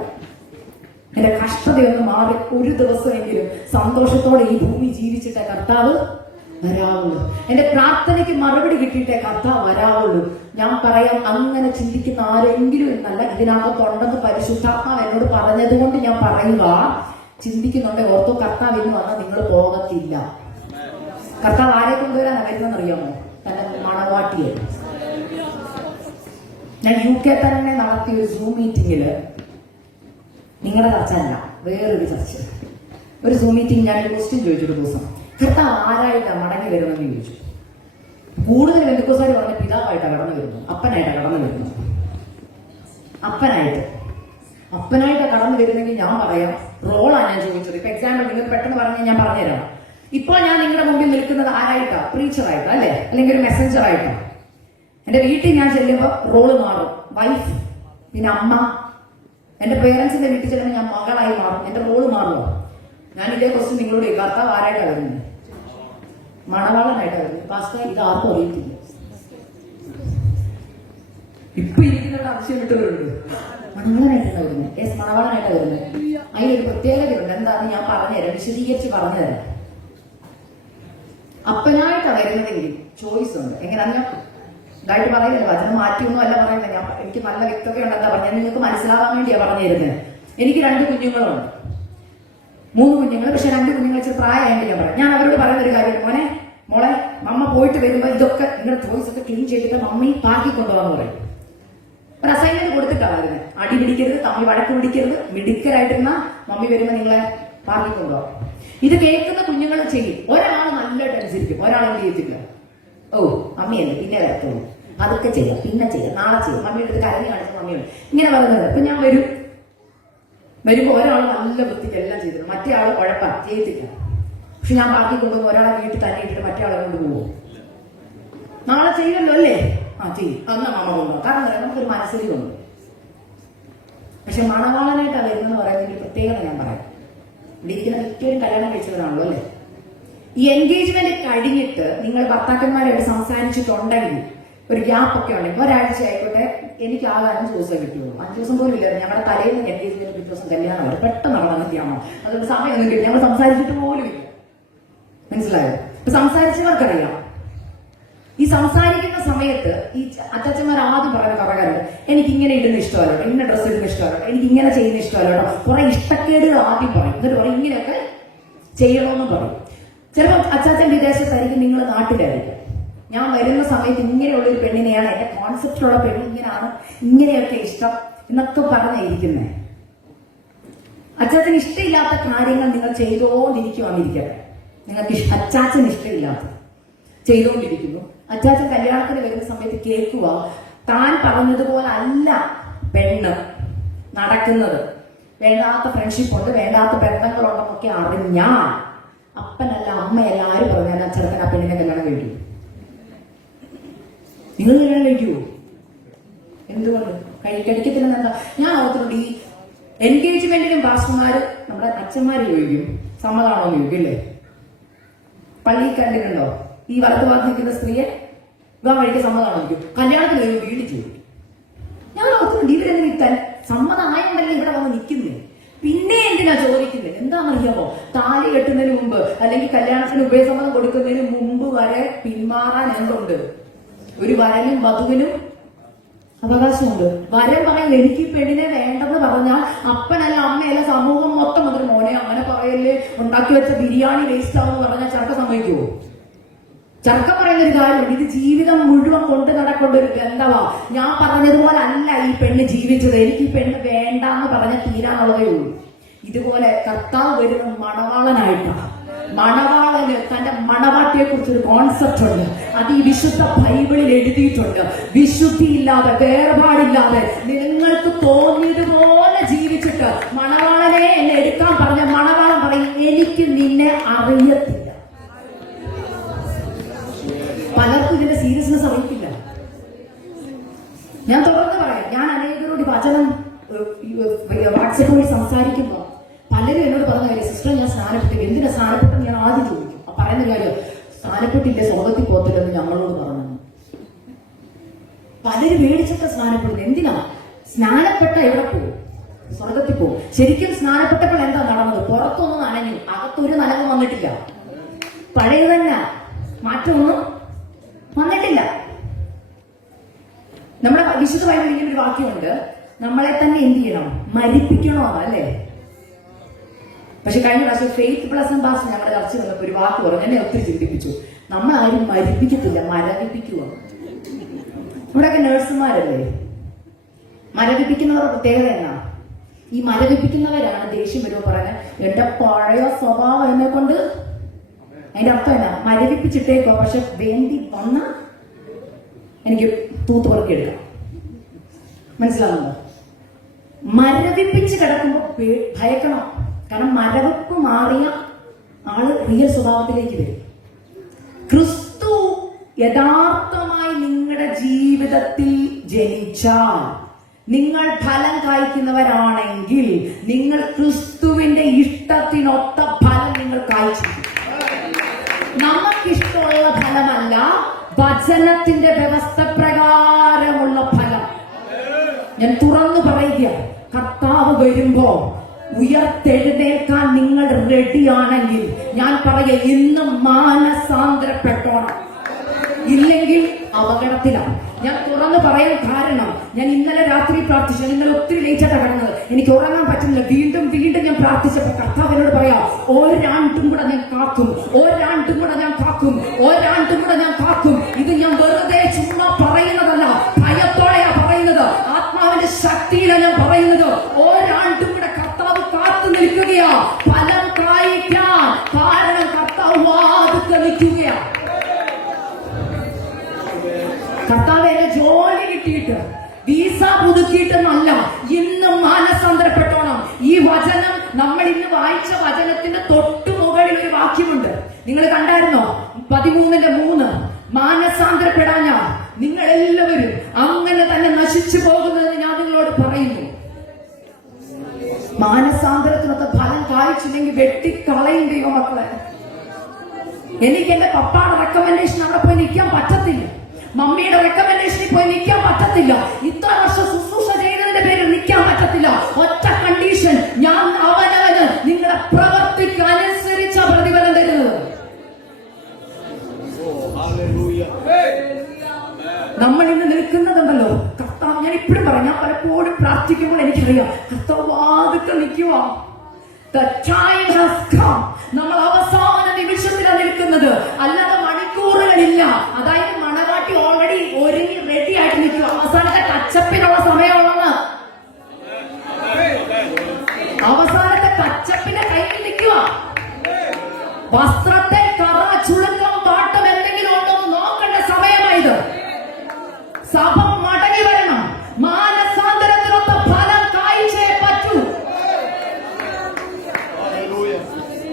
എന്റെ കഷ്ടതയൊന്ന് മാറി ഒരു ദിവസമെങ്കിലും സന്തോഷത്തോടെ ഈ ഭൂമി ജീവിച്ചിട്ടേ കർത്താവ് വരാവുള്ളൂ. എന്റെ പ്രാർത്ഥനയ്ക്ക് മറുപടി കിട്ടിയിട്ടേ കർത്താവ് വരാവുള്ളൂ. ഞാൻ പറയാം, അങ്ങനെ ചിന്തിക്കുന്ന ആരെങ്കിലും എന്നല്ല, ഇതിനകത്തുണ്ടെന്ന് പരിശുദ്ധാത്മാവ് എന്നോട് പറഞ്ഞതുകൊണ്ട് ഞാൻ പറയുക. ചിന്തിക്കുന്നുണ്ട്, ഓർത്തോ, കർത്താവ് എന്ന് പറഞ്ഞാൽ നിങ്ങൾ പോകത്തില്ല. കർത്താവ് ആരെ കൊണ്ടുവരാനാണ് വരുന്നതെന്നറിയാമോ? തന്നെ മണവാട്ടിയെ. ഞാൻ UK തന്നെ നടത്തിയ ഒരു സൂം മീറ്റിംഗില്, നിങ്ങളുടെ ചർച്ച അല്ല, വേറൊരു ചർച്ച, ഒരു സൂം മീറ്റിംഗ്, ഞാൻ ക്വസ്റ്റ്യൻ ചോദിച്ചൊരു ദിവസം, കർത്താവ് ആരായിട്ടാണ് മടങ്ങി വരുന്നതെന്ന് ചോദിച്ചു. കൂടുതൽ ബന്ധുക്കോസാർ പറഞ്ഞ പിതാവായിട്ടാണ് കടന്നു വരുന്നത്, അപ്പനായിട്ടാണ് കടന്നു വരുന്നത്. അപ്പനായിട്ട് കടന്നു വരുന്നെങ്കിൽ ഞാൻ പറയാം, റോളാണ് ഞാൻ ചോദിച്ചത്. ഇപ്പൊ എക്സാമ്പിൾ നിങ്ങൾ പെട്ടെന്ന് പറഞ്ഞാൽ ഞാൻ പറഞ്ഞുതരാം. ഇപ്പോൾ ഞാൻ നിങ്ങളുടെ മുമ്പിൽ നിൽക്കുന്നത് ആരായിട്ടാ? പ്രീച്ചറായിട്ടാ, അല്ലെ? അല്ലെങ്കിൽ ഒരു മെസ്സഞ്ചർ ആയിട്ടാ. എന്റെ വീട്ടിൽ ഞാൻ ചെല്ലുമ്പോൾ റോള് മാറും. വൈഫ്, പിന്നെ അമ്മ. എന്റെ പേരൻസിന്റെ വീട്ടിൽ ചെല്ലുമ്പോൾ ഞാൻ മകളായി മാറും. എന്റെ റോള് മാറുമോ? ഞാൻ ഇതേ ക്വസ്റ്റ്യൻ നിങ്ങളോട്, കർത്താവ് ആരായിട്ടാണ് വരുന്നത്? മണവാളനായിട്ടാണ് വരുന്നത്. പാസ്റ്റർ, ഇത് ആർക്കും അറിയത്തില്ല. ഇപ്പൊ ഇരിക്കുന്നവരുടെ ആവശ്യം വിട്ടവരുണ്ട്. മണവാളനായിട്ടാണ് വരുന്നത്. യെസ്, മണവാളനായിട്ടാണ് വരുന്നത്. അതിനൊരു പ്രത്യേകതയുണ്ട്. എന്താണെന്ന് ഞാൻ പറഞ്ഞുതരാം, വിശദീകരിച്ച് പറഞ്ഞുതരാം. അപ്പനായിട്ടാണ് വരുന്നതെങ്കിൽ ചോയ്സ് ഉണ്ട്. എങ്ങനെയാ ഇതായിട്ട് പറയുന്നത്? വചനം മാറ്റിയൊന്നും അല്ല പറയുന്നത്. എനിക്ക് നല്ല വ്യക്തതയുണ്ട്. എന്താ പറഞ്ഞാൽ നിങ്ങൾക്ക് മനസ്സിലാവാൻ വേണ്ടിയാ പറഞ്ഞു തരുന്നത്. എനിക്ക് 2 കുഞ്ഞുങ്ങളുണ്ട്, 3 കുഞ്ഞുങ്ങൾ. പക്ഷെ 2 കുഞ്ഞുങ്ങൾ ഇച്ചിരി പ്രായമായിട്ട് ഞാൻ പറയാം. ഞാൻ അവരോട് പറയുന്ന ഒരു കാര്യം, മോളെ അമ്മ പോയിട്ട് വരുമ്പോ ഇതൊക്കെ നിങ്ങളുടെ ചോയ്സ് ഒക്കെ ക്ലീൻ ചെയ്തിട്ട് മമ്മി പാക്കി കൊണ്ടുപോകാന്ന് പറയും. ഒരു അസൈൻമെന്റ് കൊടുത്തിട്ടാണ് വരുന്നത്. അടി പിടിക്കരുത്, തമ്മി വഴക്ക് പിടിക്കരുത്, മിടുക്കരായിട്ടിരുന്ന മമ്മി വരുമ്പോ നിങ്ങളെ പാക്കി കൊണ്ടുപോകാം. ഇത് കേൾക്കുന്ന കുഞ്ഞുങ്ങൾ ചെയ്യും. ഒരാൾ നല്ലതായിട്ട് അനുസരിക്കും, ഒരാൾ എന്ത് ചെയ്യത്തില്ല. മമ്മിയല്ലേ, പിന്നെ വരത്തുള്ളൂ, അതൊക്കെ ചെയ്യാം, പിന്നെ ചെയ്യാം, നാളെ ചെയ്യാം, മമ്മിയുടെ അടുത്ത് കരഞ്ഞു കാണിച്ച മമ്മിയുണ്ട്, ഇങ്ങനെ പറയുന്നത്. അപ്പൊ ഞാൻ വരുമ്പോ ഒരാൾ നല്ല വൃത്തിക്ക് എല്ലാം ചെയ്തിരുന്നു, മറ്റേ ആൾ കുഴപ്പ ചെയ്യത്തില്ല. പക്ഷെ ഞാൻ ബാക്കി കൊണ്ടുപോകും, ഒരാളെ വീട്ടിൽ തന്നെ ഇട്ടിട്ട് മറ്റേ ആളെ കൊണ്ടുപോകും. നാളെ ചെയ്യുമല്ലോ അല്ലേ? ചെയ്യും, അന്ന് മമ്മ കൊണ്ടുപോകും. കാരണം നമുക്കൊരു മനസ്സിലുണ്ട്. പക്ഷെ മണവാളനായിട്ടാണ് വരുന്നെന്ന് പറയുന്നതിന്റെ പ്രത്യേകത ഞാൻ പറയാം. ഇവിടെ ഇരിക്കുന്ന മിക്കവരും കല്യാണം കഴിച്ചവരാണല്ലോ അല്ലേ? ഈ എൻഗേജ്മെന്റ് കഴിഞ്ഞിട്ട് നിങ്ങൾ ഭർത്താക്കന്മാരായിട്ട് സംസാരിച്ചിട്ടുണ്ടെങ്കിൽ ഒരു ഗ്യാപ്പ് ഒക്കെ ഉണ്ടെങ്കിൽ ഒരാഴ്ച ആയിക്കോട്ടെ, എനിക്ക് ആകെ 5 ദിവസം കിട്ടുള്ളൂ. 5 ദിവസം പോലും ഇല്ല. ഞങ്ങളുടെ തലേന്ന് എൻഗേജ്മെന്റ് 5 ദിവസം കല്യാണം വരും. പെട്ടെന്ന് നടന്നിട്ടാണോ? അതുകൊണ്ട് സമയമൊന്നും കിട്ടും. ഞങ്ങൾ സംസാരിച്ചിട്ട് പോലും ഇല്ല. മനസ്സിലായോ? ഇപ്പൊ സംസാരിച്ചവർക്കറിയാം. ഈ സംസാരിക്കുന്ന സമയത്ത് ഈ അച്ചാച്ചന്മാർ ആദ്യം പറയുന്ന പറയാറുണ്ട്, എനിക്ക് ഇങ്ങനെ ഇടുന്ന ഇഷ്ടമല്ലോ, ഇന്ന ഡ്രസ്സ് ഇടുന്ന ഇഷ്ടമല്ലോ, എനിക്ക് ഇങ്ങനെ ചെയ്യുന്ന ഇഷ്ടമല്ലോ, കുറെ ഇഷ്ടക്കേടുകൾ ആദ്യം പറയും. എന്നിട്ട് പറയും ഇങ്ങനെയൊക്കെ ചെയ്യണമെന്നും പറയും. ചിലപ്പോൾ അച്ചാച്ചൻ വിദേശത്തായിരിക്കും, നിങ്ങൾ നാട്ടിലായിരിക്കും. ഞാൻ വരുന്ന സമയത്ത് ഇങ്ങനെയുള്ള ഒരു പെണ്ണിനെയാണ്, എന്റെ കോൺസെപ്റ്റിലുള്ള പെണ്ണ് ഇങ്ങനെയാണ്, ഇങ്ങനെയൊക്കെ ഇഷ്ടം എന്നൊക്കെ പറഞ്ഞിരിക്കുന്നത്. അച്ചാച്ചന് ഇഷ്ടമില്ലാത്ത കാര്യങ്ങൾ നിങ്ങൾ ചെയ്തുകൊണ്ടിരിക്കുവാന്നിരിക്കട്ടെ, നിങ്ങൾക്ക് അച്ചാച്ചന് ഇഷ്ടമില്ലാത്ത ചെയ്തുകൊണ്ടിരിക്കുന്നു. അച്ചാച്ചൻ കല്യാണത്തിന് വരുന്ന സമയത്ത് കേൾക്കുക, താൻ പറഞ്ഞതുപോലെ അല്ല പെണ്ണ് നടക്കുന്നത്, വേണ്ടാത്ത ഫ്രണ്ട്ഷിപ്പ് ഉണ്ട്, വേണ്ടാത്ത ബന്ധങ്ങളുണ്ടെന്നൊക്കെ അറിഞ്ഞാൽ അപ്പനല്ല അമ്മയല്ല ആര് പറഞ്ഞാൽ ആ ചെറുക്കൻ ആ പെണ്ണിനെ കല്യാണം കഴിക്കും. നിങ്ങൾ കല്യാണം കഴിക്കുവോ? എന്തുകൊണ്ട് കഴിക്കത്തില്ലെന്ന്? എന്താ ഞാൻ ഓർത്തിട്ടുണ്ട്, ഈ എൻഗേജ്മെന്റിനും പാസ്റ്റർമാര് നമ്മുടെ അച്ഛന്മാര് ചോദിക്കും സമ്മതമാണോ എന്ന് ചോദിക്കും അല്ലേ? പള്ളി കണ്ടിട്ടുണ്ടോ ഈ വലത്ത് ഭാഗത്ത് നിൽക്കുന്ന സ്ത്രീയെ വിവാഹം കഴിക്കാൻ സമ്മതമാണോ ചോദിക്കും, കല്യാണത്തിന് വരുമ്പോൾ വീട്ടിൽ ചോദിക്കും. ഞാൻ ഓർത്തിട്ടുണ്ട് ഇവരെങ്ങനെ ഇത്താൻ സമ്മതമായതുകൊണ്ടല്ലേ ഇവിടെ വന്ന് നിൽക്കുന്നേ, പിന്നെ എന്തിനാ ചോദിക്കുന്നത്? എന്താണെന്നറിയാമോ, താലി കെട്ടുന്നതിന് മുമ്പ് അല്ലെങ്കിൽ കല്യാണത്തിന് ഉഭയസമ്മതം കൊടുക്കുന്നതിന് മുമ്പ് വരെ പിന്മാറാൻ എന്തുണ്ട്? ഒരു വരനും വധുവിനും അവകാശമുണ്ട്. വരൻ പറയുന്നത് എനിക്ക് പെണ്ണിനെ വേണ്ടെന്ന് പറഞ്ഞാൽ അപ്പനല്ല അമ്മയല്ല സമൂഹം മൊത്തം അതൊരു മോനെ അങ്ങനെ പറയല്ലേ, ഉണ്ടാക്കി വെച്ച ബിരിയാണി വേസ്റ്റ് ആവെന്ന് പറഞ്ഞാൽ ചെറുക്ക സമ്മതിക്കുവോ? ചെറുക്ക പറയുന്ന ഒരു കാര്യമുണ്ട്, ഇത് ജീവിതം മുഴുവൻ കൊണ്ട് നടക്കേണ്ട ഒരു ബന്ധവാ. ഞാൻ പറഞ്ഞതുപോലെ അല്ല ഈ പെണ്ണ് ജീവിച്ചത്, എനിക്ക് ഈ പെണ്ണ് വേണ്ടാന്ന് പറഞ്ഞ തീരാനുള്ളതേ ഉള്ളൂ. ഇതുപോലെ കർത്താവ് വരുന്ന മണവാളനായിട്ടാണ്. മണവാളന് തന്റെ മണവാട്ടിയെ കുറിച്ചൊരു കോൺസെപ്റ്റ് ഉണ്ട്, അത് ഈ വിശുദ്ധ ബൈബിളിൽ എഴുതിയിട്ടുണ്ട്. വിശുദ്ധിയില്ലാതെ വേർപാടില്ലാതെ നിങ്ങൾക്ക് തോന്നിയതുപോലെ ജീവിച്ചിട്ട് മണവാളനെ എന്നെ എടുക്കാൻ പറഞ്ഞ മണവാളൻ പറയും എനിക്ക് നിന്നെ അറിയത്തില്ല. പലർക്കും ഇതിന്റെ സീരിയസ്നെസ് അറിയത്തില്ല. ഞാൻ തുടർന്ന് പറയാം, ഞാൻ അനേകരോട് വചനം വാട്സപ്പ് വഴി സംസാരിക്കുമ്പോ പലരും എന്നോട് പറഞ്ഞ കാര്യം, സിസ്റ്റർ ഞാൻ സ്നാനപ്പെട്ടു. എന്തിനാ സ്നാനപ്പെട്ടെന്ന് ഞാൻ ആദ്യം ചോദിക്കും. പറയുന്ന കാര്യം, സ്നാനപ്പെട്ടില്ല സ്വർഗത്തിൽ പോകത്തില്ലെന്ന് ഞങ്ങളോട് പറഞ്ഞു. പലരും മേടിച്ചൊക്കെ സ്നാനപ്പെടുന്നു. എന്തിനാ സ്നാനപ്പെട്ട എവിടെ പോകും? സ്വർഗത്തിൽ പോകും. ശരിക്കും സ്നാനപ്പെട്ടപ്പോൾ എന്താ നടന്നത്? പുറത്തൊന്നും നനഞ്ഞു, അകത്തൊരു നനവും വന്നിട്ടില്ല. പഴയ തന്നെ, മാറ്റമൊന്നും വന്നിട്ടില്ല. നമ്മുടെ വിശുദ്ധ ബൈബിളിൽ ഇങ്ങനെ ഒരു വാക്യമുണ്ട്, നമ്മളെ തന്നെ എന്ത് ചെയ്യണം? മരിപ്പിക്കണോ അല്ലേ? പക്ഷെ കഴിഞ്ഞ പ്രാവശ്യം ഫെയ്ത്ത് പ്ലസ് പാസ് ഞങ്ങളുടെ ചർച്ച വന്നപ്പോൾ ഒരു വാക്ക് പറഞ്ഞു, എന്നെ ഒത്തിരി ചിന്തിപ്പിച്ചു. നമ്മൾ ആരും മരിപ്പിക്കത്തില്ല, മരവിപ്പിക്കുക. ഇവിടെയൊക്കെ നഴ്സുമാരല്ലേ? മരവിപ്പിക്കുന്നവരുടെ പ്രത്യേകത എന്നാ? ഈ മരവിപ്പിക്കുന്നവരാണ് ദേഷ്യം വരുമ്പോൾ പറയുന്നത്, എന്റെ പഴയ സ്വഭാവം എന്നെ കൊണ്ട്, അതിന്റെ അർത്ഥം എന്നാ? മരവിപ്പിച്ചിട്ടേക്കോ, പക്ഷെ വേണ്ടി വന്ന എനിക്ക് തൂത്തുപറക്കി എടുക്കാം. മനസ്സിലാവുന്നുണ്ടോ? മരവിപ്പിച്ച് കിടക്കുമ്പോ ഭയക്കണം. കാരണം മരവിപ്പ് മാറിയ ആള് റിയൽ സ്വഭാവത്തിലേക്ക് വരും. ക്രിസ്തു യഥാർത്ഥമായി നിങ്ങളുടെ ജീവിതത്തിൽ ജനിച്ചാൽ, നിങ്ങൾ ഫലം കായ്ക്കുന്നവരാണെങ്കിൽ, നിങ്ങൾ ക്രിസ്തുവിന്റെ ഇഷ്ടത്തിനൊത്ത ഫലം നിങ്ങൾ കായ്ച്ചു. നമുക്കിഷ്ടമുള്ള ഫലമല്ല, വചനത്തിന്റെ വ്യവസ്ഥ പ്രകാരമുള്ള ഫലം. ഞാൻ തുറന്നു പറയുക, കർത്താവ് വരുമ്പോ ഉയർത്തെഴുന്നേൽക്കാൻ നിങ്ങൾ റെഡിയാണെങ്കിൽ ഞാൻ പറയാ, ഇന്ന് മാനസാന്തരപ്പെട്ടോണം. ഇല്ലെങ്കിൽ അപകടത്തിലാണ്. ഞാൻ തുറന്നു പറയാൻ കാരണം, ഞാൻ ഇന്നലെ രാത്രി പ്രാർത്ഥിച്ചു. ഇന്നലെ ഒത്തിരി ലേറ്റായിട്ടാണ് കിടന്നത്, എനിക്ക് ഉറങ്ങാൻ പറ്റുന്നില്ല. വീണ്ടും വീണ്ടും ഞാൻ പ്രാർത്ഥിച്ചപ്പോൾ കർത്താവിനോട് പറയാം, ഒരാണ്ടും കൂടെ ഞാൻ കാക്കും, ഒരാണ്ടും കൂടെ ഞാൻ കാക്കും, ഒരാണ്ടും കൂടെ ഞാൻ കാക്കും. ഇത് ഞാൻ വെറുതെ ചുമ്മാ പറയുന്നതല്ല, ഭയത്തോടെയാ പറയുന്നത്, ആത്മാവിന്റെ ശക്തിയിലാണ് ഞാൻ പറയുന്നത്. ഒരാണ്ടും കൂടെ കർത്താവ് കാത്തു നിൽക്കുകയാ ഫലം കായ്ക്കാൻ. കാരണം കർത്താവ് വാതുക്കെ നിൽക്കുകയാ. കർത്താവ് എന്നെ ജോലി കിട്ടിയിട്ട് വീസ പുതുക്കിയിട്ടെന്നല്ല, ഇന്ന് മാനസാന്തരപ്പെട്ടോണം. ഈ വചനം, നമ്മൾ ഇന്ന് വായിച്ച വചനത്തിന്റെ തൊട്ടു മുകളിൽ ഒരു വാക്യമുണ്ട്, നിങ്ങൾ കണ്ടായിരുന്നോ? 13:3. മാനസാന്തരപ്പെടാഞ്ഞ നിങ്ങൾ എല്ലാവരും അങ്ങനെ തന്നെ നശിച്ചു പോകുന്നതെന്ന് ഞാൻ നിങ്ങളോട് പറയുന്നു. മാനസാന്തരത്തിനൊക്കെ ഫലം കായ്ച്ചില്ലെങ്കിൽ വെട്ടിക്കളയും ദൈവമക്കളെ. എനിക്ക് എന്റെ പപ്പായുടെ റെക്കമെൻഡേഷൻ അവിടെ പോയി നിൽക്കാൻ പറ്റത്തില്ല, മമ്മിയുടെ റെക്കമെൻഡേഷനിൽ പോയി നിൽക്കാൻ പറ്റത്തില്ല, ഇത്ര വർഷം ശുശ്രൂഷ ചെയ്തതിന്റെ പേരിൽ നിൽക്കാൻ പറ്റത്തില്ല. ഒറ്റ കണ്ടീഷൻ, ഞാൻ അവനവന് നിങ്ങളുടെ പ്രവർത്തിക്ക് അനുസരിച്ച പ്രതിഫലം തരുന്നത്. ഇപ്പോഴും പറയാം, ഞാൻ പലപ്പോഴും പ്രാർത്ഥിക്കുമ്പോൾ എനിക്കറിയാം കർത്താവാതൊക്കെ നിൽക്കുക. The time has come. നമ്മൾ അവസാന നിമിഷത്തിലാണ് നിൽക്കുന്നത്, അല്ലാതെ മണിക്കൂറുകളില്ല. അതായത് മണവാട്ടി ഓൾറെഡി ഒരുങ്ങി റെഡി ആയിട്ട് നിൽക്കുക. അവസാനത്തെ ടച്ചപ്പിനുള്ള സമയമാണ്. അവസാനത്തെ ടച്ചപ്പിന്റെ കയ്യിൽ നിൽക്കുക. വസ്ത്രത്തെ കറ, ചുളുക്കം, പാട്ടം എന്തെങ്കിലും ഉണ്ടോ എന്ന് നോക്കേണ്ട സമയമായത്. സഭ മടങ്ങി വരണം. മാനസാന്തരത്തിനൊത്ത ഫലം കായ്ച്ചേ പറ്റൂ.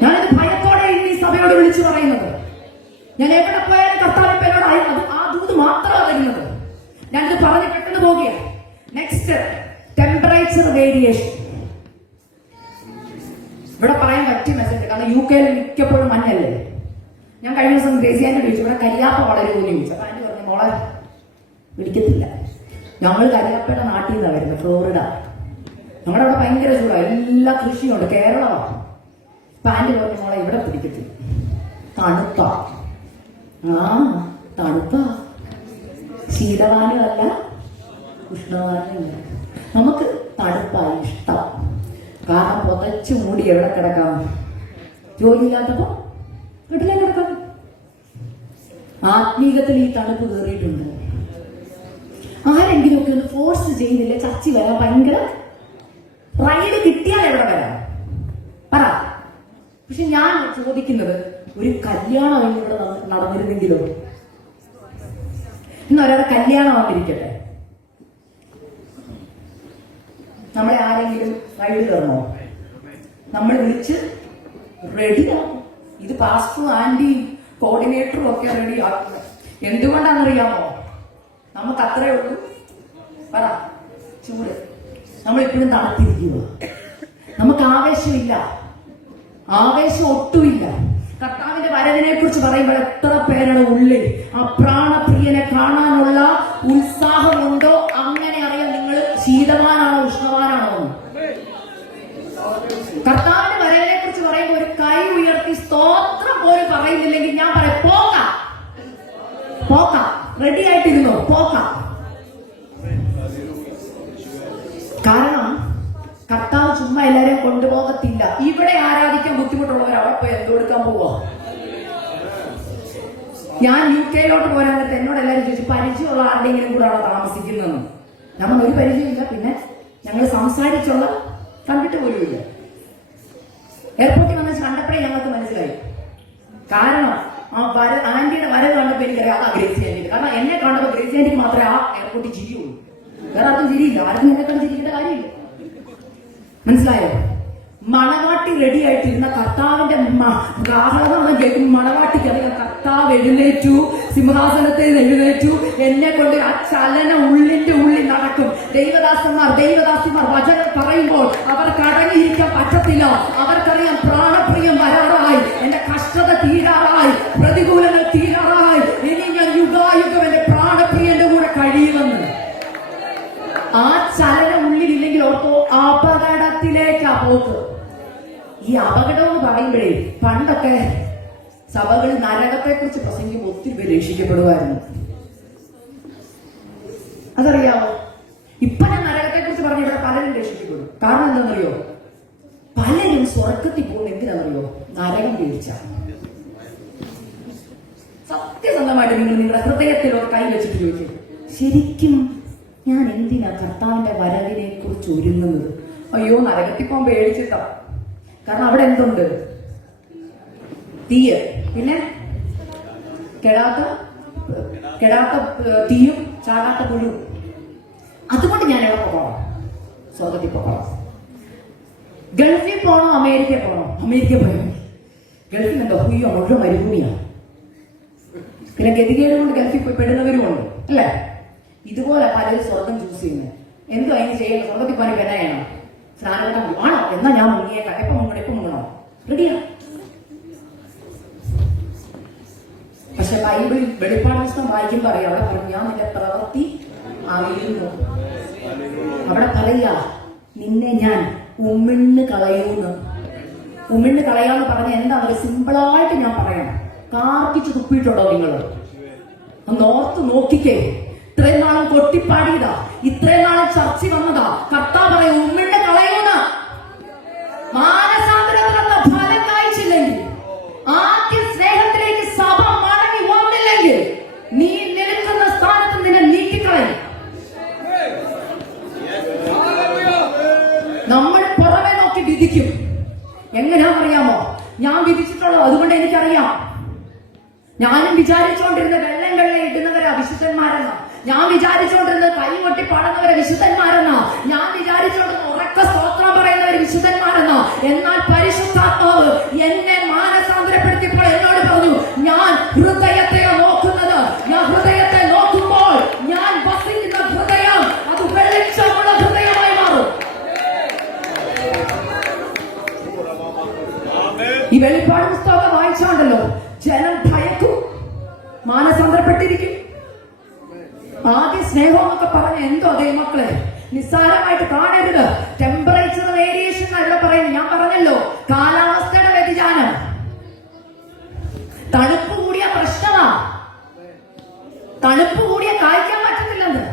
ഞാനിത് ഭയത്തോടെ ഈ സഭയോട് വിളിച്ചു പറയുന്നത്. ഞാൻ എവിടെ പോയാലും കർത്താവ് എന്നോട് ആ ദൂത് മാത്രമാണ് വരുന്നത്. ഞാനിത് പറഞ്ഞ് പെട്ടെന്ന് പോകുകയാണ്. Next, temperature variation. ഇവിടെ പറയാൻ പറ്റിയ മെസ്സേജ്, കാരണം UK മിക്കപ്പോഴും മഞ്ഞല്ലേ. ഞാൻ കഴിഞ്ഞ ദിവസം ഗ്രേസിയാൻ്റെ ചോദിച്ചു, ഇവിടെ കരിയാപ്പ വളരുമെന്ന് ചോദിച്ചു. അപ്പൊ ആന്റി പറഞ്ഞു, മോളെ പിടിക്കത്തില്ല, ഞങ്ങൾ കരിയാപ്പയുടെ നാട്ടിൽ നിന്നാണ് വരുന്നത്, ഫ്ലോറിഡ. ഞങ്ങളുടെ അവിടെ ഭയങ്കര ചൂടാണ്, എല്ലാ കൃഷിയുണ്ട്, കേരളമാണ്. അപ്പൊ ആന്റി പറഞ്ഞു, മോളെ ഇവിടെ പിടിക്കത്തില്ല, തണുപ്പാ. തണുപ്പാ, ശീതവാനും അല്ല ഉഷ്ണവാനും അല്ല. നമുക്ക് തണുപ്പായി ഇഷ്ടം. കാരണം പുതച്ചു മൂടി എവിടെ കിടക്കാം? ജോലിയില്ലാത്തപ്പോ വീട്ടിലേ കിടക്കാം. ആത്മീകത്തിൽ ഈ തണുപ്പ് കയറിയിട്ടുണ്ട്. ആരെങ്കിലും ഒക്കെ ഒന്ന് ഫോഴ്സ് ചെയ്യുന്നില്ല ചർച്ച വരാൻ. ഭയങ്കര റൈഡ് കിട്ടിയാൽ എവിടെ വരാം പറ. പക്ഷെ ഞാൻ ചോദിക്കുന്നത്, ഒരു കല്യാണം ഇവിടെ നടന്നിരുന്നെങ്കിലോ? ഇന്ന് ഒരാളുടെ കല്യാണം വന്നിരിക്കട്ടെ, നമ്മളെ ആരെങ്കിലും റൈഡ് കയറണോ? നമ്മൾ വിളിച്ച് റെഡിയാവും. ഇത് പാസ്റ്ററും ആന്റിയും കോർഡിനേറ്ററും ഒക്കെ റെഡിയാക്കുന്നത് എന്തുകൊണ്ടാണെന്നറിയാമോ? നമുക്ക് അത്രേ ഉള്ളൂ. പറ, ചൂട്. നമ്മളിപ്പോഴും തണുത്തിരിക്കുക. നമുക്ക് ആവേശമില്ല, ആവേശം ഒട്ടുമില്ല. കർത്താവിന്റെ വരവിനെ കുറിച്ച് പറയുമ്പോൾ എത്ര പേരുടെ ഉള്ളിൽ ആ പ്രാണപ്രിയനെ കാണാനുള്ള ഉത്സാഹമുണ്ടോ? അങ്ങനെ അറിയാം നിങ്ങൾ ശീതവാനാണോ ഉഷ്ണവാനാണോ. കർത്താവിന്റെ വരവിനെ കുറിച്ച് പറയുമ്പോൾ ഒരു കൈ ഉയർത്തി സ്തോത്രം പോലും പറയുന്നില്ലെങ്കിൽ ഞാൻ പറയാം, പോക്കാം, പോക്കാം, റെഡി ആയിട്ടിരുന്നോ, പോക്കാം. കാരണം കർത്താവ് ചുമ്മാ എല്ലാരെയും കൊണ്ടുപോകത്തില്ല. ഇവിടെ ആരാധിക്കാൻ ബുദ്ധിമുട്ടുള്ളവർ അവിടെ പോയി എന്ത് കൊടുക്കാൻ പോവാ? ഞാൻ UK പോരാൻ നേരത്തെ എന്നോട് എല്ലാവരും ചോദിച്ചു, പരിചയമുള്ള ആരുടെയെങ്കിലും കൂടെ അവിടെ താമസിക്കുന്നതെന്ന്. നമ്മൾ ഒരു പരിചയമില്ല. പിന്നെ ഞങ്ങൾ സംസാരിച്ചുള്ള കണ്ടിട്ട് പോലും ഇല്ല. എയർപോർട്ടിൽ വന്ന് കണ്ടപ്പോഴേ ഞങ്ങൾക്ക് മനസ്സിലായി. കാരണം ആന്റിയുടെ വരവ് കണ്ടപ്പോൾ എനിക്കറിയാം ആ ഗ്രേസി ആന്റി. കാരണം എന്നെ കണ്ടപ്പോൾ ഗ്രേസി ആന്റിക്ക് മാത്രമേ ആ എയർപോർട്ടിൽ ചിരിയുള്ളൂ, വേറെ ആർക്കും ചിരിയില്ല. ആർക്കും എന്നെ കണ്ട് ചിരിക്കേണ്ട കാര്യമില്ല. മനസ്സിലായോ? മണവാട്ടി റെഡി ആയിട്ടിരുന്ന കർത്താവിന്റെ ആഹ്ലാദം മണവാട്ടിക്ക് അറിയാം. കർത്താവ് എഴുന്നേറ്റു, സിംഹാസനത്തിൽ എഴുന്നേറ്റു. എന്നെ കൊണ്ട് ആ ചലനം ഉള്ളിന്റെ ഉള്ളിൽ നടക്കും. ദൈവദാസിമാർ വചനം പറയുമ്പോൾ അവർക്ക് അടങ്ങിയിരിക്കാൻ പറ്റത്തില്ല. അവർക്കറിയാം പ്രാണപ്രിയം വരാറായി, എന്റെ കഷ്ടത തീരാറായി, പ്രതികൂലങ്ങൾ തീരാറായി. ഇനി ഞാൻ യുഗായുഗം എന്റെ പ്രാണപ്രിയന്റെ കൂടെ കഴിയുമെന്ന്. ആ ചലനം ഉള്ളിലില്ലെങ്കിൽ ഓർത്തോ അപകടത്തിലേക്കാ പോക്ക്. ഈ അപകടം എന്ന് പറയുമ്പോഴേ പണ്ടൊക്കെ സഭകളിൽ നരകത്തെ കുറിച്ച് പ്രസംഗിക്കുമ്പോൾ ഒത്തിരി പേര് രക്ഷിക്കപ്പെടുമായിരുന്നു. അതറിയാമോ? ഇപ്പൊ ഞാൻ നരകത്തെ കുറിച്ച് പറഞ്ഞിട്ട് പലരും രക്ഷിക്കപ്പെടും. കാരണം എന്താണെന്നറിയോ? പലരും സ്വർഗത്തിൽ പോകുന്ന എന്തിനാണെന്നറിയോ? നരകം വീഴ്ച. സത്യസന്ധമായിട്ട് നിങ്ങൾ നിങ്ങളുടെ ഹൃദയത്തിൽ ഒരു കൈ വെച്ചിട്ട് ചോദിക്കും, ശരിക്കും ഞാൻ എന്തിനാ കർത്താവിന്റെ വരവിനെ കുറിച്ച് ഒരുങ്ങുന്നത്? അയ്യോ, നരകത്തിൽ പോകാൻ പേടിച്ചിട്ടാ. കാരണം അവിടെ എന്തുണ്ട്? തീയ്, പിന്നെ കെടാത്ത തീയും ചാടാത്ത പുഴു. അതുകൊണ്ട് ഞാൻ എവിടെ പോകണം? സ്വർഗത്തിൽ പോകണം. ഗൾഫിൽ പോകണോ അമേരിക്കയിൽ പോകണോ? അമേരിക്കയിൽ പോയാൽ ഗൾഫിൽ എന്തോ അയ്യോ മുഴുവൻ മരുഭൂമിയാണ്. പിന്നെ ഗതികേട് കൊണ്ട് ഗൾഫിൽ പോയി പെടുന്നവരുമുണ്ട് അല്ലേ? ഇതുപോലെ പലരും സ്വർഗം ചൂസ് ചെയ്യുന്നത്. എന്തോ അതിന് ചെയ്യണം? സ്വർഗത്തിൽ പോയി എന്നാ ചെയ്യണം? സ്നാനഘട്ടം ആണോ? എന്നാ ഞാൻ മുങ്ങിയേക്കാം. എപ്പം മുങ്ങണോ? റെഡിയാ. പക്ഷെ ബൈബിൾ വെളിപ്പാട് പുസ്തകം വായിക്കുമ്പോൾ അറിയാം, അവിടെ പറഞ്ഞു ഞാൻ നിന്റെ പ്രവൃത്തി അറിയുന്നു. അവിടെ പറയാ നിന്നെ ഞാൻ ഉമിണ്ണ് കളയൂന്ന്. ഉമിണ്ണ് കളയാന്ന് പറഞ്ഞ എന്താ? സിമ്പിളായിട്ട് ഞാൻ പറയാം. കാർക്കിച്ച് തുപ്പിയിട്ടുണ്ടോ നിങ്ങൾ? ഒന്ന് ഓർത്ത് നോക്കിക്കേ. ഇത്രയും നാളും കൊട്ടിപ്പാടിയതാ, ഇത്രയും നാളും ചർച്ച വന്നതാ. കർത്താവ് പറയും ഉമ്മിണ്ട് കളയുന്ന മാനസാന്തരത്തിലുള്ള ഫലം കായ്ച്ചില്ലെങ്കിൽ, ആദ്യ സ്നേഹത്തിലേക്ക് സഭ മടങ്ങി വന്നില്ലെങ്കിൽ, നീ നിൽക്കുന്ന സ്ഥാനത്ത് നിന്നെ നീക്കിക്കളയും. നമ്മൾ പുറമെ നോക്കി വിധിക്കും. എങ്ങനെയാണെന്നറിയാമോ? ഞാൻ വിധിച്ചിട്ടുള്ളത്, അതുകൊണ്ട് എനിക്കറിയാം. ഞാനും വിചാരിച്ചുകൊണ്ടിരുന്ന വെള്ളം ഇടുന്നവരാ വിശുദ്ധന്മാരെന്നാ. ഞാൻ വിചാരിച്ചുകൊണ്ടിരുന്നത് കൈകൊട്ടി പാടുന്നവരെ വിശുദ്ധന്മാരെന്നാ. ഞാൻ വിചാരിച്ചുകൊണ്ടിരുന്ന ഉറക്ക സ്തോത്രം പറയുന്നവര് വിശുദ്ധന്മാരെന്നാ. എന്നാൽ പരിശുദ്ധാത്മാവ് എന്നെ മാനസാന്തരപ്പെടുത്തിയപ്പോൾ എന്നോട് പറഞ്ഞു, ഞാൻ ഹൃദയത്തെയോ നോക്കുന്നത്. ഞാൻ ഹൃദയത്തെ നോക്കുമ്പോൾ ഞാൻ വസിക്കുന്ന ഹൃദയം അത് വെളിച്ചമുള്ള ഹൃദയമായി മാറും. ഈ വെളിപ്പാട് പുസ്തകം വായിച്ചാണ്ടല്ലോ ജനം ഭയക്കും, മാനസാന്തരപ്പെട്ടിരിക്കും. ആദ്യ സ്നേഹം എന്നൊക്കെ പറഞ്ഞ എന്തോ ദൈവമക്കളെ നിസ്സാരമായിട്ട് കാണരുത്. ടെമ്പറേച്ചർ വേരിയേഷൻ അല്ല പറയുന്നത്. ഞാൻ പറഞ്ഞല്ലോ കാലാവസ്ഥയുടെ വ്യതിയാനം, തണുപ്പ് കൂടിയ പ്രശ്നമാ. തണുപ്പ് കൂടിയ കായ്ക്കാൻ പറ്റുന്നില്ലെന്ന്.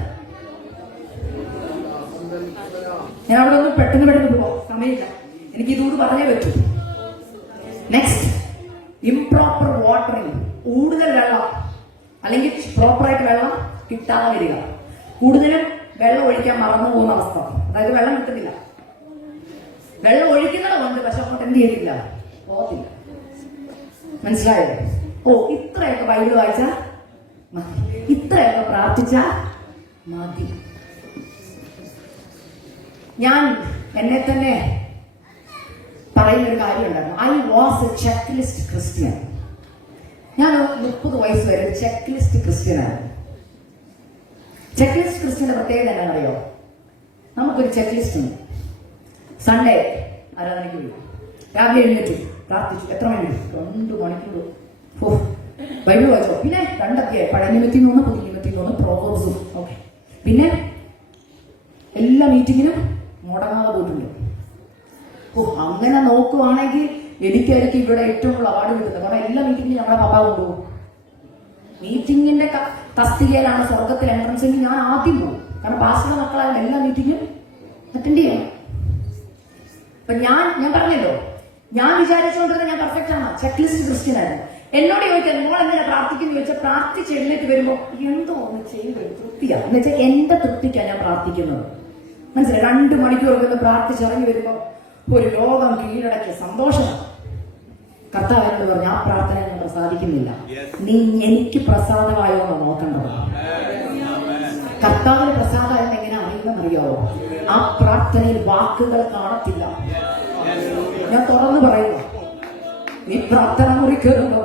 ഞാൻ അവിടെ ഒന്ന് പെട്ടെന്ന് പോവാം, സമയമില്ല. എനിക്ക് ഇതുകൂടി പറഞ്ഞേ പറ്റൂ. Next, improper watering. കൂടുതൽ വെള്ളം അല്ലെങ്കിൽ പ്രോപ്പറായിട്ട് വെള്ളം കിട്ടാതെ വരിക. കൂടുതലും വെള്ളം ഒഴിക്കാൻ മറന്നു പോകുന്ന അവസ്ഥ. അതായത് വെള്ളം കിട്ടുന്നില്ല. വെള്ളം ഒഴിക്കുന്നത് കൊണ്ട് പക്ഷെ അങ്ങോട്ട് എന്ത് ചെയ്തില്ല, പോകത്തില്ല. മനസ്സിലായോ? ഓ, ഇത്രയൊക്കെ ബൈബിൾ വായിച്ചാൽ മതി, ഇത്രയൊക്കെ പ്രാർത്ഥിച്ചാൽ മതി. ഞാൻ എന്നെ തന്നെ പറയുന്നൊരു കാര്യം ഉണ്ടായിരുന്നു. I was a cheque list Christian. ഞാൻ 30 വയസ്സ് വരെ ചെക്ക് ലിസ്റ്റ് ക്രിസ്ത്യനായിരുന്നു. ചെക്ക് ലിസ്റ്റ് ക്രിസ്ത്യന്റെ പ്രത്യേകത എന്താണെന്നറിയോ? നമുക്കൊരു ചെക്ക് ലിസ്റ്റ് ഉണ്ട്. സൺഡേ ആരാധനയ്ക്ക് പോയി, രാവിലെ എഴുന്നേറ്റ് പ്രാർത്ഥിച്ചു. എത്ര മണി? 2 മണിക്കൂർ. ഓ, ബൈബിൾ വായിച്ചോ. പിന്നെ 2 അധ്യായം, പഴയ നിയമത്തിൽ നിന്ന് പുതിയ നിയമത്തിൽ നിന്ന് പ്രോവേർബ്സും. ഓക്കെ. പിന്നെ എല്ലാ മീറ്റിങ്ങിനും മുടങ്ങാതെ പോയിട്ടുണ്ട്. ഓ, അങ്ങനെ നോക്കുവാണെങ്കിൽ എനിക്കായിരിക്കും ഇവിടെ ഏറ്റവും കൂടുതൽ അവാർഡ് കിട്ടുന്നത്. കാരണം എല്ലാ മീറ്റിങ്ങിനും ഞങ്ങളുടെ പപ്പ കൊണ്ടുപോകും. മീറ്റിങ്ങിന്റെ തസ്തികയിലാണ് സ്വർഗത്തിൽ എൻട്രൻസ് എങ്കിൽ ഞാൻ ആദ്യം പോകും. കാരണം പാസ്റ്ററുടെ മക്കളായാലും എല്ലാ മീറ്റിങ്ങും അറ്റൻഡ് ചെയ്യണം. അപ്പൊ ഞാൻ പറഞ്ഞല്ലോ, ഞാൻ വിചാരിച്ചുകൊണ്ടിരുന്ന ഞാൻ പെർഫെക്റ്റ് ആണ്, ചെക്ക് ലിസ്റ്റ് ക്രിസ്ത്യൻ ആയിരുന്നു. എന്നോട് ചോദിക്കാൻ നിങ്ങൾ എങ്ങനെ പ്രാർത്ഥിക്കുന്നു ചോദിച്ചാൽ, പ്രാർത്ഥിച്ച് എഴുന്നേറ്റ് വരുമ്പോ എന്തോ ഒന്ന് ചെയ്ത് തൃപ്തിയാണ്. എന്ന് വെച്ചാൽ എന്റെ തൃപ്തിക്കാണ് ഞാൻ പ്രാർത്ഥിക്കുന്നത്. മനസ്സിലായി? 2 മണിക്കൂറൊക്കെ പ്രാർത്ഥിച്ചിറങ്ങി വരുമ്പോ ഒരു ലോകം കീഴടക്കിയ സന്തോഷമാണ്. കർത്താവിനോട് പറഞ്ഞു, ആ പ്രാർത്ഥന ഞാൻ പ്രസാദിക്കുന്നില്ല, നീ എനിക്ക് പ്രസാദമായോ എന്ന് നോക്കേണ്ടത്. കർത്താവിന് പ്രസാദം എങ്ങനെ അറിയുമെന്നറിയാവോ? ആ പ്രാർത്ഥനയിൽ വാക്കുകൾ കാണത്തില്ല. ഞാൻ തുറന്നു പറയുന്നു, നീ പ്രാർത്ഥന മുറി കയറുമ്പോ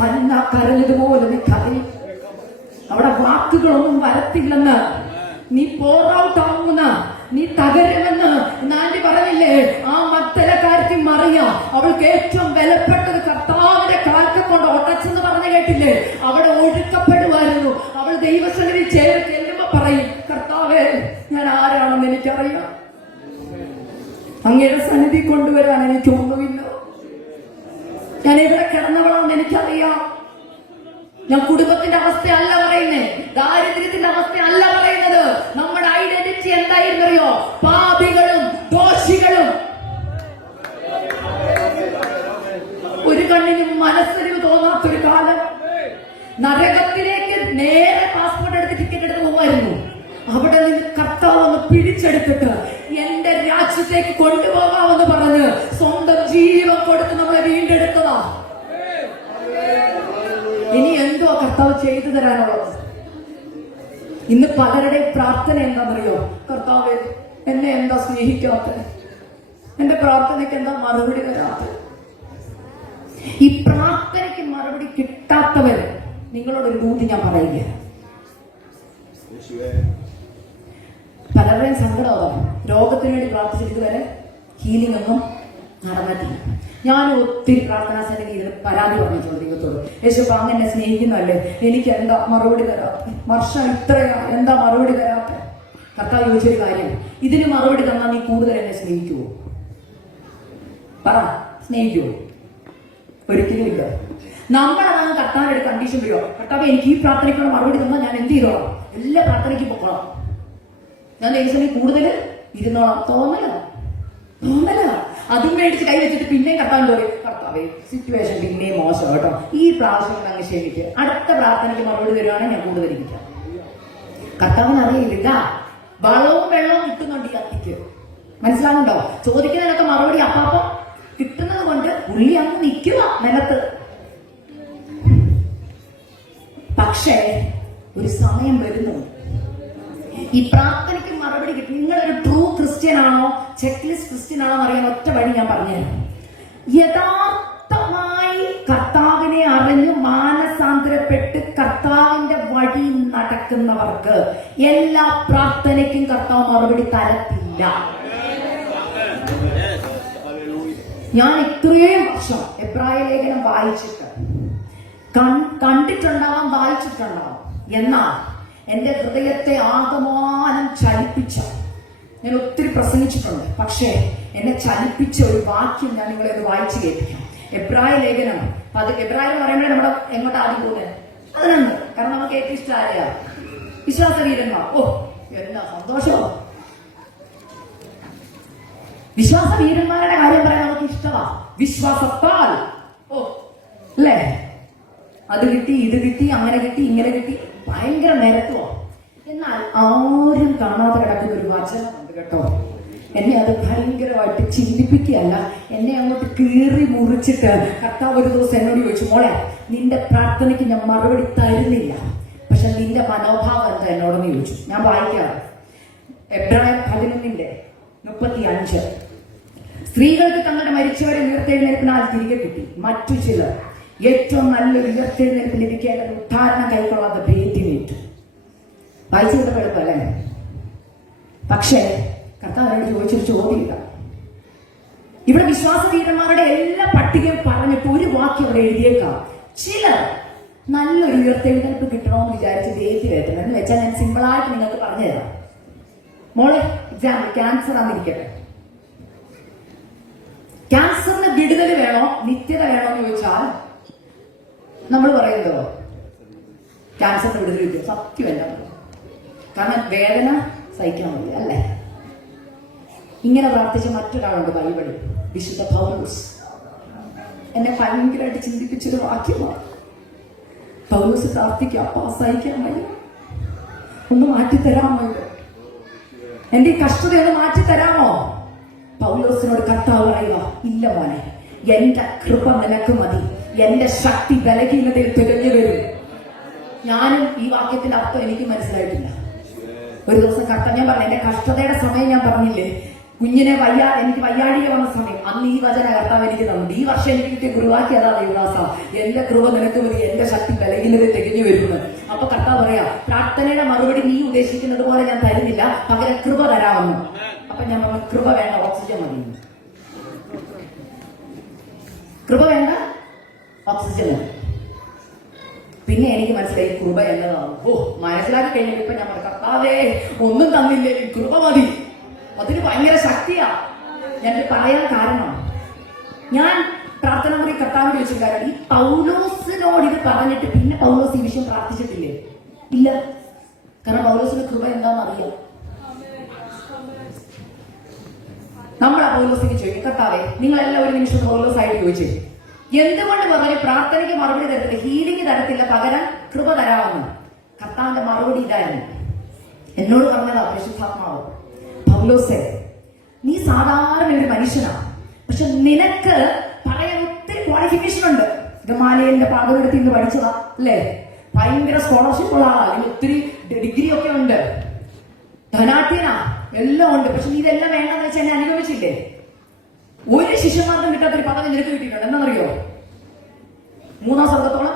ഹന്ന കരഞ്ഞതുപോലെ നീ കരയും. അവിടെ വാക്കുകളൊന്നും വരത്തില്ലെന്ന്, നീ പോർ ഔട്ട് ആവുന്ന, നീ തകരുമെന്ന് നാന്റി പറഞ്ഞില്ലേ? ആ മറ്റലക്കാരത്തി മറിയ, അവൾക്ക് ഏറ്റവും വിലപ്പെട്ടത് കർത്താവിന്റെ കാൽക്ക കൊണ്ട് ഒട്ടച്ചെന്ന് പറഞ്ഞു കേട്ടില്ലേ? അവിടെ ഒഴുക്കപ്പെടുമായിരുന്നു. അവൾ ദൈവസന്നിധി ചെല്ലുമ്പോ പറയും, കർത്താവേ, ഞാൻ ആരാണെന്ന് എനിക്കറിയാം, അങ്ങയുടെ സന്നിധി കൊണ്ടുവരാൻ എനിക്കൊന്നുമില്ല, ഞാൻ എവിടെ കിടന്നവളാണെന്ന് എനിക്കറിയാം. ഞാൻ കുടുംബത്തിന്റെ അവസ്ഥയല്ല പറയുന്നേ, ദാരിദ്ര്യത്തിന്റെ അവസ്ഥയല്ല പറയുന്നത്. നമ്മുടെ ഐഡന്റിറ്റി എന്തായിരുന്നറിയോ? പാപികളും ദോഷികളും. ഒരു കണ്ണിനും മനസ്സിനും തോന്നാത്തൊരു കാലം. നരകത്തിലേക്ക് നേരെ പാസ്പോർട്ട് എടുത്ത് ടിക്കറ്റ് എടുത്ത് പോകുമായിരുന്നു. അവിടെ നിന്ന് കർത്താവ് ഒന്ന് പിടിച്ചെടുത്തിട്ട് എന്റെ രാജ്യത്തേക്ക് കൊണ്ടുപോകാമെന്ന് പറഞ്ഞ് സ്വന്തം ജീവൻ കൊടുത്ത് നമ്മളെ വീണ്ടെടുത്തതാ. ഇനി എന്തോ കർത്താവ് ചെയ്തു തരാനുള്ളത്? ഇന്ന് പലരുടെയും പ്രാർത്ഥന എന്താണെന്നറിയോ? കർത്താവ്, എന്നെ എന്താ സ്നേഹിക്കാത്തത്? എന്റെ പ്രാർത്ഥനയ്ക്ക് എന്താ മറുപടി തരാത്തത്? ഈ പ്രാർത്ഥനയ്ക്ക് മറുപടി കിട്ടാത്തവര്, നിങ്ങളോടൊരു കൂട്ടി ഞാൻ പറയുക, പലരുടെയും സങ്കടമാകും. രോഗത്തിന് വേണ്ടി പ്രാർത്ഥിച്ചിട്ട് വരെ ഹീലിംഗ് ഒന്നും നടന്നിട്ടില്ല. ഞാൻ ഒത്തിരി പ്രാർത്ഥനാ സന്നിധിയിൽ പരാതി പറഞ്ഞിട്ടുണ്ട് ദൈവത്തോട്. യേശുപ്പ, അങ്ങനെ സ്നേഹിക്കുന്നല്ലേ, എനിക്ക് എന്താ മറുപടി തരാത്ത? വർഷം ഇത്രയാ, എന്താ മറുപടി തരാത്ത? കർത്താവ് ചോദിച്ചൊരു കാര്യം, ഇതിന് മറുപടി തന്നാൽ നീ കൂടുതൽ എന്നെ സ്നേഹിക്കുവോ? പറ, സ്നേഹിക്കുവോ? ഒരിക്കലും ഇല്ല. നമ്മളതാണ് കർത്താവിന്റെ കണ്ടീഷൻ വരുമോ? കർത്താവ് എനിക്ക് ഈ പ്രാർത്ഥനയ്ക്കുള്ള മറുപടി തന്നാൽ ഞാൻ എന്ത് ചെയ്തോളാം? എല്ലാ പ്രാർത്ഥനയ്ക്കും പൊക്കോളാം, ഞാൻ ദൈവസേനയിൽ കൂടുതൽ ഇരുന്നോളാം. തോന്നലോ? അതും മേടിച്ച് കൈവച്ചിട്ട് പിന്നെയും കർത്താവിന്റെ പറയും, കർത്താവേ സിറ്റുവേഷൻ പിന്നെയും മോശം കേട്ടോ, ഈ പ്രാവശ്യം അങ്ങ് ക്ഷമിക്കുക, അടുത്ത പ്രാർത്ഥനയ്ക്ക് മറുപടി തരുവാണെങ്കിൽ ഞാൻ കൂടുതൽ ഇരിക്കാം. കർത്താവിന് അറിയില്ല, വളവും വെള്ളവും കിട്ടുന്നുണ്ട് ഈ കത്തിക്ക്. മനസ്സിലാവുന്നുണ്ടോ? ചോദിക്കുന്നതിനൊക്കെ മറുപടി അപ്പാപ്പം കിട്ടുന്നത് കൊണ്ട് പുള്ളി അങ്ങ് നിൽക്കുക നിലത്ത്. പക്ഷേ ഒരു സമയം വരുന്നുണ്ട്, ഈ പ്രാർത്ഥനയ്ക്ക് മറുപടി കിട്ടും. നിങ്ങളൊരു ട്രൂ ക്രിസ്ത്യൻ ആണോ ചെക്ക് ലിസ്റ്റ് ക്രിസ്ത്യൻ ആണോ അറിയാൻ ഒറ്റ വഴി ഞാൻ പറഞ്ഞുതരാം. യഥാർത്ഥമായി കർത്താവിനെ അറിഞ്ഞ് മാനസാന്തരപ്പെട്ട് കർത്താവിന്റെ വഴി നടക്കുന്നവർക്ക് എല്ലാ പ്രാർത്ഥനയ്ക്കും കർത്താവ് മറുപടി തരത്തില്ല. ഞാൻ ഇത്രയും വർഷം എബ്രായ ലേഖനം വായിച്ചിട്ട് കണ്ടിട്ടുണ്ടാവാം, വായിച്ചിട്ടുണ്ടാവാം, എന്നാൽ എന്റെ ഹൃദയത്തെ ആകമാനം ചലിപ്പിച്ച, ഞാൻ ഒത്തിരി പ്രസംഗിച്ചിട്ടുണ്ട്, പക്ഷേ എന്നെ ചലിപ്പിച്ച ഒരു വാക്യം ഞാൻ നിങ്ങളെ ഒന്ന് വായിച്ചു കേൾപ്പിക്കാം. എബ്രായ ലേഖനം എബ്രായ എന്ന് പറയുമ്പോൾ നമ്മുടെ എങ്ങോട്ട് ആദ്യം പോകുന്നത്? അതിനുണ്ട്, കാരണം നമുക്ക് ഏറ്റവും ഇഷ്ടമായ വിശ്വാസ വീരന്മാർ. ഓ എന്താ സന്തോഷമോ! വിശ്വാസ വീരന്മാരുടെ കാര്യം പറയാൻ നമുക്ക് ഇഷ്ടമാ. വിശ്വാസത്താൽ അല്ലേ, അത് കിട്ടി, ഇത് കിട്ടി, അങ്ങനെ കിട്ടി, ഇങ്ങനെ കിട്ടി, ഭയങ്കര നിരത്തുവോ. എന്നാൽ ആരും കാണാതെ കിടക്കുന്ന ഒരു വചനമുണ്ട് കേട്ടോ. എന്നെ അത് ഭയങ്കരമായിട്ട് ചിന്തിപ്പിക്കുകയല്ല, എന്നെ അങ്ങോട്ട് കീറി മുറിച്ചിട്ട് കർത്താവ് ഒരു ദിവസം എന്നോട് ചോദിച്ചു, മോളെ നിന്റെ പ്രാർത്ഥനയ്ക്ക് ഞാൻ മറുപടി തരുന്നില്ല, പക്ഷെ നിന്റെ മനോഭാവം എന്താ എന്നോടെന്ന് ചോദിച്ചു. ഞാൻ വായിക്കാം. എബ്രായ 11:35. സ്ത്രീകൾക്ക് തങ്ങളുടെ മരിച്ചവരെ ഉയർത്തെഴുന്നേൽപ്പിനാൽ തിരികെ കിട്ടി, മറ്റു ചിലർ ഏറ്റവും നല്ലൊരു ഉയർത്തെഴുന്നേൽപ്പ് ലഭിക്കേണ്ടത് ഉദ്ധാരണം കൈക്കൊള്ളാതെ ഭേദ്യമേറ്റു. വായിച്ചു കിട്ടപ്പോൾ എളുപ്പമല്ലേ? പക്ഷേ കർത്താവിനോട് ചോദിച്ചൊരു ചോദ്യമില്ല. ഇവിടെ വിശ്വാസ വീരന്മാരുടെ എല്ലാ പട്ടികയും പറഞ്ഞിട്ട് ഒരു വാക്യം അവിടെ എഴുതിയേക്കാം. ചിലർ നല്ലൊരു ഉയർത്തെഴുന്നേൽപ്പ് കിട്ടണമെന്ന് വിചാരിച്ച് ദേഹത്തിലേറ്റണം എന്ന് വെച്ചാൽ ഞാൻ സിമ്പിളായിട്ട് നിങ്ങൾക്ക് പറഞ്ഞു തരാം. മോളെ എക്സാമ്പിൾ, ക്യാൻസർ ആണെന്നിരിക്കട്ടെ. ക്യാൻസറിന് വിടുതൽ വേണോ നിത്യത വേണോ എന്ന് ചോദിച്ചാൽ നമ്മൾ പറയുന്നതോ ക്യാൻസറിന് വിടുതൽ കിട്ടും. സത്യമല്ല, കാരണം വേദന സഹിക്കാൻ മതി അല്ലേ? ഇങ്ങനെ പ്രാർത്ഥിച്ച മറ്റൊരാളുണ്ട് ബൈബിളിൽ, വിശുദ്ധ പൗലോസ്. എന്നെ ഭയങ്കരമായിട്ട് ചിന്തിപ്പിച്ചൊരു വാക്യമാണ്. പൗലോസ് പ്രാർത്ഥിക്കുക, അപ്പ സഹിക്കാൻ വയ്യ, ഒന്ന് മാറ്റിത്തരാമോ, എന്റെ ഈ കഷ്ടതയൊന്ന് മാറ്റിത്തരാമോ? പൗലോസിനോട് കർത്താവ് പറയുക, ഇല്ല മോനെ, എന്റെ കൃപ നിനക്ക് മതി, എന്റെ ശക്തി ബലഹീനതയിൽ തികഞ്ഞു വരും. ഞാനും ഈ വാക്യത്തിന്റെ അർത്ഥം എനിക്ക് മനസ്സിലായിട്ടില്ല. ഒരു ദിവസം കർത്താവ്, ഞാൻ പറഞ്ഞു എന്റെ കഷ്ടതയുടെ സമയം ഞാൻ പറഞ്ഞില്ലേ, കുഞ്ഞിനെ എനിക്ക് വയ്യാഴിക വന്ന സമയം, അന്ന് ഈ വചന കർത്താവ് എനിക്ക് തന്നു. ഈ വർഷം എനിക്ക് കിട്ടിയ ഗുരുവാക്കി അതാ ദേവദാസ, എന്റെ കൃപ നിനക്ക് മതി, എന്റെ ശക്തി ബലഹീനതയിൽ തികഞ്ഞു വരുന്നത്. അപ്പൊ കർത്താവ് പറയാ, പ്രാർത്ഥനയുടെ മറുപടി നീ ഉദ്ദേശിക്കുന്നത് പോലെ ഞാൻ തരുന്നില്ല, പകരം കൃപ തരാമെന്ന്. അപ്പൊ ഞാൻ പറഞ്ഞു, കൃപ വേണ്ട, ഓക്സിജൻ മതി. കൃപ വേണ്ട, ഓക്സിജൻ മതി. പിന്നെ എനിക്ക് മനസ്സിലായി കൃപ എന്നതാണ്. മനസ്സിലാക്കി കഴിഞ്ഞപ്പോൾ ഇപ്പൊ ഞാൻ പറഞ്ഞു, കർത്താവേ ഒന്നും തന്നില്ലേ, കൃപ മതി. അതിന് ഭയങ്കര ശക്തിയാ. ഞാനിത് പറയാൻ കാരണം, ഞാൻ പ്രാർത്ഥന മുറി കർത്താവിനോട് ചോദിച്ച കാര്യം, ഈ പൗലോസിനോട് ഇത് പറഞ്ഞിട്ട് പിന്നെ പൗലോസ് ഈ വിഷയം പ്രാർത്ഥിച്ചിട്ടില്ലേ? ഇല്ല. കാരണം പൗലോസിന്റെ കൃപ എന്താണെന്ന് അറിയാം. നമ്മൾ ആ പൗലോസിക്ക് ചോദിക്കും, കർത്താവേ നിങ്ങളെല്ലാം ഒരു നിമിഷം പൗലോസായിട്ട് ചോദിച്ചു, എന്തുകൊണ്ട് പറഞ്ഞു പ്രാർത്ഥനയ്ക്ക് മറുപടി തരത്തില്ല, ഹീലിംഗ് തരത്തില്ല, പകരം കൃപ തരാമെന്ന്? കർത്താവിന്റെ മറുപടി ഇതായിരുന്നു. എന്നോട് പറഞ്ഞതാ പരിശുദ്ധാത്മാവ്, പൗലോസേ നീ സാധാരണ ഒരു മനുഷ്യനാണ്, പക്ഷെ നിനക്ക് പറയാൻ ഒത്തിരി ക്വാളിഫിക്കേഷൻ ഉണ്ട്. ഗമാലിയലിന്റെ പാഠമെടുത്ത് ഇന്ന് പഠിച്ചതാ അല്ലേ? ഭയങ്കര സ്കോളർഷിപ്പ് ഉള്ള ആളാ, അതിന് ഒത്തിരി ഡിഗ്രി ഒക്കെ ഉണ്ട്, ധനാഠ്യനാ, എല്ലാം ഉണ്ട്. പക്ഷെ നീ ഇതെല്ലാം വേണ്ടെന്ന് വെച്ചാൽ എന്നെ അനുഭവിച്ചില്ലേ? ഒരു ശിഷ്യന്മാർക്കും കിട്ടാത്തൊരു പദവി നിനക്ക് കിട്ടിയിട്ടുണ്ട്. എന്താണെന്നറിയോ? 3 സ്വർഗത്തോളം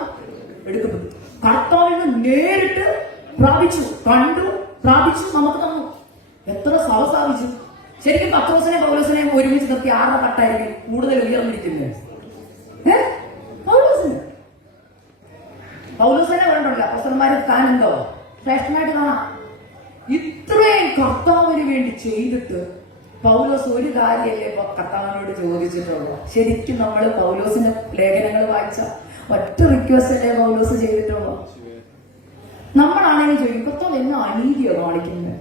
എടുക്കപ്പെട്ടു. കർത്താവിൽ നിന്ന് നേരിട്ട് പ്രാപിച്ചു, കണ്ടു, പ്രാപിച്ചു, നമുക്ക് തന്നു. എത്ര സാധിച്ചു? ശരിക്കും പത്രോസിനെ പൗലോസിനെ ഒരുമിച്ച് നിർത്തി ആരുടെ പട്ടായിരിക്കും കൂടുതൽ ഉയർന്നിരിക്കുന്നത്? പൗലോസിനെ വേണ്ടല്ല, അപ്പോസ്തലന്മാര് താനെന്തോ ശ്രേഷ്ഠനായിട്ട് കാണാം. ഇത്രയും കർത്താവിന് വേണ്ടി ചെയ്തിട്ട് പൗലോസ് ഒരു കാര്യമല്ലേ കർത്താവിനോട് ചോദിച്ചിട്ടുള്ളൂ. ശരിക്കും നമ്മൾ പൗലോസിന്റെ ലേഖനങ്ങൾ വായിച്ച ഒറ്റ റിക്വസ്റ്റ് അല്ലേ പൗലോസ് ചെയ്തിട്ടുള്ളൂ. നമ്മളാണെങ്കിൽ ചോദിക്കും കർത്താവ് എന്നാ അനീതിയോ കാണിക്കുന്നത്.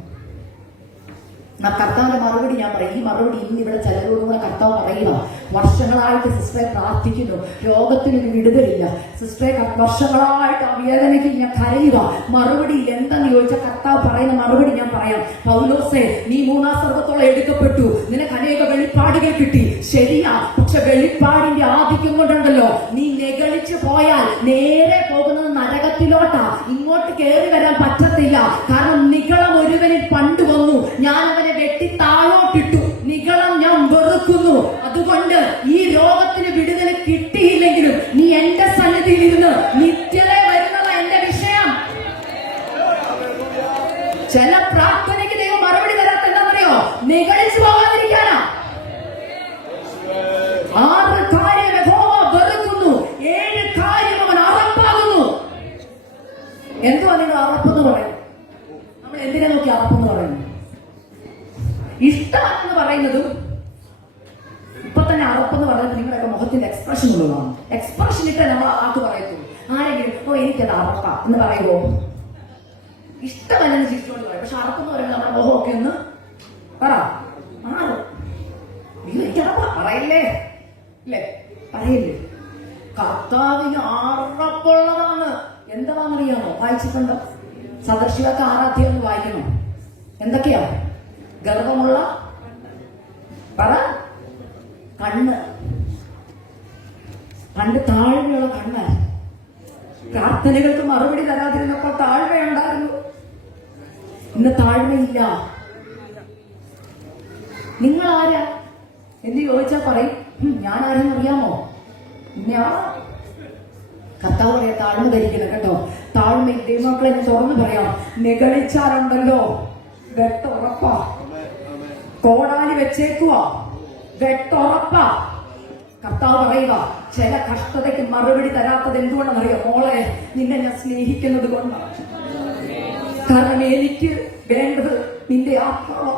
ആ കർത്താവിന്റെ മറുപടി ഞാൻ പറയും. ഈ മറുപടി ഇന്ന് ഇവിടെ ചിലരോടുകൂടെ കർത്താവ് പറയുക, വർഷങ്ങളായിട്ട് സിസ്റ്ററെ പ്രാർത്ഥിക്കുന്നു, രോഗത്തിനൊരു വിടുതലില്ല സിസ്റ്ററെ, വർഷങ്ങളായിട്ട് ആ വേദനയ്ക്ക് ഞാൻ കരയുക, മറുപടി എന്തെന്ന് ചോദിച്ചാൽ കർത്താവ് പറയുന്ന മറുപടി ഞാൻ പറയാം. പൗലോസേ, നീ 3-ാം സർവ്വത്തോളം എടുക്കപ്പെട്ടു, നിനക്ക് അനേക വെളിപ്പാടുകൾ കിട്ടി, ശരിയാ, പക്ഷെ വെളിപ്പാടിന്റെ ആധിക്യം കൊണ്ടുണ്ടല്ലോ നീ നെഗളിച്ചു പോയാൽ നേരെ പോകുന്നത് നരകത്തിലോട്ടാ. ഇങ്ങോട്ട് കയറി വരാൻ പറ്റത്തില്ല. കാരണം നിഗളം ഒരുവനിൽ പണ്ട് വന്നു, ഞാൻ അവനെ വെട്ടി താഴോട്ടിട്ടു. നിഗളം ഞാൻ വെറുക്കുന്നു. അതുകൊണ്ട് ഈ രോഗത്തിന് വിടുതൽ കിട്ടിയില്ലെങ്കിലും നീ എന്റെ സന്നിധിയിൽ ഇരുന്ന് നിത്യത വരുന്നത് എന്റെ വിഷയം. ചില പ്രാർത്ഥനയ്ക്ക് ദൈവം മറുപടി തരാത്ത എന്താണെന്നറിയോ? നിഗളിച്ചു പോകാതിരിക്കാനാ. 6 കാര്യം യഹോവ വെറുക്കുന്നു, 7 കാര്യം അവൻ അറപ്പാകുന്നു. എന്തുവാ നിങ്ങൾ അറപ്പെന്ന് പറയും? നമ്മൾ എന്തിനെ നോക്കി അറപ്പെന്ന് പറയുന്നു? ഇഷ്ടമാണെന്ന് പറയുന്നതും ഇപ്പൊ തന്നെ അറപ്പെന്ന് പറയുന്നത് നിങ്ങളുടെ മുഖത്തിന്റെ എക്സ്പ്രഷൻ ഉള്ളതാണ്. എക്സ്പ്രഷൻ ഇട്ട് നമ്മൾ ആക്ക് പറയത്തുള്ളൂ. ആരെങ്കിലും ഓ എനിക്കത് അറപ്പ എന്ന് പറയുമോ? ഇഷ്ടമല്ലെന്ന് ചിരിച്ചുകൊണ്ട് പറയും. പക്ഷെ അറപ്പെന്ന് പറയുമ്പോൾ നമ്മുടെ മുഖമൊക്കെ ഒന്ന് പറ ആറ് എനിക്കറപ്പ പറയല്ലേ, ഇല്ലേ? പറയില്ലേ? കർത്താവിന് അറപ്പുള്ളതാണ്. എന്താണെന്നറിയാമോ? വായിച്ചിട്ടുണ്ട്. സദർശികൾക്ക് 6 അധ്യായം വായിക്കണം. എന്തൊക്കെയാ? ഗർവമുള്ള പറ കണ്ണ്, പണ്ട് താഴ്മയുള്ള കണ്ണ്. പ്രാർത്ഥനകൾക്ക് മറുപടി തരാതിരുന്നപ്പോൾ താഴ്മയുണ്ടായിരുന്നു, ഇന്ന് താഴ്മയില്ല. നിങ്ങൾ ആരാ എന്ന് ചോദിച്ചാൽ പറയും ഞാൻ ആരെന്ന് അറിയാമോ? ഞാൻ കർത്താവ് പറയാ താഴ്മ ധരിക്കണം കേട്ടോ. താഴ്മ ദൈവമക്കളെ തുറന്നു പറയാം. നിഗളിച്ചാലുണ്ടല്ലോ വെട്ടുറപ്പാ. കോടാലി വെച്ചേക്കുവാ, വെട്ടുറപ്പാ. കർത്താവ് പറയുക ചില കഷ്ടതയ്ക്ക് മറുപടി തരാത്തത് എന്തുകൊണ്ടെന്നറിയോ? മോളെ, നിന്നെ ഞാൻ സ്നേഹിക്കുന്നത് കൊണ്ടാണ്. കാരണം എനിക്ക് വേണ്ടത് നിന്റെ ആത്മാവ്.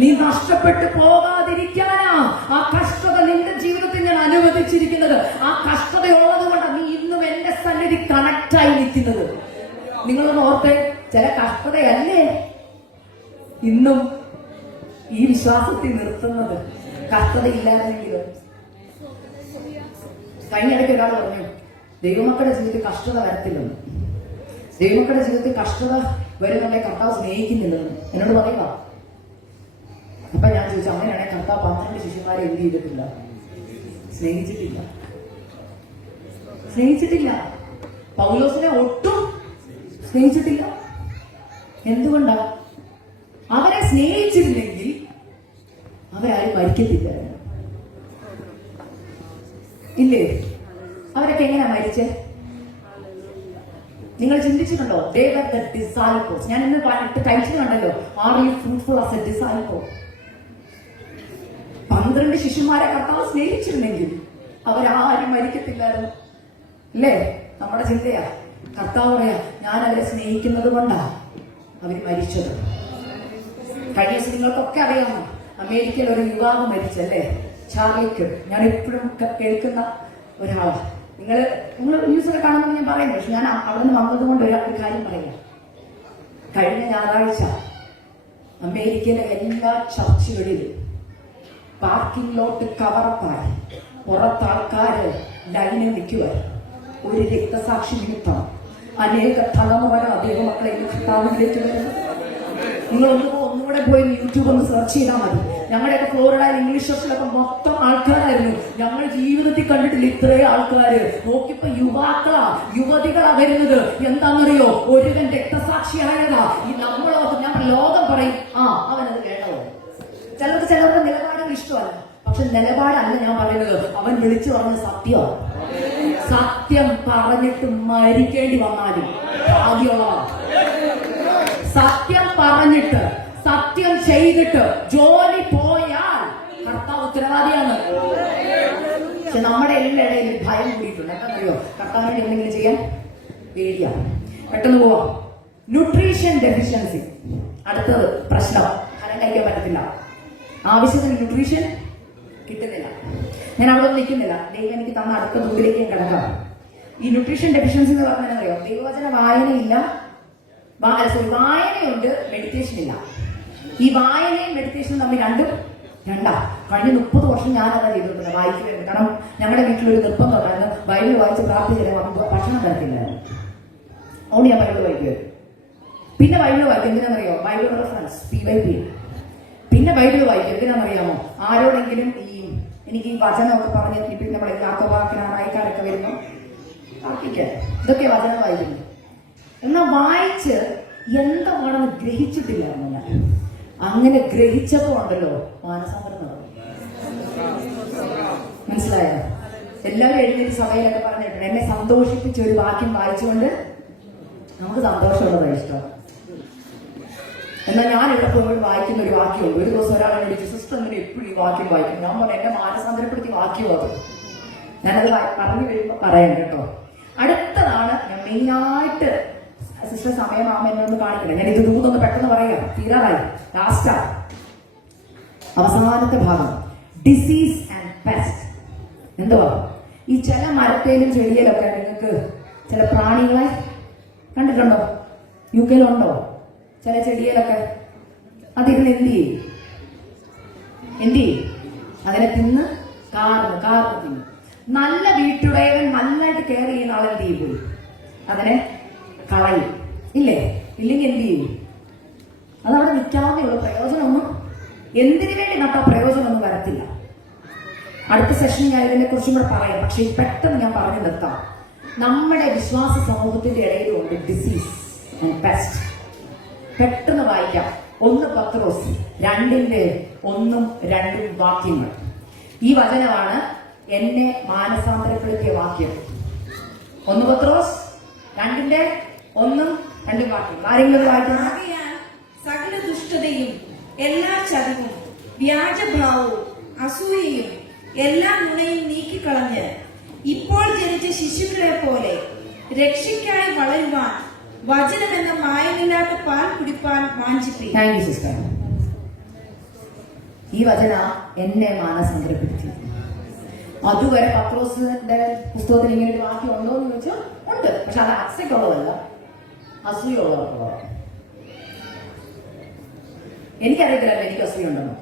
നീ നഷ്ടപ്പെട്ടു പോകാതിരിക്കാനാ ആ കഷ്ടത നിന്റെ ജീവിതത്തിൽ ഞാൻ അനുവദിച്ചിരിക്കുന്നത്. ആ കഷ്ടതയുള്ളത് കൊണ്ടാണ് നീ ഇന്നും എന്റെ സന്നിധി കണക്റ്റായി നിൽക്കുന്നത്. നിങ്ങളൊന്ന് ഓർത്തെ, ചില കഷ്ടതയല്ലേ ഇന്നും ഈ വിശ്വാസത്തിൽ നിർത്തുന്നത്. കഷ്ടതയില്ലാതെങ്കിലും കഴിഞ്ഞിടയ്ക്ക് ഒരാൾ പറഞ്ഞു ദൈവമക്കളുടെ ജീവിതത്തിൽ കഷ്ടത വരത്തില്ലെന്ന്. ദൈവമക്കളുടെ ജീവിതത്തിൽ കഷ്ടത വരുന്നുണ്ടെ കർത്താവ് സ്നേഹിക്കുന്നില്ലെന്ന് എന്നോട് പറയുക. അപ്പൊ ഞാൻ ചോദിച്ചു, അങ്ങനെയാണെങ്കിൽ കർത്താവ് 12 ശിശുമാരെ എന്ത് ചെയ്തിട്ടില്ല? സ്നേഹിച്ചിട്ടില്ല. സ്നേഹിച്ചിട്ടില്ല. പൗലോസിനെ ഒട്ടും സ്നേഹിച്ചിട്ടില്ല. എന്തുകൊണ്ടാ? അവരെ സ്നേഹിച്ചിരുന്നെങ്കിൽ അവരാരും മരിക്കത്തില്ലായിരുന്നു. ഇല്ലേ? അവരൊക്കെ എങ്ങനെയാ മരിച്ചേ? നിങ്ങൾ ചിന്തിച്ചിട്ടുണ്ടോ? They were the disciples. ഞാൻ ഇന്ന് ടൈറ്റിൽ കണ്ടല്ലോ, Are you fruitful as a disciple? 12 ശിശുമാരെ കർത്താവ് സ്നേഹിച്ചിരുന്നെങ്കിൽ അവരാരും മരിക്കത്തില്ലായിരുന്നു. അല്ലേ? നമ്മുടെ ചിന്തയാ. കർത്താവ് പറയാ ഞാൻ അവരെ സ്നേഹിക്കുന്നത് കൊണ്ടാ അവര് മരിച്ചത്. കഴിഞ്ഞ ദിവസം നിങ്ങൾക്കൊക്കെ അറിയാമോ, അമേരിക്കയിൽ ഒരു യുവാവ് മരിച്ചല്ലേ, ചാർലിക്ക്. ഞാൻ എപ്പോഴും കേൾക്കുന്ന ഒരാളാണ്. നിങ്ങൾ ന്യൂസൊക്കെ കാണുന്നത് ഞാൻ പറയുന്നു. പക്ഷെ ഞാൻ അവിടെ നിന്ന് വന്നത് കൊണ്ട് ഒരു കാര്യം പറയാം. കഴിഞ്ഞ ഞായറാഴ്ച അമേരിക്കയിലെ എല്ലാ ചർച്ചുകളിലും പാർക്കിംഗ് ലോട്ട് കവറപ്പായി പുറത്താൾക്കാര് ലൈനിൽ നിൽക്കുവാൻ. ഒരു രക്തസാക്ഷി നിമിത്തം അനേക തലമുറ ദൈവമക്കളെ കർത്താവിലേക്ക് വരുന്നു. നിങ്ങൾ ഒന്നുകൂടെ പോയി യൂട്യൂബ് ഒന്ന് സെർച്ച് ചെയ്താൽ മതി. ഞങ്ങളുടെയൊക്കെ ഫ്ലോറിഡയിൽ ഇംഗ്ലീഷ് ചർച്ചിലൊക്കെ മൊത്തം ആൾക്കാരായിരുന്നു. ഞങ്ങൾ ജീവിതത്തിൽ കണ്ടിട്ടില്ല ഇത്രയും ആൾക്കാര്. നോക്കിയപ്പോ യുവാക്കളാ, യുവതികളാ വരുന്നത്. എന്താണെന്നറിയോ? ഒരുവൻ രക്തസാക്ഷിയായതാ. ഈ നമ്മളോ ഞാൻ ലോകം പറയും അവനത് കേട്ടോ. ചിലർക്ക് നിലപാടുകൾ ഇഷ്ടമല്ല. പക്ഷെ നിലപാടല്ല ഞാൻ പറയുന്നത്. അവൻ വിളിച്ചു പറഞ്ഞ സത്യമാണ്. സത്യം പറഞ്ഞിട്ട് മരിക്കേണ്ടി വന്നാലും ആദ്യമുള്ളതാണ്. സത്യം പറഞ്ഞിട്ട് സത്യം ചെയ്തിട്ട് ജോലി പോയാൽ കർത്താവ് ഉത്തരവാദിയാണ്. പക്ഷെ നമ്മുടെ എല്ലായിടയിലും ഭയം കൂടിയിട്ടുണ്ട്. എന്താണെന്നറിയോ? കർത്താവിന് എന്തെങ്കിലും ചെയ്യാൻ പേടിയാണ്. പെട്ടെന്ന് പോവാം. ന്യൂട്രീഷൻ ഡെഫിഷ്യൻസി അടുത്തത് പ്രശ്നം. ഫലം കഴിക്കാൻ പറ്റത്തില്ല. ആവശ്യത്തിന് ന്യൂട്രീഷൻ കിട്ടുന്നില്ല. ഞാൻ അവിടെ നിൽക്കുന്നില്ല. ദൈവം എനിക്ക് തന്ന അടുത്ത ദൂരിലേക്ക് കിടക്കാം. ഈ ന്യൂട്രീഷൻ ഡെഫിഷ്യൻസി എന്ന് പറഞ്ഞാൽ അറിയോ, ദൈവവചന വായനയില്ല, വായനയുണ്ട്, മെഡിറ്റേഷൻ ഇല്ല. ഈ വായനയും മെഡിറ്റേഷനും തമ്മിൽ രണ്ടാ. കഴിഞ്ഞ 30 വർഷം ഞാനതാ ചെയ്തിട്ടുണ്ട്, വായിക്കുന്നത്. കാരണം ഞങ്ങളുടെ വീട്ടിലൊരു നിർബന്ധം ഉണ്ടായിരുന്നു, ബൈബിൾ വായിച്ച് പ്രാർത്ഥിച്ചില്ല ഭക്ഷണം തരത്തില്ലായിരുന്നു. അതുകൊണ്ട് ഞാൻ ബൈബിൾ വായിക്കുമായിരുന്നു. പിന്നെ ബൈബിൾ വായിക്കും എന്തിനാണെന്നറിയോ, ബൈബിൾ റെഫറൻസ് PYP. പിന്നെ ബൈബിൾ വായിക്കും എന്തിനാണെന്നറിയാമോ, ആരോടെങ്കിലും എനിക്ക് ഈ വചനമൊക്കെ പറഞ്ഞ് ഇപ്പം നമ്മളെ യാക്കോബാക്കിനാണ് അയക്കാനൊക്കെ വരുമ്പോൾ പ്രാർത്ഥിക്കാൻ, ഇതൊക്കെ വചനം വായിക്കുന്നു. എന്നാൽ വായിച്ച് എന്താണെന്ന് ഗ്രഹിച്ചിട്ടില്ലായിരുന്നു ഞാൻ. അങ്ങനെ ഗ്രഹിച്ചപ്പോ ഉണ്ടല്ലോ മാനസാന്തരം നടന്നു. മനസ്സിലായോ? എല്ലാവരും എഴുന്നേറ്റ് സഭയിലൊക്കെ പറഞ്ഞിട്ടുണ്ട്, എന്നെ സന്തോഷിപ്പിച്ച ഒരു വാക്യം വായിച്ചുകൊണ്ട് നമുക്ക് സന്തോഷമുള്ളതാണ് ഇഷ്ടം. എന്നാൽ ഞാൻ ഇവിടെ പോയി വായിക്കുന്ന ഒരു വാക്യമുണ്ട്. ഒരു ദിവസം ഒരാളെ വിളിച്ചു, സിസ്റ്റർ ഇങ്ങനെ എപ്പോഴും ഈ വാക്യം വായിക്കും. ഞാൻ പറഞ്ഞു, എന്നെ മാനസാന്തരപ്പെടുത്തിയ വാക്യം അത്. ഞാനത് പറഞ്ഞു കഴിയുമ്പോൾ പറയാം കേട്ടോ. അടുത്തതാണ് ഞാൻ മെയിനായിട്ട് സിസ്റ്റർ സമയമാകുമ്പോൾ എന്നൊന്ന് കാണിക്കണം. ഞാൻ ഇത് ദൂതൊന്ന് പെട്ടെന്ന് പറയാം, തീരാറായി, ലാസ്റ്റാ അവസാനത്തെ ഭാഗം. Disease and pest. എന്തുവാ ഈ ചില മരത്തേലും ചെടിയിലൊക്കെ നിങ്ങൾക്ക് ചില പ്രാണികളെ കണ്ടിട്ടുണ്ടോ? UK ഉണ്ടോ? ചില ചെടിയിലൊക്കെ അതിരുന്ന് എന്ത് ചെയ്യും? അതിനെ തിന്ന് കാർന്ന് തിന്നു. നല്ല വീട്ടുടയവൻ നന്നായിട്ട് കെയർ ചെയ്യുന്ന ആളെ എന്ത് ചെയ്യും? അതിനെ കളയും. ഇല്ലെങ്കിൽ എന്ത് ചെയ്യും? അതവിടെ നിൽക്കാതെ ഉള്ള പ്രയോജനമൊന്നും, എന്തിനു വേണ്ടി നട്ടാ പ്രയോജനമൊന്നും വരത്തില്ല. അടുത്ത സെഷനിൽ ഞാൻ ഇതിനെ കുറിച്ചും കൂടെ പറയാം. പക്ഷെ പെട്ടെന്ന് ഞാൻ പറഞ്ഞു നിർത്താം. നമ്മുടെ വിശ്വാസ സമൂഹത്തിന്റെ ഇടയിലുണ്ട് ഡിസീസ് ആൻഡ് പെസ്റ്റ്. പെട്ടെന്ന് വായിക്കാം. 1 പത്രോസ് 2:1-2 വാക്യങ്ങൾ. ഈ വചനമാണ് എന്നെ മാനസാന്തരപ്പെടുത്തിയ വാക്യം. 1 പത്രോസ് 2:1-2 വാക്യം. ആരെങ്കിലും വായിക്കണം? ആകയാൽ സകല ദുഷ്ടതയും എല്ലാ ചതിവും വ്യാജഭാവവും അസൂയയും എല്ലാ നുണയും നീക്കിക്കളഞ്ഞ് ഇപ്പോൾ ജനിച്ച ശിശുക്കളെ പോലെ രക്ഷയ്ക്കായി വളരുവാൻ വചനമെന്ന മായമില്ലാത്ത പാൽ കുടിപ്പാൻ വാഞ്ചിപ്പിക്കും. Thank you sister. ഈ വചന എന്നെ മാനസാന്തരപ്പെടുത്തി. അതുവരെ പത്രോസിന്റെ പുസ്തകത്തിൽ ഇങ്ങനെ ഒരു വാക്യം ഉണ്ടോ എന്ന് ചോദിച്ചാൽ ഉണ്ട്. പക്ഷെ അത് അക്സെപ്റ്റുള്ളതല്ല, അസൂയുള്ളതല്ല. എനിക്കറിയത്തില്ല എനിക്ക് അസൂയുണ്ടെന്ന്.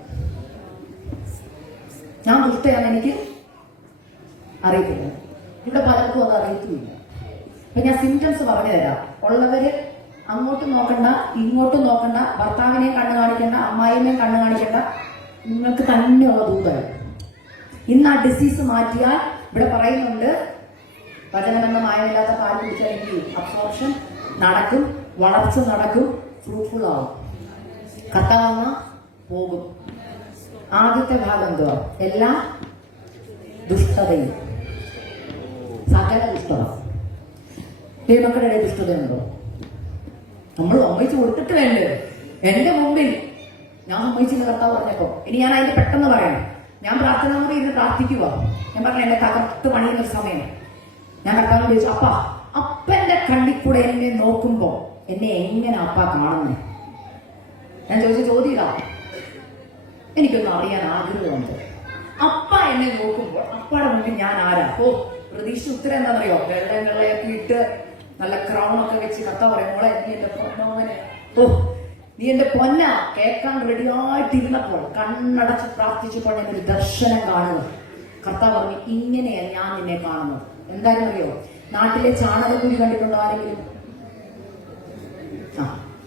ഞാൻ ദുഷ്ടയാണ്, എനിക്ക് അറിയത്തില്ല. ഇവിടെ പലർക്കും അത് അറിയത്തുമില്ല. അപ്പൊ ഞാൻ സിംറ്റംസ് പറഞ്ഞു തരാം. ഉള്ളവര് അങ്ങോട്ടും നോക്കണ്ട, ഇങ്ങോട്ടും നോക്കണ്ട, ഭർത്താവിനെയും കണ്ണു കാണിക്കണ്ട, അമ്മായിനെയും കണ്ണു കാണിക്കണ്ട, നിങ്ങൾക്ക് തന്നെയുള്ള ദൂതം. ഇന്ന് ആ ഡിസീസ് മാറ്റിയാൽ ഇവിടെ പറയുന്നുണ്ട്, വചനമെന്ന മായമില്ലാത്ത പാൽ കുടിച്ചാൽ എനിക്ക് അബ്സോർപ്ഷൻ നടക്കും, വളർച്ച നടക്കും, ഫ്രൂട്ട്ഫുൾ ആവും, കത്താവുന്ന പോകും. ആദ്യത്തെ ഭാഗം എന്തുവാ? എല്ലാ ദുഷ്ടതയും, സകല ദുഷ്ടത. ദൈവമക്കളുടെ ദുഷ്ടതയുണ്ടോ? നമ്മൾ സമ്മതിച്ചു കൊടുത്തിട്ട് വേണ്ടേ? എന്റെ മുമ്പിൽ ഞാൻ സമ്മതിച്ചില്ല കർത്താവ് പറഞ്ഞപ്പോ. ഇനി ഞാൻ അതിന്റെ പെട്ടെന്ന് പറയാം. ഞാൻ പ്രാർത്ഥനാമുറി ഇരുന്ന് പ്രാർത്ഥിക്കുക. ഞാൻ പറഞ്ഞു, എന്നെ തകർത്ത് പണിയുന്നൊരു സമയം. ഞാൻ കർത്താവിനോട് ചോദിച്ചു, അപ്പന്റെ കണ്ണിൽ കൂടെ എന്നെ നോക്കുമ്പോ എന്നെ എങ്ങനെ അപ്പ കാണുന്നേ? ഞാൻ ചോദിച്ച ചോദ്യം ഇതാ. എനിക്കൊന്നും അറിയാൻ ആഗ്രഹമുണ്ട്. അപ്പ എന്നെ നോക്കുമ്പോൾ അപ്പയുടെ മുമ്പിൽ ഞാൻ ആരാ? പ്രതീക്ഷ ഉത്തരം എന്താണെന്നറിയോ? വെള്ളങ്ങളെയൊക്കെ ഇട്ട് നല്ല ക്രൗണൊക്കെ വെച്ച് കർത്താവ് പറയും, മോളെ നീ എന്റെ പൊന്നോനെ, നീ എന്റെ പൊന്ന കേൾക്കാൻ റെഡിയായിട്ടിരുന്നപ്പോൾ കണ്ണടച്ച് പ്രാർത്ഥിച്ചപ്പോൾ ഞാൻ ഒരു ദർശനം കാണുന്നു. കർത്താവ് പറഞ്ഞു, ഇങ്ങനെയാണ് ഞാൻ നിന്നെ കാണുന്നത്. എന്തായാലും അറിയോ? നാട്ടിലെ ചാണകക്കുരി കണ്ടിട്ടുണ്ടോ ആരെങ്കിലും?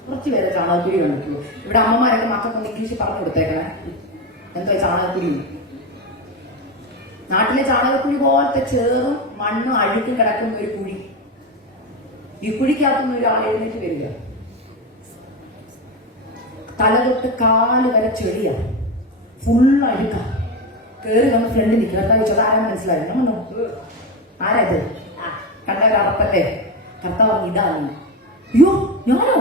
കുറച്ച് പേരെ ചാണകക്കുരി കണ്ടിട്ടുള്ളൂ. ഇവിടെ അമ്മമാരൊക്കെ മക്കൾക്കൊന്ന് ഇംഗ്ലീഷ് പറഞ്ഞു കൊടുത്തേക്കണേ. എന്തോ ചാണകക്കുരി? നാട്ടിലെ ചാണകക്കുഴി പോലത്തെ ചേറും മണ്ണും അഴുക്കും കിടക്കുന്ന ഒരു കുഴി. ഈ കുഴിക്കകത്തുനിന്ന് ഒരാൾ എഴുന്നേറ്റ് വരിക. തല തൊട്ട് കാല് വരെ ചെളിയാ, ഫുള്ള് അഴുക്ക. കേറി വന്ന് ഫ്രണ്ട് നിൽക്കുക. എന്താ ചോദിച്ചത്? ആരാ മനസ്സിലായി? നമ്മൾ ആരാത്? കണ്ടവരപ്പല്ലേ? കർത്താവ് ഇതാണ്. അയ്യോ ഞാനോ?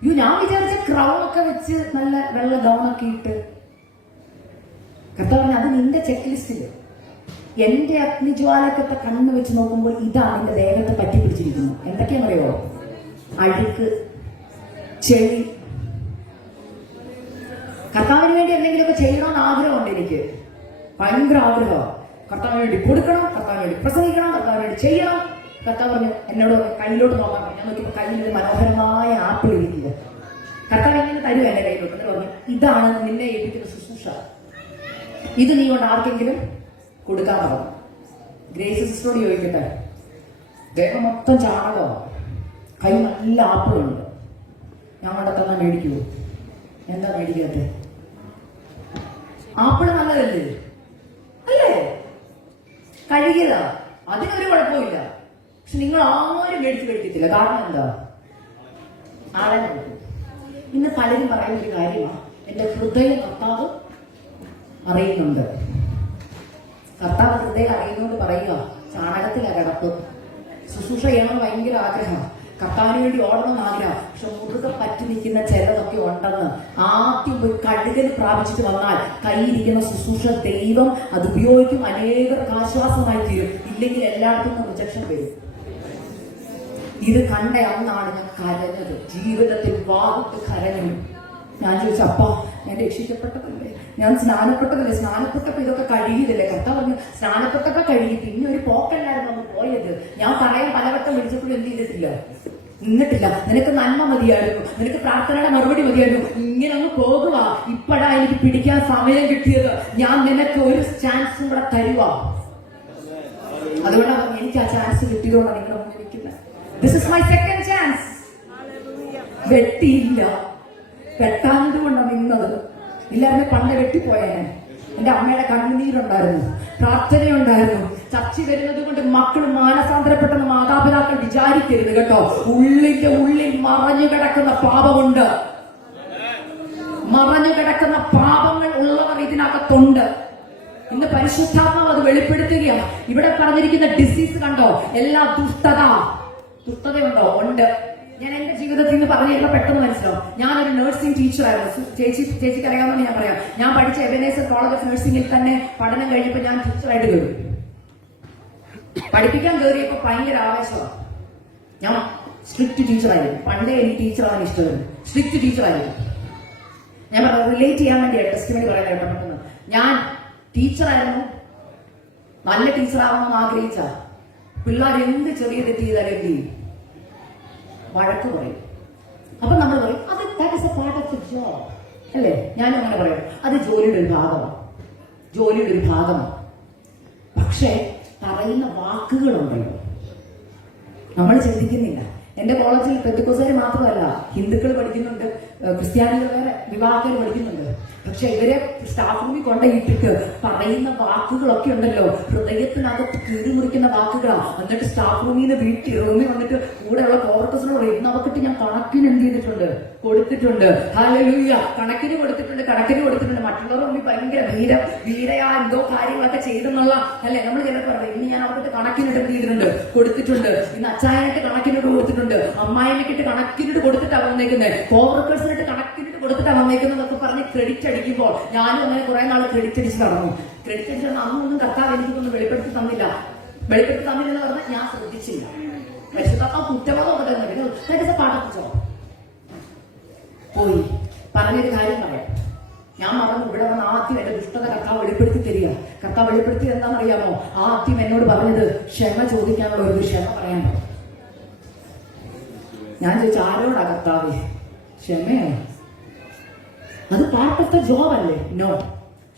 അയ്യോ ഞാൻ വിചാരിച്ച ക്രൗണൊക്കെ വെച്ച് നല്ല വെള്ള ഗൗണൊക്കെ ഇട്ട്. കർത്താവ് അത് നിന്റെ ചെക്ക് ലിസ്റ്റില്. എന്റെ അഗ്നിജ്വാലക്കത്തെ കണ്ണ് വെച്ച് നോക്കുമ്പോൾ ഇതാണ് എന്റെ ദേഹത്തെ പറ്റി പിടിച്ചിരിക്കുന്നു. എന്തൊക്കെയാണെന്നറിയോ? അഴുക്ക്, ചെളി. കർത്താവിന് വേണ്ടി എന്തെങ്കിലുമൊക്കെ ചെയ്യണമെന്ന് ആഗ്രഹമുണ്ട് എനിക്ക്, ഭയങ്കര ആഗ്രഹമാണ്. കർത്താവിന് വേണ്ടി കൊടുക്കണം, കർത്താവിന് വേണ്ടി പ്രസംഗിക്കണം, കർത്താവിന് വേണ്ടി ചെയ്യണം. കർത്താവ് പറഞ്ഞു എന്നോട് കയ്യിലോട്ട് നോക്കാൻ പറഞ്ഞു. ഞാൻ നോക്കിയപ്പോൾ കയ്യിലൊരു മനോഹരമായ ആപ്പിൾ ഇരിക്കുക. കർത്താവ് ഇങ്ങനെ തരുക എന്റെ കയ്യിലോട്ട്. എന്നിട്ട് പറഞ്ഞു ഇതാണ് നിന്നെ ഏൽപ്പിക്കുന്ന ശുശ്രൂഷ, ഇത് നീ കൊണ്ട് ആർക്കെങ്കിലും കൊടുക്കാൻ പറഞ്ഞു. ഗ്രേസ് സിസ്റ്ററോട് ചോദിക്കട്ടെ, ദേഹം മൊത്തം ചാണകമാണ്, കൈ നല്ല ആപ്പിളുണ്ട്, ഞാൻ കൊണ്ട് തന്നെ മേടിക്കുമോ? എന്താ മേടിക്കാത്തെ? ആപ്പിള് നല്ലതല്ലേ? അല്ലേ? കഴുകിയതാ, അതിനൊരു കുഴപ്പമില്ല. പക്ഷെ നിങ്ങൾ ആരും മേടിച്ച് കഴിക്കത്തില്ല. കാരണം എന്താ? ആളെ നോക്കും. ഇന്ന് പലരും പറയുന്ന ഒരു കാര്യമാണ്, എന്റെ ഹൃദയം കർത്താവ് അറിയുന്നുണ്ട്. കർത്താവ് ഹൃദയം അറിയുന്നോണ്ട് പറയുക ചാണകത്തിലാ കിടപ്പ്. ശുശ്രൂഷ ചെയ്യണമെന്ന് ഭയങ്കര ആഗ്രഹം, കർത്താവിന് വേണ്ടി ഓടണമെന്ന് ആഗ്രഹം. പക്ഷെ മുറുകെ പറ്റി നിൽക്കുന്ന ചിലതൊക്കെ ഉണ്ടെന്ന് ആദ്യം പോയി കഴുകൽ പ്രാപിച്ചിട്ട് വന്നാൽ കൈയിരിക്കുന്ന ശുശ്രൂഷ ദൈവം അത് ഉപയോഗിക്കും, അനേകർക്ക് ആശ്വാസമായി തീരും. ഇല്ലെങ്കിൽ എല്ലായിടത്തും റിജക്ഷൻ വരും. ഇത് കണ്ട അന്നാണ് ഞാൻ കരഞ്ഞത്, ജീവിതത്തിൽ വാവിട്ട് കരഞ്ഞു. ഞാൻ ചോദിച്ചു, അപ്പ ഞാൻ രക്ഷിക്കപ്പെട്ടതല്ലേ, ഞാൻ സ്നാനപ്പെട്ടതല്ലേ, സ്നാനപ്പെട്ടപ്പോ ഇതൊക്കെ കഴിയില്ലേ? കർത്താവ് പറഞ്ഞു സ്നാനപ്പെട്ടൊക്കെ കഴുകി, പിന്നെ ഒരു പോക്കല്ലായിരുന്നു നമ്മൾ പോയത്. ഞാൻ പറയാൻ പലവട്ടം വിളിച്ചപ്പോഴും എന്ത് ചെയ്തിട്ടില്ല, നിന്നിട്ടില്ല. നിനക്ക് നന്മ മതിയായിരുന്നു, നിനക്ക് പ്രാർത്ഥനയുടെ മറുപടി മതിയായിരുന്നു, ഇങ്ങനെ അങ്ങ് പോകുക. ഇപ്പോഴാ എനിക്ക് പിടിക്കാൻ സമയം കിട്ടിയത്, ഞാൻ നിനക്ക് ഒരു ചാൻസും കൂടെ തരുക. അതുകൊണ്ടാണ് എനിക്ക് ആ ചാൻസ് കിട്ടിയതുകൊണ്ടാണ് നിങ്ങളുടെ മുന്നിൽ നിൽക്കുന്നത്. This is my second chance. വെട്ടിയില്ല, വെട്ടാനത് കൊണ്ടാണ് നിന്നത്. ഇല്ലായിരുന്നു പണ്ട് വെട്ടിപ്പോയേനെ. എന്റെ അമ്മയുടെ കണ്ണുനീരുണ്ടായിരുന്നു, പ്രാർത്ഥനയുണ്ടായിരുന്നു. ചർച്ച വരുന്നത് കൊണ്ട് മക്കൾ മാനസാന്തരപ്പെട്ടെന്ന് മാതാപിതാക്കൾ വിചാരിക്കരുത് കേട്ടോ. ഉള്ളിന്റെ ഉള്ളിൽ മറഞ്ഞു കിടക്കുന്ന പാപമുണ്ട്, മറഞ്ഞു കിടക്കുന്ന പാപങ്ങൾ ഉള്ളവർ ഇതിനകത്തുണ്ട്. ഇന്ന് പരിശുദ്ധാത്മാവ് അത് വെളിപ്പെടുത്തുകയാണ്. ഇവിടെ പറഞ്ഞിരിക്കുന്ന ഡിസീസ് കണ്ടോ, എല്ലാ ദുഷ്ടതയുണ്ടോ? ഉണ്ട്. ഞാൻ എന്റെ ജീവിതത്തിൽ നിന്ന് പറഞ്ഞു കഴിഞ്ഞാൽ പെട്ടെന്ന് മനസ്സിലാവും. ഞാനൊരു നഴ്സിംഗ് ടീച്ചറായിരുന്നു. ചേച്ചിക്ക് അറിയാമെന്ന് ഞാൻ പറയാം. ഞാൻ പഠിച്ച എബനേസർ കോളേജ് ഓഫ് നഴ്സിംഗിൽ തന്നെ പഠനം കഴിഞ്ഞപ്പോൾ ഞാൻ ടീച്ചറായിട്ട് കയറി. പഠിപ്പിക്കാൻ കയറിയപ്പോൾ ഭയങ്കര ആവേശമാണ്. ഞാൻ സ്ട്രിക്റ്റ് ടീച്ചറായിരുന്നു. പണ്ടേ എനിക്ക് ടീച്ചറാവാൻ ഇഷ്ടമായിരുന്നു, സ്ട്രിക്റ്റ് ടീച്ചറായിരുന്നു. ഞാൻ റിലേറ്റ് ചെയ്യാൻ വേണ്ടി ടെസ്റ്റിമണി പറയാൻ കേട്ടോ. ഞാൻ ടീച്ചറായിരുന്നു, നല്ല ടീച്ചറാവണമെന്ന് ആഗ്രഹിച്ച പിള്ളേർ എന്ത് ചെറിയ തെറ്റ് ചെയ്താലും എന്ത് ചെയ്യും? വഴക്ക് പറയും. അപ്പൊ നമ്മൾ പറയും അത് that is A part of the job അല്ലേ? ഞാനും അങ്ങനെ പറയും, അത് ജോലിയുടെ ഒരു ഭാഗമാണ്, ജോലിയുടെ ഒരു ഭാഗമാണ്. പക്ഷെ പറയുന്ന വാക്കുകളുണ്ടല്ലോ, നമ്മൾ ചിന്തിക്കുന്നില്ല. എന്റെ കോളേജിൽ പെന്തക്കോസ്തുകാർ മാത്രമല്ല, ഹിന്ദുക്കൾ പഠിക്കുന്നുണ്ട്, ക്രിസ്ത്യാനികൾ വേറെ വിവാഹത്തിൽ പഠിക്കുന്നുണ്ട്. പക്ഷെ ഇവരെ സ്റ്റാഫ് റൂമിൽ കൊണ്ടുപോയിട്ടിട്ട് പറയുന്ന വാക്കുകളൊക്കെ ഉണ്ടല്ലോ, ഹൃദയത്തിനകത്ത് കീറിമുറിക്കുന്ന വാക്കുകളാണ്. എന്നിട്ട് സ്റ്റാഫ് റൂമിൽ നിന്ന് റൂമിൽ വന്നിട്ട് കൂടെയുള്ള കോവർക്കേഴ്സിനോട് ഇന്നവക്കിട്ട് ഞാൻ കണക്കിന് എന്ത് ചെയ്തിട്ടുണ്ട്, കൊടുത്തിട്ടുണ്ട്. ഹല്ലേലൂയ, കണക്കിന് കൊടുത്തിട്ടുണ്ട്. മറ്റുള്ളവർ മുമ്പിൽ ഭയങ്കര വീരയാ എന്തോ കാര്യങ്ങളൊക്കെ ചെയ്തെന്നുള്ള അല്ലെ നമ്മൾ ചിലപ്പോൾ പറയും. ഇന്ന് ഞാൻ അവർക്കിട്ട് കണക്കിനിട്ട് എന്ത് ചെയ്തിട്ടുണ്ട്, കൊടുത്തിട്ടുണ്ട്. ഇന്ന് അച്ചായനായിട്ട് കണക്കിനിട്ട് കൊടുത്തിട്ടുണ്ട്, അമ്മായിനൊക്കെ കണക്കിനിട്ട് കൊടുത്തിട്ടാണ് വന്നേക്കുന്നത്, കോവർക്കേഴ്സിനിട്ട് കണക്കിനിട്ട് കൊടുത്തിട്ടാണ് വന്നേക്കുന്നതൊക്കെ പറഞ്ഞ് ക്രെഡിറ്റ് അടിക്കുമ്പോൾ ഞാനും അങ്ങനെ കുറെ നാൾ ക്രെഡിറ്റ് അടിച്ച് നടന്നു. ക്രെഡിറ്റ് അടിച്ച് അന്നൊന്നും കർത്താവ് എനിക്കൊന്നും വെളിപ്പെടുത്തി തന്നില്ല എന്ന് പറഞ്ഞാൽ ഞാൻ ശ്രദ്ധിച്ചില്ല. പരിശുദ്ധാത്മാവ് കുറ്റബോധം പാഠിച്ചോ പോയി. പറഞ്ഞൊരു കാര്യം പറയാം, ഞാൻ മറന്നു. ഇവിടെ വന്ന് ആദ്യം എന്റെ ദുഷ്ടത കർത്താവ് വെളിപ്പെടുത്തി തരിക. കർത്താവ് വെളിപ്പെടുത്തി എന്താണെന്നറിയാമോ? ആദ്യം എന്നോട് പറഞ്ഞത് ക്ഷമ ചോദിക്കാനുള്ള ഒരു ക്ഷമ പറയാനോ. ഞാൻ ചോദിച്ചു ആരോടാ കർത്താവ് ക്ഷമയോ? അത് പാർട്ട് ഓഫ് ദ ജോബ് അല്ലേ? നോ,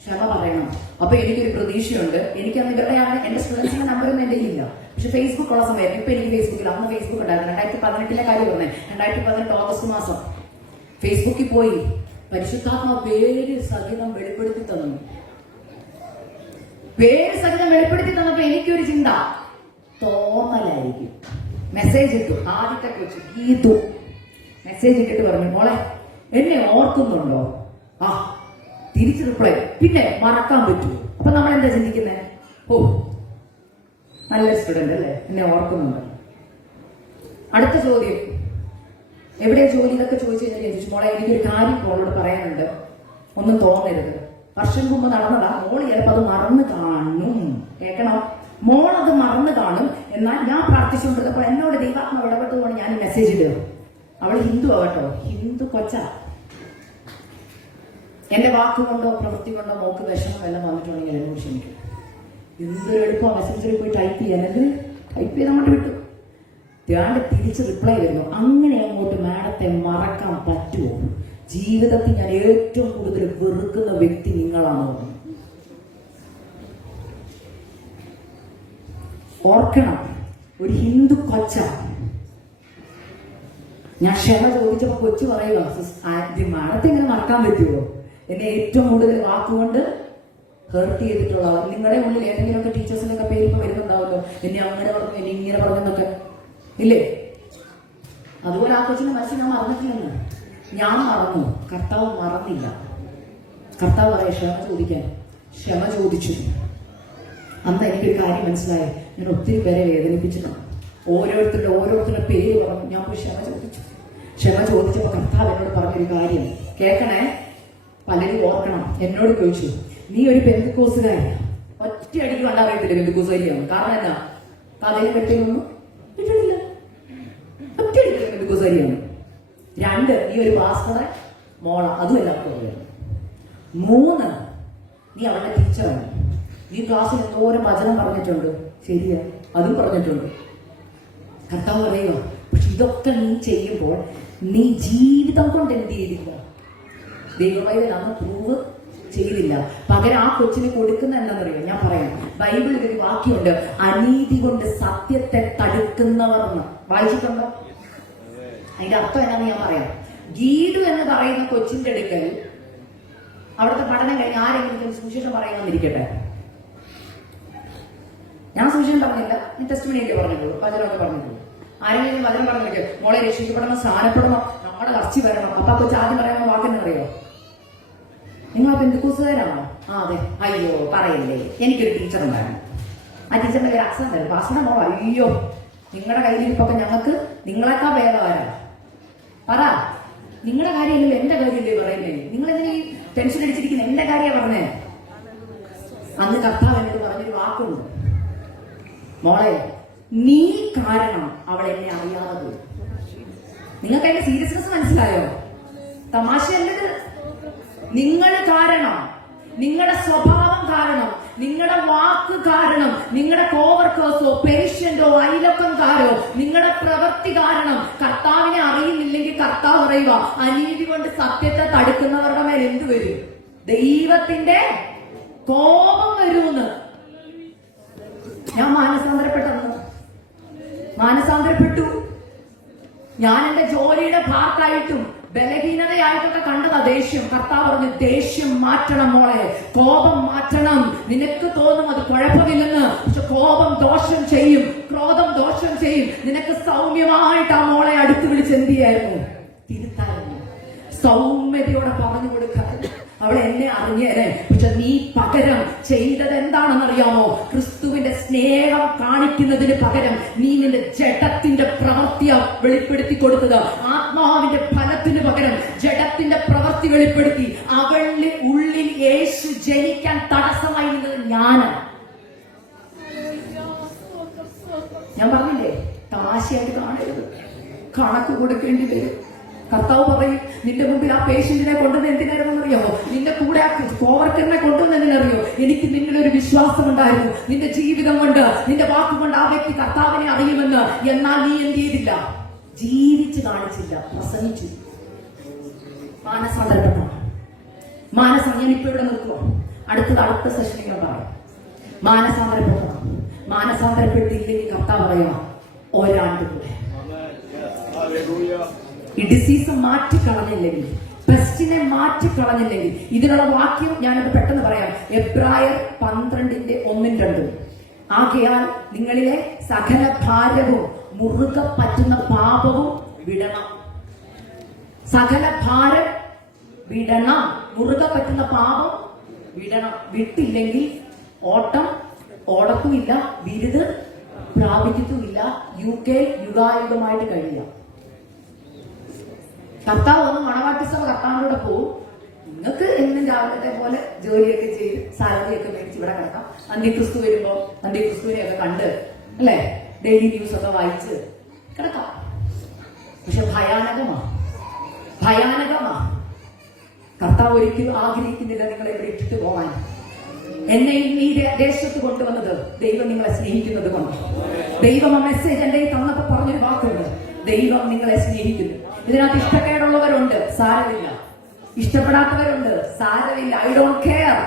ക്ഷമ പറയണം. അപ്പൊ എനിക്കൊരു പ്രതീക്ഷയുണ്ട്. എനിക്ക് അന്ന് ഇവരുടെയാണ് എന്റെ സ്റ്റുഡൻസിന്റെ നമ്പറൊന്നും എന്റെ ഇല്ല. പക്ഷെ ഫേസ്ബുക്ക് ഉള്ള സമയത്ത് ഇപ്പൊ എനിക്ക് ഫേസ്ബുക്കിൽ, അന്ന് ഫേസ്ബുക്ക് ഉണ്ടായിരുന്നു. 2018 കാര്യം പറഞ്ഞേ, 2018 ഓഗസ്റ്റ് മാസം ഫേസ്ബുക്കിൽ പോയി പരിശുദ്ധാത്മാ പേര് സഹിതം വെളിപ്പെടുത്തി തന്നു. പേര് സഹിതം വെളിപ്പെടുത്തി തന്നപ്പോ എനിക്കൊരു ചിന്ത, തോന്നലായിരിക്കും. മെസ്സേജ് ഇട്ടു, ആദ്യത്തെ കൊച്ചു ഗീതു മെസ്സേജ് ഇട്ടിട്ട് പറഞ്ഞു, മോളെ എന്നെ ഓർക്കുന്നുണ്ടോ? ആ, തിരിച്ച് റിപ്ലൈ, പിന്നെ മറക്കാൻ പറ്റുമോ? അപ്പൊ നമ്മൾ എന്താ ചിന്തിക്കുന്നത്? ഓ നല്ല സ്റ്റുഡന്റ് അല്ലേ, എന്നെ ഓർക്കുന്നുണ്ട്. അടുത്ത ചോദ്യം, എവിടെയാ ജോലി? ഇതൊക്കെ ചോദിച്ചു കഴിഞ്ഞാൽ ചോദിച്ചു, മോളെ എനിക്കൊരു കാര്യം മോളോട് പറയാനുണ്ട്, ഒന്നും തോന്നരുത്. വർഷം മുമ്പ് നടന്നതാ, മോള് ചിലപ്പോൾ അത് മറന്നു കാണും. കേൾക്കണം, മോളത് മറന്നു കാണും. എന്നാൽ ഞാൻ പ്രാർത്ഥിച്ചുകൊണ്ടിരുന്നപ്പോൾ എന്നോട് ദൈവാത്മാവ് ഇടപെട്ടതുകൊണ്ട് ഞാൻ മെസ്സേജ് ഇടുക. അവൾ ഹിന്ദു ആവട്ടോ, ഹിന്ദു കൊച്ച. എന്റെ വാക്കുകൊണ്ടോ പ്രവൃത്തി കൊണ്ടോ മോക്ക് വിഷമം എല്ലാം വന്നിട്ടുണ്ടെങ്കിൽ എന്നോട് ക്ഷമിക്കും. എന്തൊരു എളുപ്പം മെസ്സേജിൽ പോയി ടൈപ്പ് ചെയ്യാൻ, അല്ലെങ്കിൽ ടൈപ്പ് ചെയ്ത് അങ്ങോട്ട് വിട്ടു. തിരിച്ച് റിപ്ലൈ വരുന്നു, അങ്ങനെ അങ്ങോട്ട് മാഡത്തെ മറക്കാൻ പറ്റുമോ? ജീവിതത്തിൽ ഞാൻ ഏറ്റവും കൂടുതൽ വെറുക്കുന്ന വ്യക്തി നിങ്ങളാണോ? ഓർക്കണം, ഒരു ഹിന്ദു കൊച്ച. ഞാൻ ക്ഷമ ചോദിച്ചപ്പോ കൊച്ചു പറയുക, മാഡത്തെ ഇങ്ങനെ മറക്കാൻ പറ്റുമോ? എന്നെ ഏറ്റവും കൂടുതൽ വാക്കുകൊണ്ട് ഹേർട്ട് ചെയ്തിട്ടുള്ളവർ നിങ്ങളുടെ ഉള്ളിൽ ഏതെങ്കിലുമൊക്കെ ടീച്ചേഴ്സിനൊക്കെ പേര് ഇപ്പൊ വരുന്നുണ്ടാവുമല്ലോ, എന്നെ അങ്ങനെ പറഞ്ഞു, എന്നെ ഇങ്ങനെ പറഞ്ഞെന്നൊക്കെ ഇല്ലേ? അതുപോലെ ആ കൊച്ചിന്റെ മനസ്സിൽ ഞാൻ മറന്നിട്ടില്ലെന്ന്. ഞാൻ മറന്നു, കർത്താവ് മറന്നില്ല. കർത്താവ് പറയാം ക്ഷമ ചോദിക്കാൻ. ക്ഷമ ചോദിച്ചു. അന്ന് എനിക്കൊരു കാര്യം മനസ്സിലായി, ഞാൻ ഒത്തിരി പേരെ വേദനിപ്പിച്ചിട്ടുണ്ട്. ഓരോരുത്തരുടെ പേര് പറഞ്ഞു. ഞാൻ പോയി ക്ഷമ ചോദിച്ചു. ക്ഷമ ചോദിച്ചപ്പോൾ കർത്താവ് എന്നോട് പറഞ്ഞൊരു കാര്യം കേൾക്കണേ, പലരും ഓർക്കണം. എന്നോട് ചോദിച്ചു, നീ ഒരു പെന്തക്കോസുകാരി, ഒറ്റയടിക്ക് കണ്ടറിയത്തില്ല പെന്തക്കോസുകാരിയാണ്. കാരണം എന്നാ, കഥയിൽ പറ്റിയൊന്നും കിട്ടിയിട്ടില്ല, ഒറ്റയടിക്ക് പെന്തക്കോസുകാരിയാണ്. 2, നീ ഒരു പാസ്റ്ററെ മോള, അതും എല്ലാവർക്കും അറിയാം. 3, നീ അവളുടെ ടീച്ചറാണ്. നീ ക്ലാസ്സിൽ എന്തോരം വചനം പറഞ്ഞിട്ടുണ്ട്. ശരിയാ, അതും പറഞ്ഞിട്ടുണ്ട്. കർത്താവ് പറയുക, പക്ഷെ ഇതൊക്കെ നീ ചെയ്യുമ്പോൾ നീ ജീവിതം കൊണ്ട് എന്ത് ചെയ്തില്ല? ദൈവമായി അന്ന് പ്രൂവ് ചെയ്തില്ല. പകരം ആ കൊച്ചിന് കൊടുക്കുന്ന എന്താണെന്നറിയോ? ഞാൻ പറയാം, ബൈബിളിൽ ഒരു വാക്യമുണ്ട്, അനീതി കൊണ്ട് സത്യത്തെ തടുക്കുന്നവർ എന്ന്. വായിച്ചിട്ടുണ്ടോ? അതിന്റെ അർത്ഥം എന്നാന്ന് ഞാൻ പറയാം. ഗീഡു എന്ന് പറയുന്ന കൊച്ചിന്റെ അടുക്കൽ അവിടുത്തെ പഠനം കഴിഞ്ഞ് ആരെങ്കിലും സുവിശേഷം പറയുന്നിരിക്കട്ടെ. ഞാൻ സുവിശേഷം പറഞ്ഞില്ല, നീ ടെസ്റ്റിമണിയൊക്കെ പറഞ്ഞിട്ടുള്ളൂ, വചനമൊക്കെ പറഞ്ഞിട്ടുള്ളൂ. ആരെങ്കിലും വചനം പറഞ്ഞിരിക്കും, മോളെ രക്ഷിക്കപ്പെടണം, സ്ഥാനപ്പെടണം, നമ്മുടെ കർച്ചി വരണം. അപ്പൊ ആ കൊച്ചു ആദ്യം പറയുന്ന വാക്കെന്നറിയോ? നിങ്ങൾ പെന്തക്കോസുകാരാണോ? ആ അതെ. അയ്യോ പറയല്ലേ, എനിക്കൊരു ടീച്ചർ ഉണ്ടായിരുന്നു. ആ ടീച്ചറിന്റെ പേര് അക്സൻ. പാസ്റ്ററുടെ മോൾ. അയ്യോ, നിങ്ങളുടെ കയ്യിലിരിപ്പൊക്കെ ഞങ്ങൾക്ക് നിങ്ങളെക്കാ ഭേദമാരാ. പറ, നിങ്ങളുടെ കാര്യമല്ലല്ലോ എന്റെ കാര്യമല്ലേ പറയുന്നേ? നിങ്ങളെങ്ങനെ ഈ ടെൻഷൻ അടിച്ചിരിക്കുന്നത്? എന്റെ കാര്യമാണ് പറഞ്ഞേ. അന്ന് കർത്താവ് എന്നോട് പറഞ്ഞൊരു വാക്കുണ്ട്, മോളെ നീ കാരണം അവൾ എന്നെ അറിയാതെ പോയി. നിങ്ങൾക്ക് അതിന്റെ സീരിയസ്നെസ് മനസ്സിലായോ? തമാശയല്ലത്. നിങ്ങൾ കാരണം, നിങ്ങളുടെ സ്വഭാവം കാരണം, നിങ്ങളുടെ വാക്ക് കാരണം, നിങ്ങളുടെ കോവർക്കേഴ്സോ പേഷ്യന്റോ അയലക്കംകാരോ നിങ്ങളുടെ പ്രവൃത്തി കാരണം കർത്താവിനെ അറിയുന്നില്ലെങ്കിൽ കർത്താവ് പറയുക, അനീതി കൊണ്ട് സത്യത്തെ തടുക്കുന്നവരുടെ മേൽ എന്ത് വരും? ദൈവത്തിന്റെ കോപം വരുമെന്ന്. ഞാൻ മാനസാന്തരപ്പെട്ടു. ഞാൻ എന്റെ ജോലിയുടെ ഭാഗത്തായിട്ടും ബലഹീനതയായിട്ടൊക്കെ കണ്ടതാ ദേഷ്യം. കർത്താവ് പറഞ്ഞു, ദേഷ്യം മാറ്റണം മോളെ, കോപം മാറ്റണം. നിനക്ക് തോന്നും അത് കുഴപ്പമില്ലെന്ന്, പക്ഷെ കോപം ദോഷം ചെയ്യും, ക്രോധം ദോഷം ചെയ്യും. നിനക്ക് സൗമ്യമായിട്ട് ആ മോളെ അടുത്ത് വിളിച്ച് എന്ത് ചെയ്യായിരുന്നു? തിരുത്തായിരുന്നു. സൗമ്യതയോടെ പറഞ്ഞു കൊടുക്കായിരുന്നു. അവൾ എന്നെ അറിഞ്ഞേനെ, പക്ഷെ നീ പകരം ചെയ്തത് എന്താണെന്നറിയാമോ? ക്രിസ്തുവിന്റെ സ്നേഹം കാണിക്കുന്നതിന് പകരം നീ നിന്റെ ജഡത്തിന്റെ പ്രവൃത്തിയാ വെളിപ്പെടുത്തി കൊടുത്തത്. ആത്മാവിന്റെ ഫലത്തിന് പകരം ജഡത്തിന്റെ പ്രവൃത്തി വെളിപ്പെടുത്തി. അവളുടെ ഉള്ളിൽ യേശു ജനിക്കാൻ തടസ്സമായി നിന്നത് ഞാനാണ്. ഞാൻ പറഞ്ഞില്ലേ, തമാശയായിട്ട് കാണരുത്, കണക്ക് കൊടുക്കേണ്ടി വരും. കർത്താവ് പറയും, നിന്റെ മുമ്പിൽ ആ പേഷ്യന്റിനെ കൊണ്ടുവന്ന് എന്തിനായിരുന്നറിയാമോ? നിന്റെ കൂടെ ആ കോവർക്കറിനെ കൊണ്ടുവന്ന് എന്തിനറിയോ? എനിക്ക് നിന്നിലൊരു വിശ്വാസം ഉണ്ടായിരുന്നു. നിന്റെ ജീവിതം കൊണ്ട്, നിന്റെ വാക്കുകൊണ്ട് ആ വ്യക്തി കർത്താവിനെ അറിയുമെന്ന്. എന്നാൽ നീ എന്ത് ചെയ്തില്ല? ജീവിച്ച് കാണിച്ചില്ല, പ്രസംഗിച്ചു. മാനസാന്തരപ്പെട്ട ഞാൻ ഇപ്പൊ ഇവിടെ നിർത്തുക. അടുത്ത സെഷനിൽ ഞാൻ പറയാം. മാനസാന്തരപ്പെട്ടില്ലെങ്കിൽ കർത്താവ് പറയാം, ഒരാണ്ട് കൂടെ. ഈ ഡിസീസ് മാറ്റിക്കളഞ്ഞില്ലെങ്കിൽ, പെസ്റ്റിനെ മാറ്റിക്കളഞ്ഞില്ലെങ്കിൽ, ഇതിനുള്ള വാക്യം ഞാനത് പെട്ടെന്ന് പറയാം. എബ്രായർ 12:1-2. ആകയാൽ നിങ്ങളിലെ സകല ഭാരവും മുറുകെ പറ്റുന്ന പാപവും വിടണം. സകല ഭാരം വിടണം. മുറുകെ പറ്റുന്ന പാപം വിടണം. വിട്ടില്ലെങ്കിൽ ഓട്ടം ഓടത്തുമില്ല, ബിരുദ് പ്രാപിക്കത്തുമില്ല, UK യുഗായുഗമായിട്ട് കഴിയാം. കർത്താവ് ഒന്ന് മണവാട്ടി സഭ കർത്താവിനോട് പോവും. നിങ്ങൾക്ക് എന്നും രാവിലത്തെ പോലെ ജോലിയൊക്കെ ചെയ്ത് സാലറിയൊക്കെ മേടിച്ച് ഇവിടെ കിടക്കാം. അന്ത്യക്രിസ്തു വരുമ്പോ അന്ത്യക്രിസ്തുവിനെയൊക്കെ കണ്ട് അല്ലെ, ഡെയിലി ന്യൂസ് ഒക്കെ വായിച്ച് കിടക്കാം. പക്ഷെ ഭയാനകമാ. കർത്താവ് ഒരിക്കലും ആഗ്രഹിക്കുന്നില്ല നിങ്ങളെ ഇവിടെ ഇട്ടിട്ട് പോകാൻ. എന്നെ ഈ ദേശത്ത് കൊണ്ടുവന്നത് ദൈവം നിങ്ങളെ സ്നേഹിക്കുന്നത് കൊണ്ട്. ദൈവം ആ മെസ്സേജ് എന്റെ കയ്യിൽ തന്നപ്പോ പറഞ്ഞൊരു വാക്കുണ്ട്, ദൈവം നിങ്ങളെ സ്നേഹിക്കുന്നു. ഇതിനകത്ത് ഇഷ്ടക്കേടുള്ളവരുണ്ട്, സാരമില്ല. ഇഷ്ടപ്പെടാത്തവരുണ്ട്, സാരമില്ല. I don't care.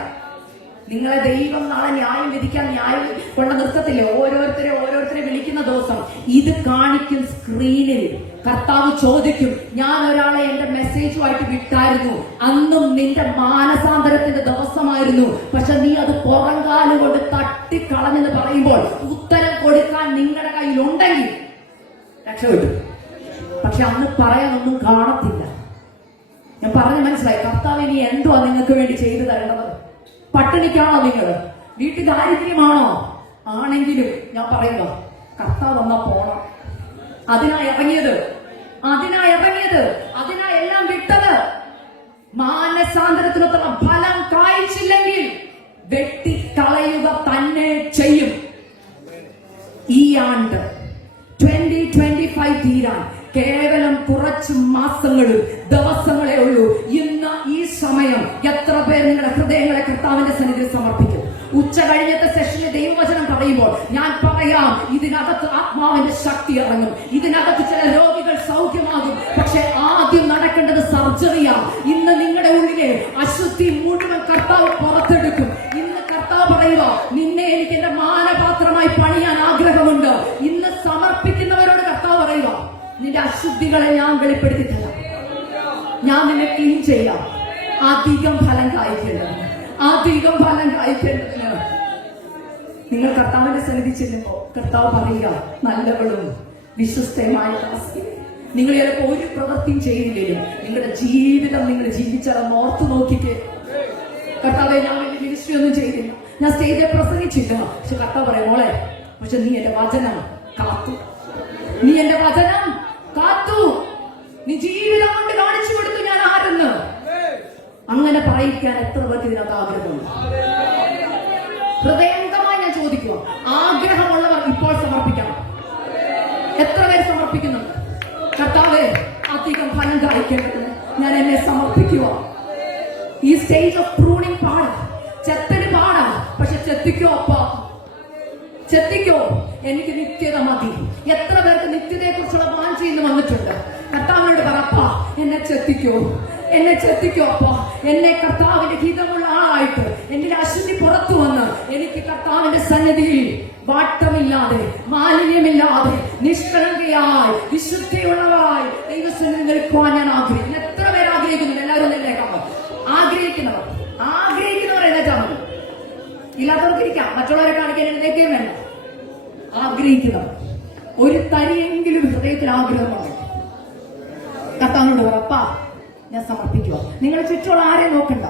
നിങ്ങളെ ദൈവം നാളെ ന്യായം വിധിക്കാൻ ന്യായം കൊണ്ട് നിർത്തത്തില്ലേ? ഓരോരുത്തരെ വിളിക്കുന്ന ദിവസം ഇത് കാണിക്കും സ്ക്രീനിൽ. കർത്താവ് ചോദിക്കും, ഞാൻ ഒരാളെ എന്റെ മെസ്സേജുമായിട്ട് വിട്ടായിരുന്നു, അന്നും നിന്റെ മാനസാന്തരത്തിന്റെ ദിവസമായിരുന്നു, പക്ഷെ നീ അത് പുറംകാലം കൊണ്ട് തട്ടിക്കളഞ്ഞെന്ന് പറയുമ്പോൾ ഉത്തരം കൊടുക്കാൻ നിങ്ങളുടെ കയ്യിലുണ്ടെങ്കിൽ രക്ഷപ്പെട്ടു. പക്ഷെ അന്ന് പറയാനൊന്നും കാണത്തില്ല. ഞാൻ പറഞ്ഞു മനസ്സിലായി. കർത്താവ് ഇനി എന്തുവാ നിങ്ങൾക്ക് വേണ്ടി ചെയ്തു തരേണ്ടത്? പട്ടിണിക്കാണോ നിങ്ങൾ? വീട്ടിൽ ദാരിദ്ര്യമാണോ? ആണെങ്കിലും ഞാൻ പറയുക, കർത്താവ് വന്നാ പോണം. അതിനായി ഇറങ്ങിയത്, അതിനായി എല്ലാം വിട്ടത്. മാനസാന്തരത്തിനൊത്തുള്ള ഫലം കായ്ച്ചില്ലെങ്കിൽ വെട്ടിക്കളയുക തന്നെ ചെയ്യും. ഈ ആണ്ട് 2025 തീരാൻ കേവലം കുറച്ച് മാസങ്ങളും ദിവസങ്ങളേ ഉള്ളൂ. ഇന്ന് ഈ സമയം എത്ര പേർ നിങ്ങളുടെ ഹൃദയങ്ങളെ കർത്താവിന്റെ സന്നിധിയിൽ സമർപ്പിക്കും? ഉച്ച കഴിഞ്ഞത്തെ സെഷനിൽ ദൈവവചനം പറയുമ്പോൾ ഞാൻ പറയാം, ഇതിനകത്ത് ആത്മാവിന്റെ ശക്തി ഇറങ്ങും, ഇതിനകത്ത് ചില രോഗികൾ സൗഖ്യമാകും. പക്ഷെ ആദ്യം നടക്കേണ്ടത് സർജറിയാ. ഇന്ന് നിങ്ങളുടെ ഉള്ളിലെ അശുദ്ധി മുഴുവൻ കർത്താവ് പുറത്തെടുക്കും. ഇന്ന് കർത്താവ് പറയുക, നിന്നെ എനിക്ക് എന്റെ മാനപാത്രമായി പണിയാൻ ആഗ്രഹമുണ്ട്. ഇന്ന് സമർപ്പിക്കുന്നവരോട് കർത്താവ് പറയുക, നിന്റെ അശുദ്ധികളെ ഞാൻ വെളിപ്പെടുത്തി തരാം, ഞാൻ നിന്നെ ക്ലീൻ ചെയ്യാം. അധികം ഫലം കായ്ക്കേണ്ടതിന് നിങ്ങൾ കർത്താവിന്റെ സന്നിധി ചെല്ലുമ്പോൾ കർത്താവ് പറയുക, നല്ലവളും വിശ്വസ്തയുമായ ദാസി. നിങ്ങൾ ചിലപ്പോൾ ഒരു പ്രവൃത്തിയും ചെയ്യില്ലെങ്കിലും നിങ്ങളുടെ ജീവിതം നിങ്ങൾ ജീവിച്ചാൽ ഓർത്തു നോക്കിക്കേ. കർത്താവെ, ഞാൻ വലിയ മിനിസ്ട്രി ഒന്നും ചെയ്തില്ല, ഞാൻ സ്റ്റേജിൽ പ്രസംഗിച്ചില്ല, പക്ഷെ കർത്താവ് പറയും, മോളെ, പക്ഷെ നീ എന്റെ വചനം കാത്തു, നീ ജീവിതം കൊണ്ട് കാണിച്ചു കൊടുത്തു ഞാൻ ആരെന്ന്. അങ്ങനെ പറയിക്കാൻ എത്ര പേർക്ക് ഇതിനകത്ത് ആഗ്രഹമുണ്ട്? ഹൃദയംഗമായി ഞാൻ ചോദിക്കുക, ആഗ്രഹമുള്ളവർ ഇപ്പോൾ സമർപ്പിക്കണം. എത്ര പേര് സമർപ്പിക്കുന്നുണ്ട്? കർത്താവേ, അധികം ഫലം കായ്ക്കേണ്ടതിന് ഞാൻ എന്നെ സമർപ്പിക്കുക. ഈ സ്റ്റേജ് ഓഫ് പ്രൂണിംഗ് പാടാ, ചെത്തിന് പാടാ, പക്ഷെ ചെത്തിക്കോ അപ്പ, ചെത്തിക്കോ. എനിക്ക് നിത്യത മതി. എത്ര പേർക്ക് നിത്യതയെ കുറിച്ചുള്ള വാഞ്ച ഇന്ന് വന്നിട്ടുണ്ട്? കർത്താവിനോട് പറപ്പ, എന്നെ ചെത്തിക്കോ അപ്പ. എന്നെ കർത്താവിന്റെ ഹിതമുള്ള ആളായിട്ട് എന്റെ അശുദ്ധി പുറത്തു വന്ന് എനിക്ക് കർത്താവിന്റെ സന്നിധിയിൽ വാട്ടമില്ലാതെ മാലിന്യമില്ലാതെ നിഷ്കളങ്കയായി വിശുദ്ധിയുള്ളവരായി ദൈവസന്നിധി നിൽക്കുവാൻ ഞാൻ ആഗ്രഹിക്കുന്നു. എത്ര പേര് ആഗ്രഹിക്കുന്നുണ്ട്? എല്ലാവരും എഴുന്നേൽക്കാമോ? ആഗ്രഹിക്കുന്നവർ എഴുന്നേറ്റാൽ മതി. ഇല്ലാത്തവർക്ക് ഇരിക്കാം, മറ്റുള്ളവരെ കാണിക്കാൻ എഴുന്നേൽക്കുകയും വേണ്ട. ആഗ്രഹിക്കുന്നവർ, ഒരു തരിയെങ്കിലും ഹൃദയത്തിൽ ആഗ്രഹമുണ്ട്, കർത്താവിനോട് ഉറപ്പാ ഞാൻ സമർപ്പിക്കുക. നിങ്ങളെ ചുറ്റുമുള്ള ആരെ നോക്കണ്ട,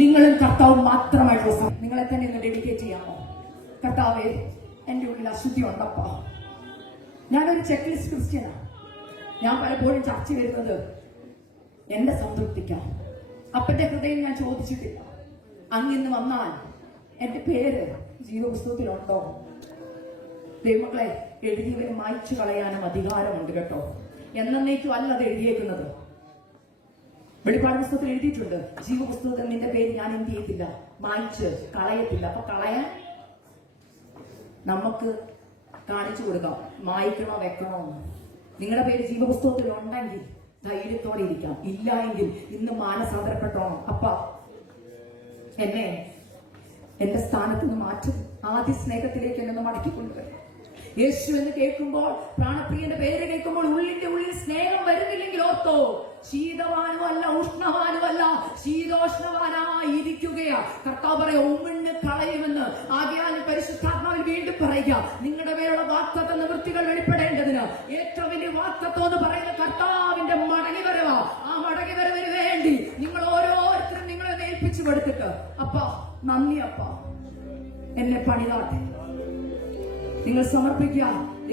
നിങ്ങളും കർത്താവും മാത്രമായിട്ടുള്ള നിങ്ങളെ തന്നെ ഇന്ന് ഡെഡിക്കേറ്റ് ചെയ്യാമോ? കർത്താവേ, എന്റെ ഉള്ളിൽ അശുദ്ധി ഉണ്ടപ്പാ. ഞാനൊരു ചെക്ക് ലിസ്റ്റ് ക്രിസ്ത്യനാണ്. ഞാൻ പലപ്പോഴും ചർച്ച വരുന്നത് എന്റെ സംതൃപ്തിക്കാം. അപ്പന്റെ ഹൃദയം ഞാൻ ചോദിച്ചിട്ടില്ല. അങ്ങിന്ന് വന്നാൽ എന്റെ പേര് ജീവപുസ്തകത്തിലുണ്ടോ? ദൈവമക്കളെ, എഴുതിയവരെ മായ്ച്ചു കളയാനും അധികാരമുണ്ട് കേട്ടോ. എന്നേക്കും അല്ല അത് എഴുതിയേക്കുന്നത്. വെളിപ്പാട് പുസ്തകത്തിൽ എഴുതിയിട്ടുണ്ട്, ജീവപുസ്തകത്തിൽ നിന്റെ പേര് ഞാൻ എന്ത് ചെയ്യത്തില്ല, മായ്ച്ച് കളയത്തില്ല. അപ്പൊ കളയാൻ നമുക്ക് കാണിച്ചു കൊടുക്കാം, മായ്ക്കണോ വെക്കണോ എന്ന്. നിങ്ങളുടെ പേര് ജീവപുസ്തകത്തിൽ ഉണ്ടെങ്കിൽ ധൈര്യത്തോടെ ഇരിക്കാം. ഇല്ല എങ്കിൽ ഇന്ന് മാനസാന്തരപ്പെട്ടോണം. അപ്പ എന്നെ എന്റെ സ്ഥാനത്ത് നിന്ന് മാറ്റും, ആദ്യ സ്നേഹത്തിലേക്ക് എന്നെ മടക്കിക്കൊണ്ടുവരും. യേശു എന്ന് കേൾക്കുമ്പോൾ, പ്രാണപ്രിയന്റെ പേര് കേൾക്കുമ്പോൾ ഉള്ളിന്റെ ഉള്ളിൽ സ്നേഹം വരുന്നില്ലെങ്കിൽ ഓർത്തോ, ശീതവാനുമല്ല ഉഷ്ണവാനുമല്ല, ശീതോഷ്ണവാനായിരിക്കുകയാ. കർത്താവ് പറയാ, ഉമ്മിണ് കളയുമെന്ന്. ആകയാൽ പരിശുദ്ധാത്മാവിൽ വീണ്ടും പറയുക, നിങ്ങളുടെ പേരുള്ള വാഗ്ദത്ത നിവൃത്തികൾ വെളിപ്പെടേണ്ടതിന് ഏറ്റവും വലിയ വാഗ്ദത്തം എന്ന് പറയുന്ന കർത്താവിന്റെ മടങ്ങി വരവാ. ആ മടങ്ങി വരവിന് വേണ്ടി നിങ്ങൾ ഓരോരുത്തരും നിങ്ങളെ ഏൽപ്പിച്ചു കൊടുത്തിട്ട്, അപ്പ നന്ദി അപ്പ, എന്നെ പണിതാട്ടെ. നിങ്ങൾ സമർപ്പിക്കുക.